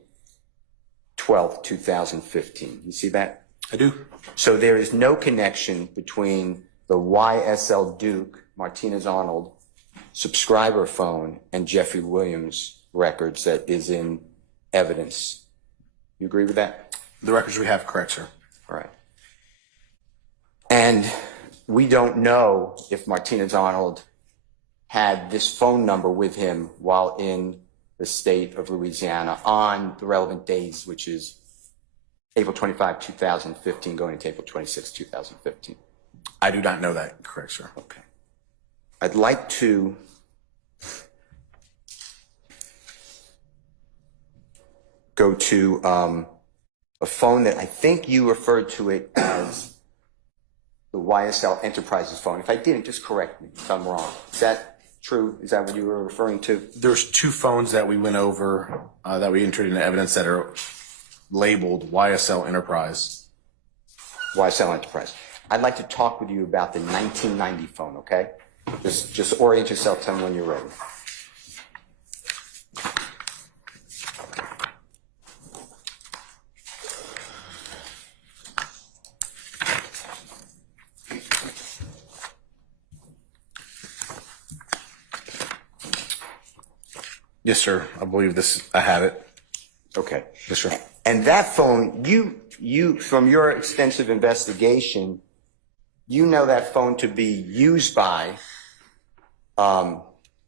12th, 2015. You see that? I do. So there is no connection between the YSL Duke, Martinez Arnold, subscriber phone and Jeffrey Williams records that is in evidence. You agree with that? The records we have, correct, sir. All right. And we don't know if Martinez Arnold had this phone number with him while in the state of Louisiana on the relevant days, which is April 25, 2015, going into April 26, 2015. I do not know that, correct, sir. Okay. I'd like to go to a phone that I think you referred to it as the YSL Enterprises phone. If I didn't, just correct me if I'm wrong. Is that true? Is that what you were referring to? There's two phones that we went over that we entered into evidence that are labeled YSL Enterprise. YSL Enterprise. I'd like to talk with you about the 1990 phone, okay? Just orient yourself, tell me when you're ready. Yes, sir. I believe this. I have it. Okay. Yes, sir. And that phone, you from your extensive investigation, you know that phone to be used by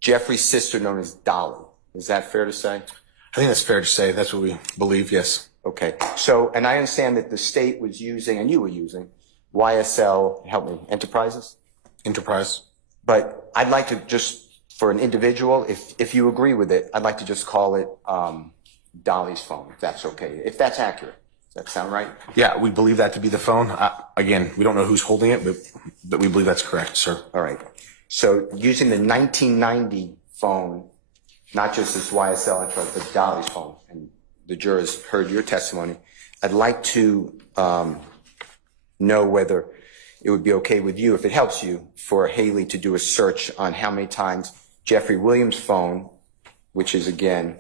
Jeffrey's sister known as Dolly. Is that fair to say? I think that's fair to say. That's what we believe, yes. Okay. So, and I understand that the state was using, and you were using, YSL, help me, Enterprises? Enterprise. But I'd like to just, for an individual, if you agree with it, I'd like to just call it Dolly's phone, if that's okay, if that's accurate. Does that sound right? Yeah, we believe that to be the phone. Again, we don't know who's holding it, but we believe that's correct, sir. All right. So using the 1990 phone, not just this YSL Enterprise, but Dolly's phone, and the jurors heard your testimony, I'd like to know whether it would be okay with you, if it helps you, for Haley to do a search on how many times Jeffrey Williams' phone, which is again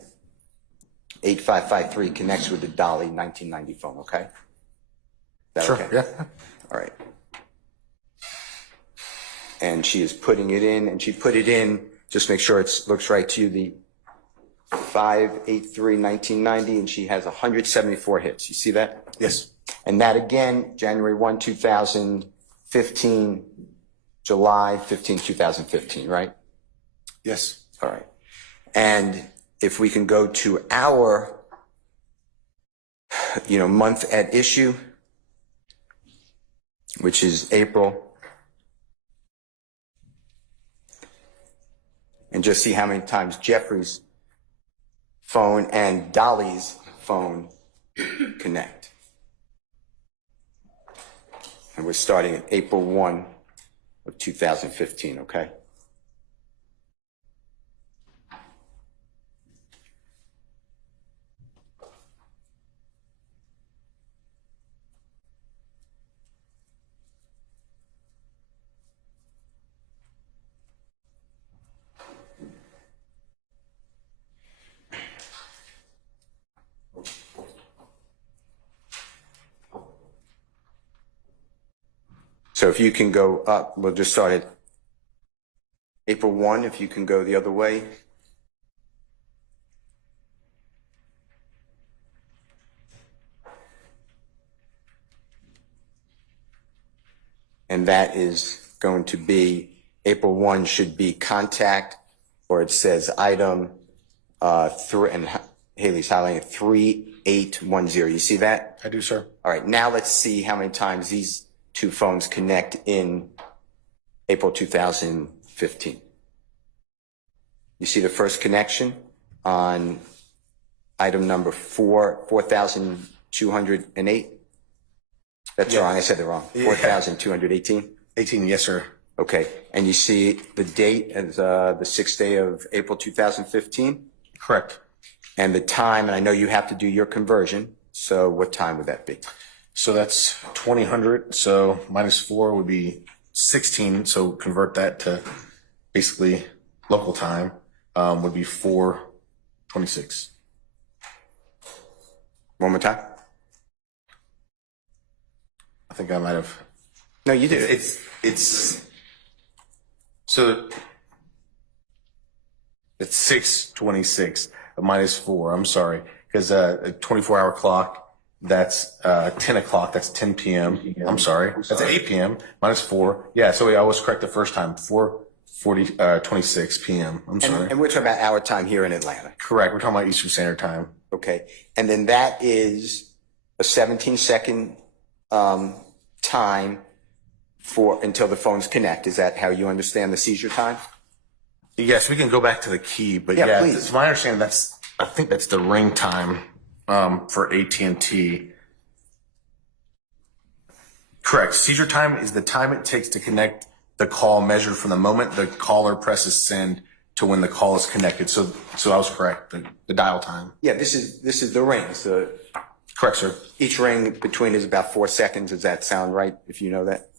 8553, connects with the Dolly 1990 phone, okay? Is that Sure, okay? yeah. All right. And she is putting it in, and she put it in, just make sure it looks right to you, the 583-1990, and she has 174 hits. You see that? Yes. And that again, January 1, 2015, July 15, 2015, right? Yes. All right. And if we can go to our, month at issue, which is April, and just see how many times Jeffrey's phone and Dolly's phone connect. And we're starting at April 1 of 2015, okay? So if you can go up, we'll just start at April 1, if you can go the other way. And that is going to be, April 1 should be contact, or it says item 3, and Haley's highlighting 810. You see that? I do, sir. All right, now let's see how many times these two phones connect in April 2015. You see the first connection on item number 4208? That's Yeah. wrong, I said it wrong. Yeah. 4218? 18, yes, sir. Okay, and you see the date as the 6th day of April 2015? Correct. And the time, and I know you have to do your conversion, so what time would that be? So that's 2000. So -4 would be 16. So convert that to basically local time, would be 4:26. One more time? I think I might have. No, you did. It's so it's 6:26 -4. I'm sorry, because a 24-hour clock. That's 10 o'clock. That's 10 p.m. I'm sorry. That's 8 p.m. -4. Yeah. So I was correct the first time. 4:26 p.m. I'm sorry. And we're talking about our time here in Atlanta. Correct. We're talking about Eastern Standard Time. Okay. And then that is a 17-second time for until the phones connect. Is that how you understand the seizure time? Yes, we can go back to the key, but Yeah, yeah, please. it's my understanding I think that's the ring time for AT&T. Correct. Seizure time is the time it takes to connect the call measured from the moment the caller presses send to when the call is connected. So I was correct. The dial time. Yeah, this is the rings. Correct, sir. Each ring between is about 4 seconds. Does that sound right, if you know that?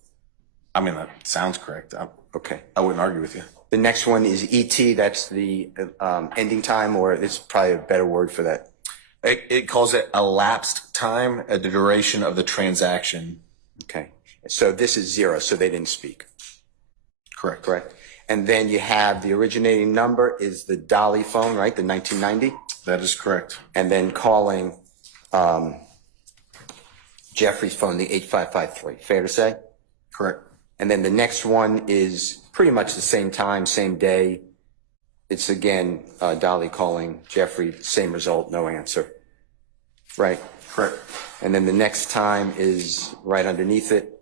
I mean, that sounds correct. Okay. I wouldn't argue with you. The next one is ET. That's the ending time, or it's probably a better word for that. It calls it elapsed time at the duration of the transaction. Okay. So this is 0, so they didn't speak. Correct. Correct. And then you have the originating number is the Dolly phone, right? The 1990. That is correct. And then calling Jeffrey's phone, the 8553. Fair to say? Correct. And then the next one is pretty much the same time, same day. It's again Dolly calling Jeffrey, same result, no answer. Right? Correct. And then the next time is right underneath it.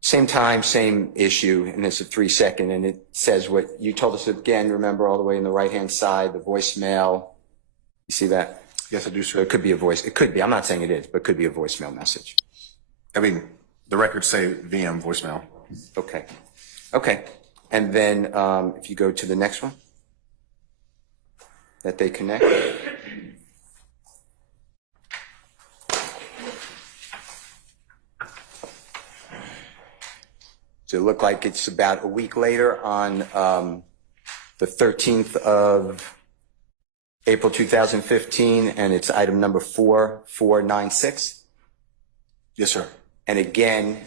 Same time, same issue, and it's a 3-second, and it says what you told us again, remember, all the way in the right-hand side, the voicemail. You see that? Yes, I do, So sir. it could be a voice. It could be. I'm not saying it is, but it could be a voicemail message. I mean, the records say VM voicemail. Okay. Okay. And then if you go to the next one that they connect. So it looked like it's about a week later on the 13th of April 2015, and it's item number 4496. Yes, sir. And again,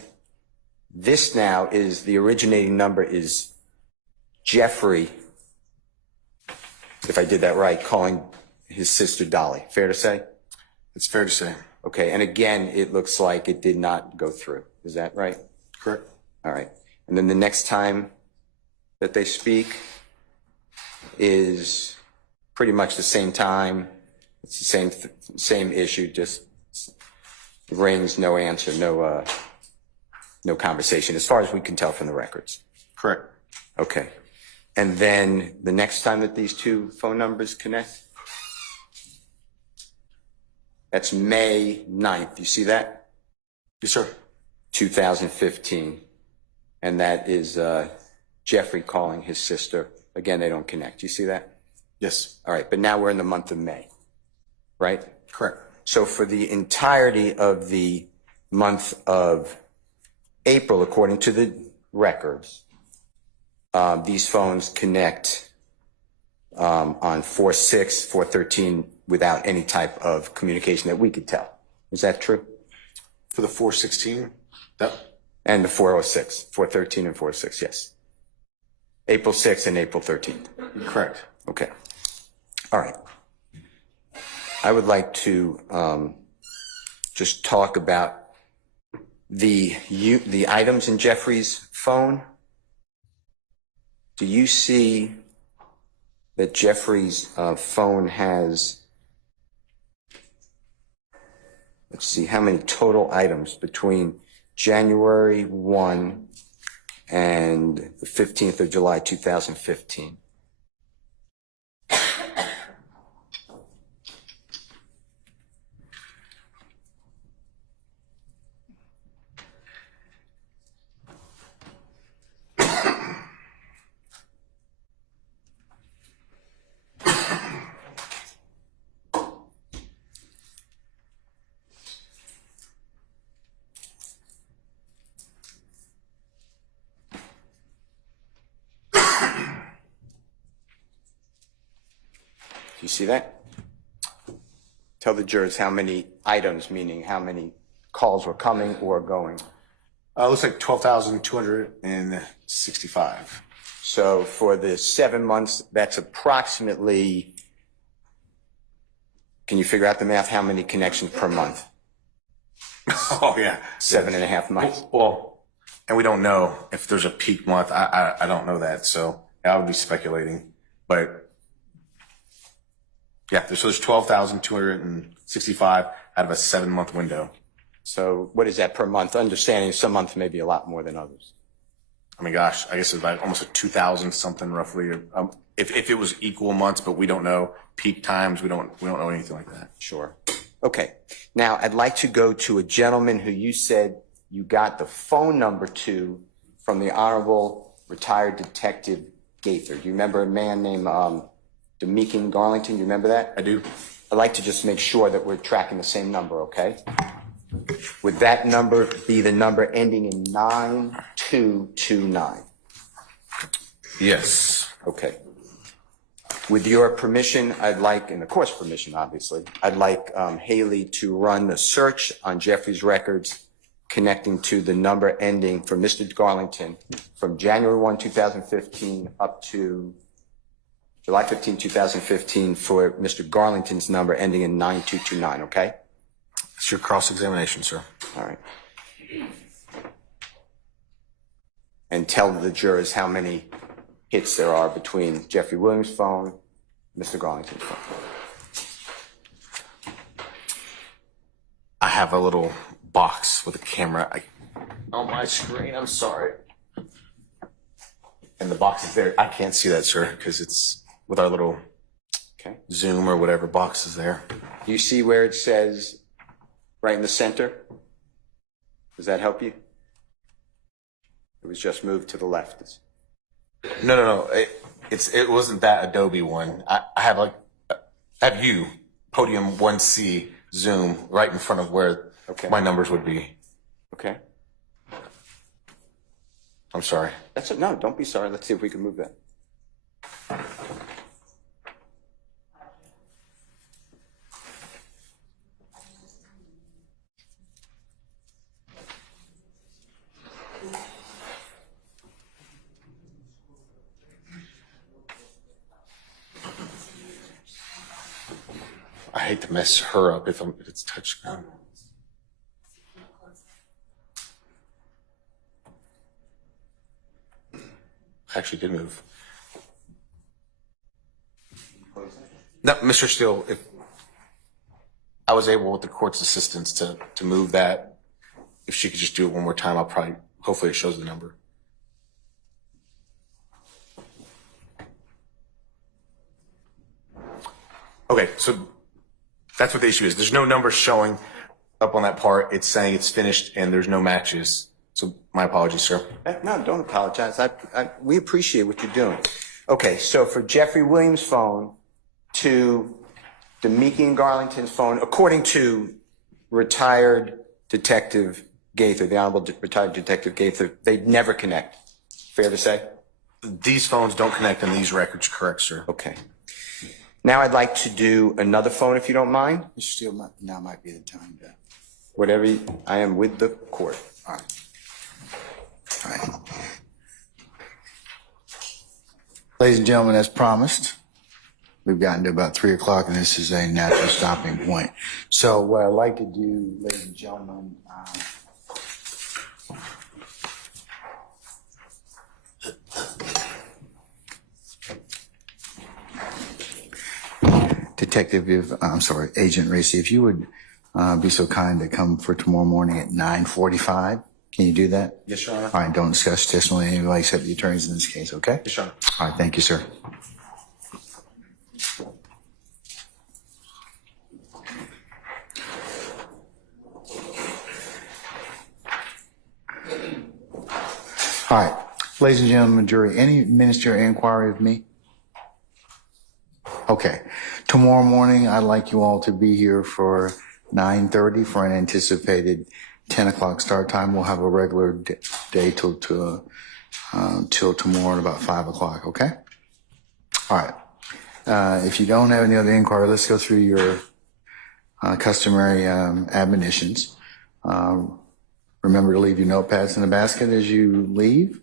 this now is the originating number is Jeffrey, if I did that right, calling his sister Dolly. Fair to say? It's fair to say. Okay. And again, it looks like it did not go through. Is that right? Correct. All right. And then the next time that they speak is pretty much the same time. It's the same issue, just rings, no answer, no conversation, as far as we can tell from the records. Correct. Okay. And then the next time that these two phone numbers connect, that's May 9th. You see that? Yes, sir. 2015. And that is Jeffrey calling his sister. Again, they don't connect. You see that? Yes. All right. But now we're in the month of May, right? Correct. So for the entirety of the month of April, according to the records, these phones connect on 4/6, 4/13 without any type of communication that we could tell. Is that true? For the 416, that And the 406, 4/13 and 4/6, yes. April 6th and April 13th. correct. Okay. All right. I would like to just talk about the items in Jeffrey's phone. Do you see that Jeffrey's phone has let's see, how many total items between January 1 and the 15th of July, 2015. Do you see that? Tell the jurors how many items, meaning how many calls were coming or going. Looks like 12,265. So for the 7 months, that's approximately, can you figure out the math, how many connections per month? Oh, yeah. 7.5 months. Well, and we don't know if there's a peak month. I don't know that, so I would be speculating. But yeah, so there's 12,265 out of a 7-month window. So what is that per month? Understanding some months may be a lot more than others. I mean, gosh, I guess it's like almost like 2,000 something roughly. If it was equal months, but we don't know peak times, we don't know anything like that. Sure. Okay. Now I'd like to go to a gentleman who you said you got the phone number to from the Honorable Retired Detective Gaither. Do you remember a man named Demekin Garlington? Do you remember that? I do. I'd like to just make sure that we're tracking the same number, okay? Would that number be the number ending in 9229? Yes. Okay. With your permission, I'd like, and of course permission, obviously, I'd like Haley to run a search on Jeffrey's records connecting to the number ending for Mr. Garlington from January 1, 2015 up to July 15, 2015 for Mr. Garlington's number ending in 9229, okay? It's your cross-examination, sir. All right. And tell the jurors how many hits there are between Jeffrey Williams' phone and Mr. Garlington's phone. I have a little box with a camera on my screen. I'm sorry. And the box is there. I can't see that, sir, because it's with our little Zoom or whatever box is there. Do you see where it says right in the center? Does that help you? It was just moved to the left. No. It wasn't that Adobe one. I have you, Podium 1C Zoom right in front of where my numbers would be. Okay. I'm sorry. That's it. No, don't be sorry. Let's see if we can move that. I hate to mess her up if it's touchscreen. I actually did move. No, Mr. Steele, if I was able with the court's assistance to move that, if she could just do it one more time, hopefully it shows the number. Okay, so that's what the issue is. There's no number showing up on that part. It's saying it's finished and there's no matches. So my apologies, sir. No, don't apologize. We appreciate what you're doing. Okay, so for Jeffrey Williams' phone to Demekin Garlington's phone, according to retired Detective Gaither, the Honorable Retired Detective Gaither, they'd never connect. Fair to say? These phones don't connect in these records, correct, sir? Okay. Now I'd like to do another phone, if you don't mind. Mr. Steele, now might be the time to. Whatever, I am with the court. All right. All right. Ladies and gentlemen, as promised, we've gotten to about 3 o'clock, and this is a natural stopping point. So what I'd like to do, ladies and gentlemen, Agent Raissi, if you would be so kind to come for tomorrow morning at 9:45. Can you do that? Yes, Your Honor. All right, don't discuss testimony with anybody except the attorneys in this case, okay? Yes, Your Honor. All right, thank you, sir. All right, ladies and gentlemen, jury, any ministerial inquiry of me? Okay, tomorrow morning, I'd like you all to be here for 9:30 for an anticipated 10 o'clock start time. We'll have a regular day till tomorrow at about 5 o'clock, okay? All right, if you don't have any other inquiry, let's go through your customary admonitions. Remember to leave your notepads in the basket as you leave.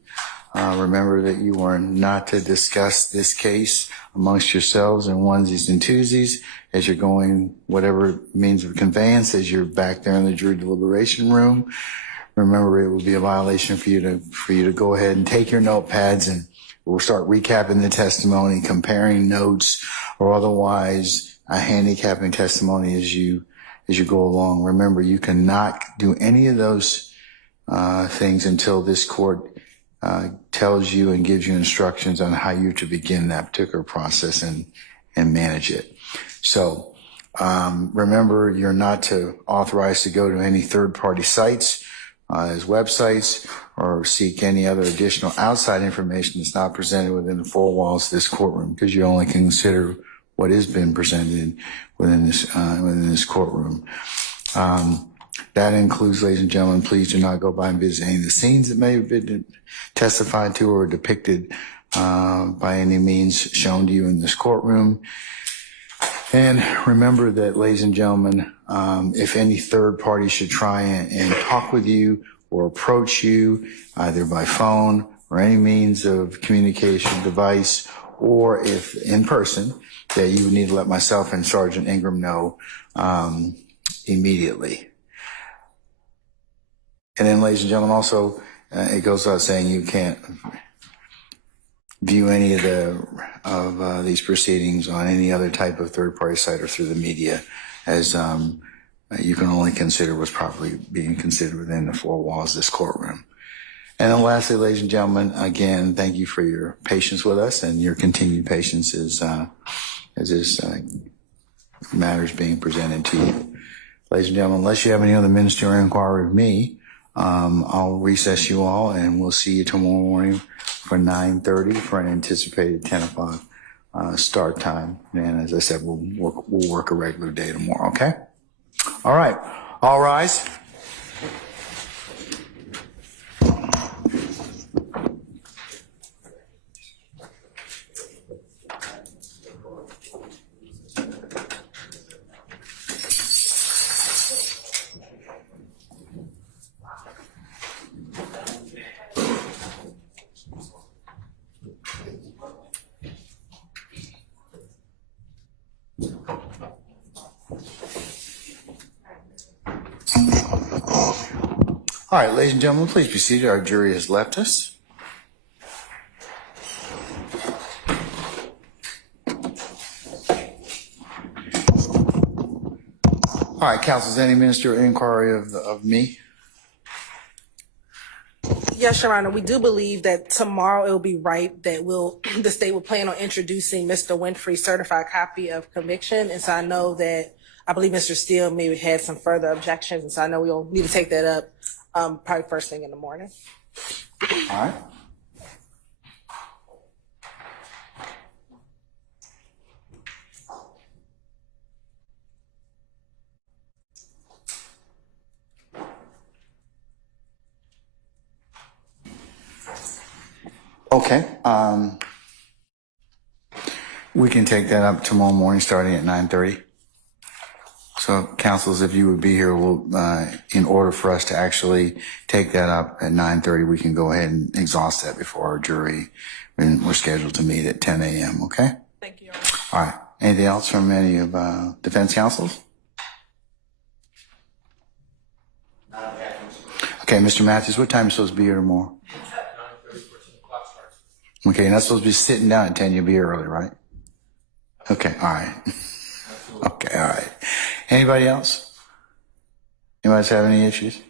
Remember that you are not to discuss this case amongst yourselves in onesies and twosies as you're going, whatever means of conveyance, as you're back there in the jury deliberation room. Remember, it will be a violation for you to go ahead and take your notepads, and we'll start recapping the testimony, comparing notes, or otherwise handicapping testimony as you go along. Remember, you cannot do any of those things until this court tells you and gives you instructions on how you to begin that particular process and manage it. So remember, you're not to authorized to go to any third-party sites as websites or seek any other additional outside information that's not presented within the four walls of this courtroom, because you only consider what has been presented within this courtroom. That includes, ladies and gentlemen, please do not go by and visit any of the scenes that may have been testified to or depicted by any means shown to you in this courtroom. And remember that, ladies and gentlemen, if any third party should try and talk with you or approach you, either by phone or any means of communication device, or if in person, that you would need to let myself and Sergeant Ingram know immediately. And then, ladies and gentlemen, also, it goes without saying you can't view any of these proceedings on any other type of third-party site or through the media, as you can only consider what's properly being considered within the four walls of this courtroom. And then lastly, ladies and gentlemen, again, thank you for your patience with us and your continued patience as this matter is being presented to you. Ladies and gentlemen, unless you have any other ministerial inquiry of me, I'll recess you all, and we'll see you tomorrow morning for 9:30 for an anticipated 10 o'clock start time. And as I said, we'll work a regular day tomorrow, okay? All right. All rise. All right, ladies and gentlemen, please be seated. Our jury has left us. All right, counsel, is any ministerial inquiry of me? Yes, Your Honor, we do believe that tomorrow it will be right that the state will plan on introducing Mr. Winfrey's certified copy of conviction. And so I believe Mr. Steele maybe had some further objections. And so I know we'll need to take that up probably first thing in the morning. All right. Okay. We can take that up tomorrow morning starting at 9:30. So, counsels, if you would be here, in order for us to actually take that up at 9:30, we can go ahead and exhaust that before our jury, when we're scheduled to meet at 10 a.m., okay? Thank you, Your Honor. All right. Anything else from any of defense counsels? Okay, Mr. Matthews, what time are you supposed to be here tomorrow? 9:30 for 10 o'clock starts. Okay, you're not supposed to be sitting down at 10, you'll be here early, right? Okay, all right. Okay, all right. Anybody else? Anybody else have any issues?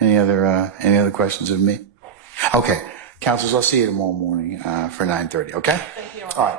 Any other questions of me? Okay, councilors, I'll see you tomorrow morning, for 9:30, okay? Thank you. All right.